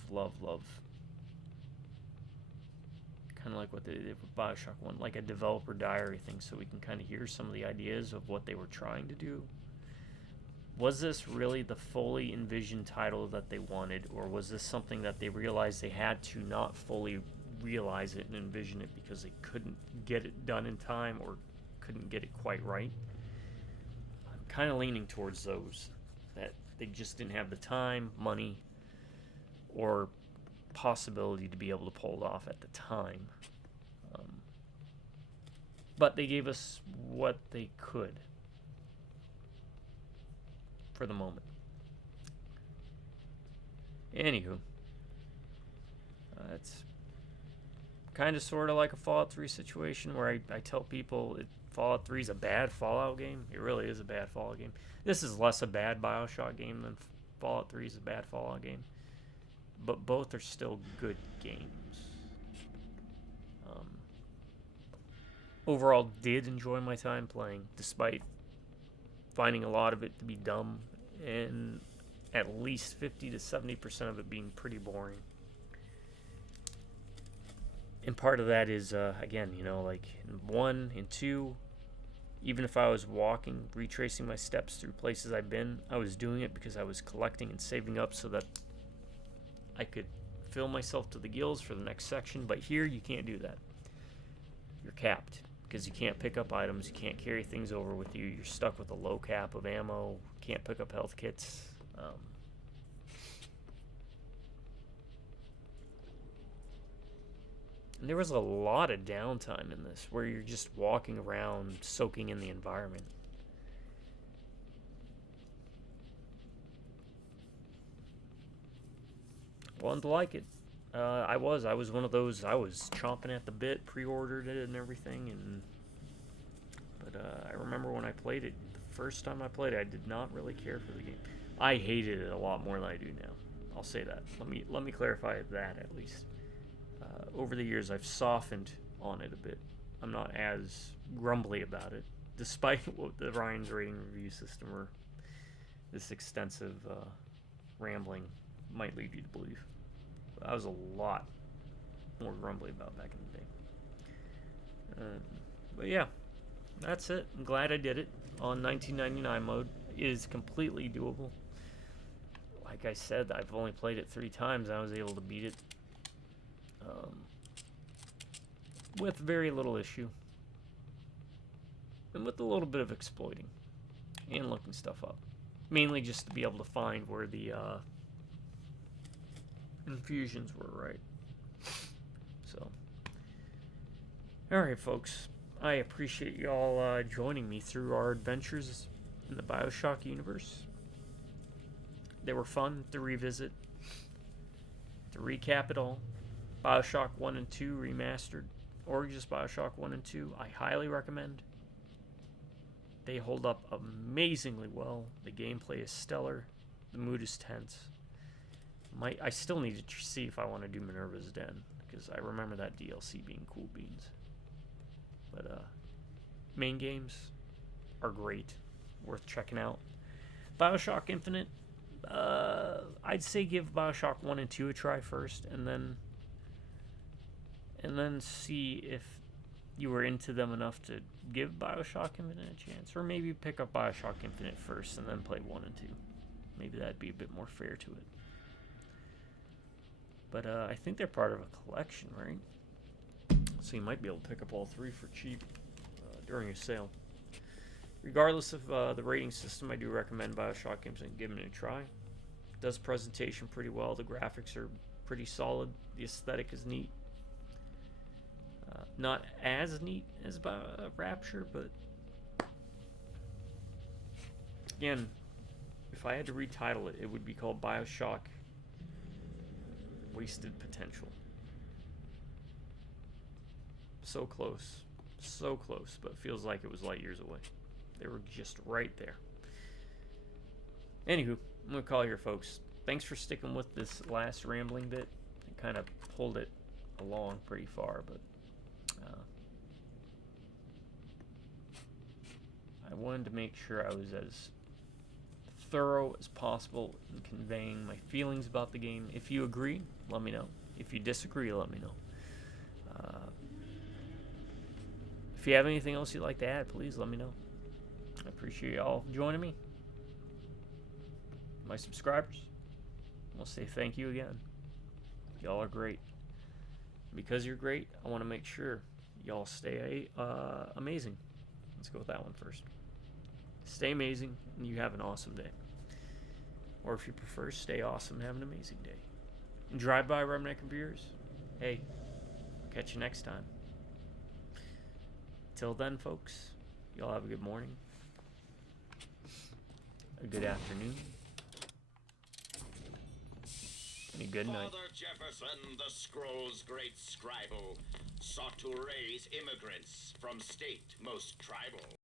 kind of like what they did with BioShock 1, like a developer diary thing, so we can kind of hear some of the ideas of what they were trying to do. was this really the fully envisioned title that they wanted, or was this something that they realized they had to not fully realize it and envision it because they couldn't get it done in time or couldn't get it quite right? I'm kind of leaning towards those, that they just didn't have the time, money, or possibility to be able to pull it off at the time. But they gave us what they could for the moment. Anywho, it's kind of sort of like a Fallout 3 situation where I tell people Fallout 3 is a bad Fallout game. It really is a bad Fallout game. This is less a bad BioShock game than Fallout 3 is a bad Fallout game. But both are still good games. Overall, did enjoy my time playing, despite finding a lot of it to be dumb and at least 50 to 70% of it being pretty boring. And part of that is, again, like in 1 and 2, even if I was walking, retracing my steps through places I've been, I was doing it because I was collecting and saving up so that I could fill myself to the gills for the next section. But here, you can't do that. You're capped because you can't pick up items, you can't carry things over with you, you're stuck with a low cap of ammo, can't pick up health kits. And there was a lot of downtime in this where you're just walking around soaking in the environment. Wanted to like it. I was one of those. I was chomping at the bit, pre-ordered it and everything, but I remember when I played it, the first time I played it, I did not really care for the game. I hated it a lot more than I do now. I'll say that. Let me clarify that at least. Over the years, I've softened on it a bit. I'm not as grumbly about it, despite what the Ryan's rating review system or this extensive rambling might lead you to believe. I was a lot more grumbly about back in the day. But yeah, that's it. I'm glad I did it on 1999 mode. It is completely doable. Like I said, I've only played it 3 times and I was able to beat it with very little issue. And with a little bit of exploiting and looking stuff up. Mainly just to be able to find where the infusions were right. So, alright folks, I appreciate y'all joining me through our adventures in the BioShock universe. They were fun to revisit, to recap it all. BioShock 1 and 2 remastered, or just BioShock 1 and 2, I highly recommend. They hold up amazingly well. The gameplay is stellar. The mood is tense. I still need to see if I want to do Minerva's Den, because I remember that DLC being cool beans. But main games are great, worth checking out. BioShock Infinite, I'd say give BioShock 1 and 2 a try first, and then see if you were into them enough to give BioShock Infinite a chance, or maybe pick up BioShock Infinite first and then play 1 and 2. Maybe that'd be a bit more fair to it. But I think they're part of a collection, right? So you might be able to pick up all 3 for cheap during a sale. Regardless of the rating system, I do recommend BioShock Infinite giving it a try. It does presentation pretty well. The graphics are pretty solid. The aesthetic is neat. Not as neat as Rapture, but again, if I had to retitle it, it would be called BioShock Wasted Potential. So close, but feels like it was light years away. They were just right there. Anywho, I'm gonna call it here, folks. Thanks for sticking with this last rambling bit. It kind of pulled it along pretty far, but I wanted to make sure I was as thorough as possible in conveying my feelings about the game. If you agree, let me know. If you disagree, let me know. If you have anything else you'd like to add, please let me know. I appreciate y'all joining me. my subscribers, I'll say thank you again. Y'all are great. Because you're great, I want to make sure y'all stay amazing. Let's go with that one first. Stay amazing, and you have an awesome day. Or if you prefer, stay awesome and have an amazing day. And drive by Redneck and Beers. Hey, I'll catch you next time. Till then, folks, y'all have a good morning, a good afternoon, and a good night. Father Jefferson, the scroll's great scribal, sought to raise immigrants from state most tribal.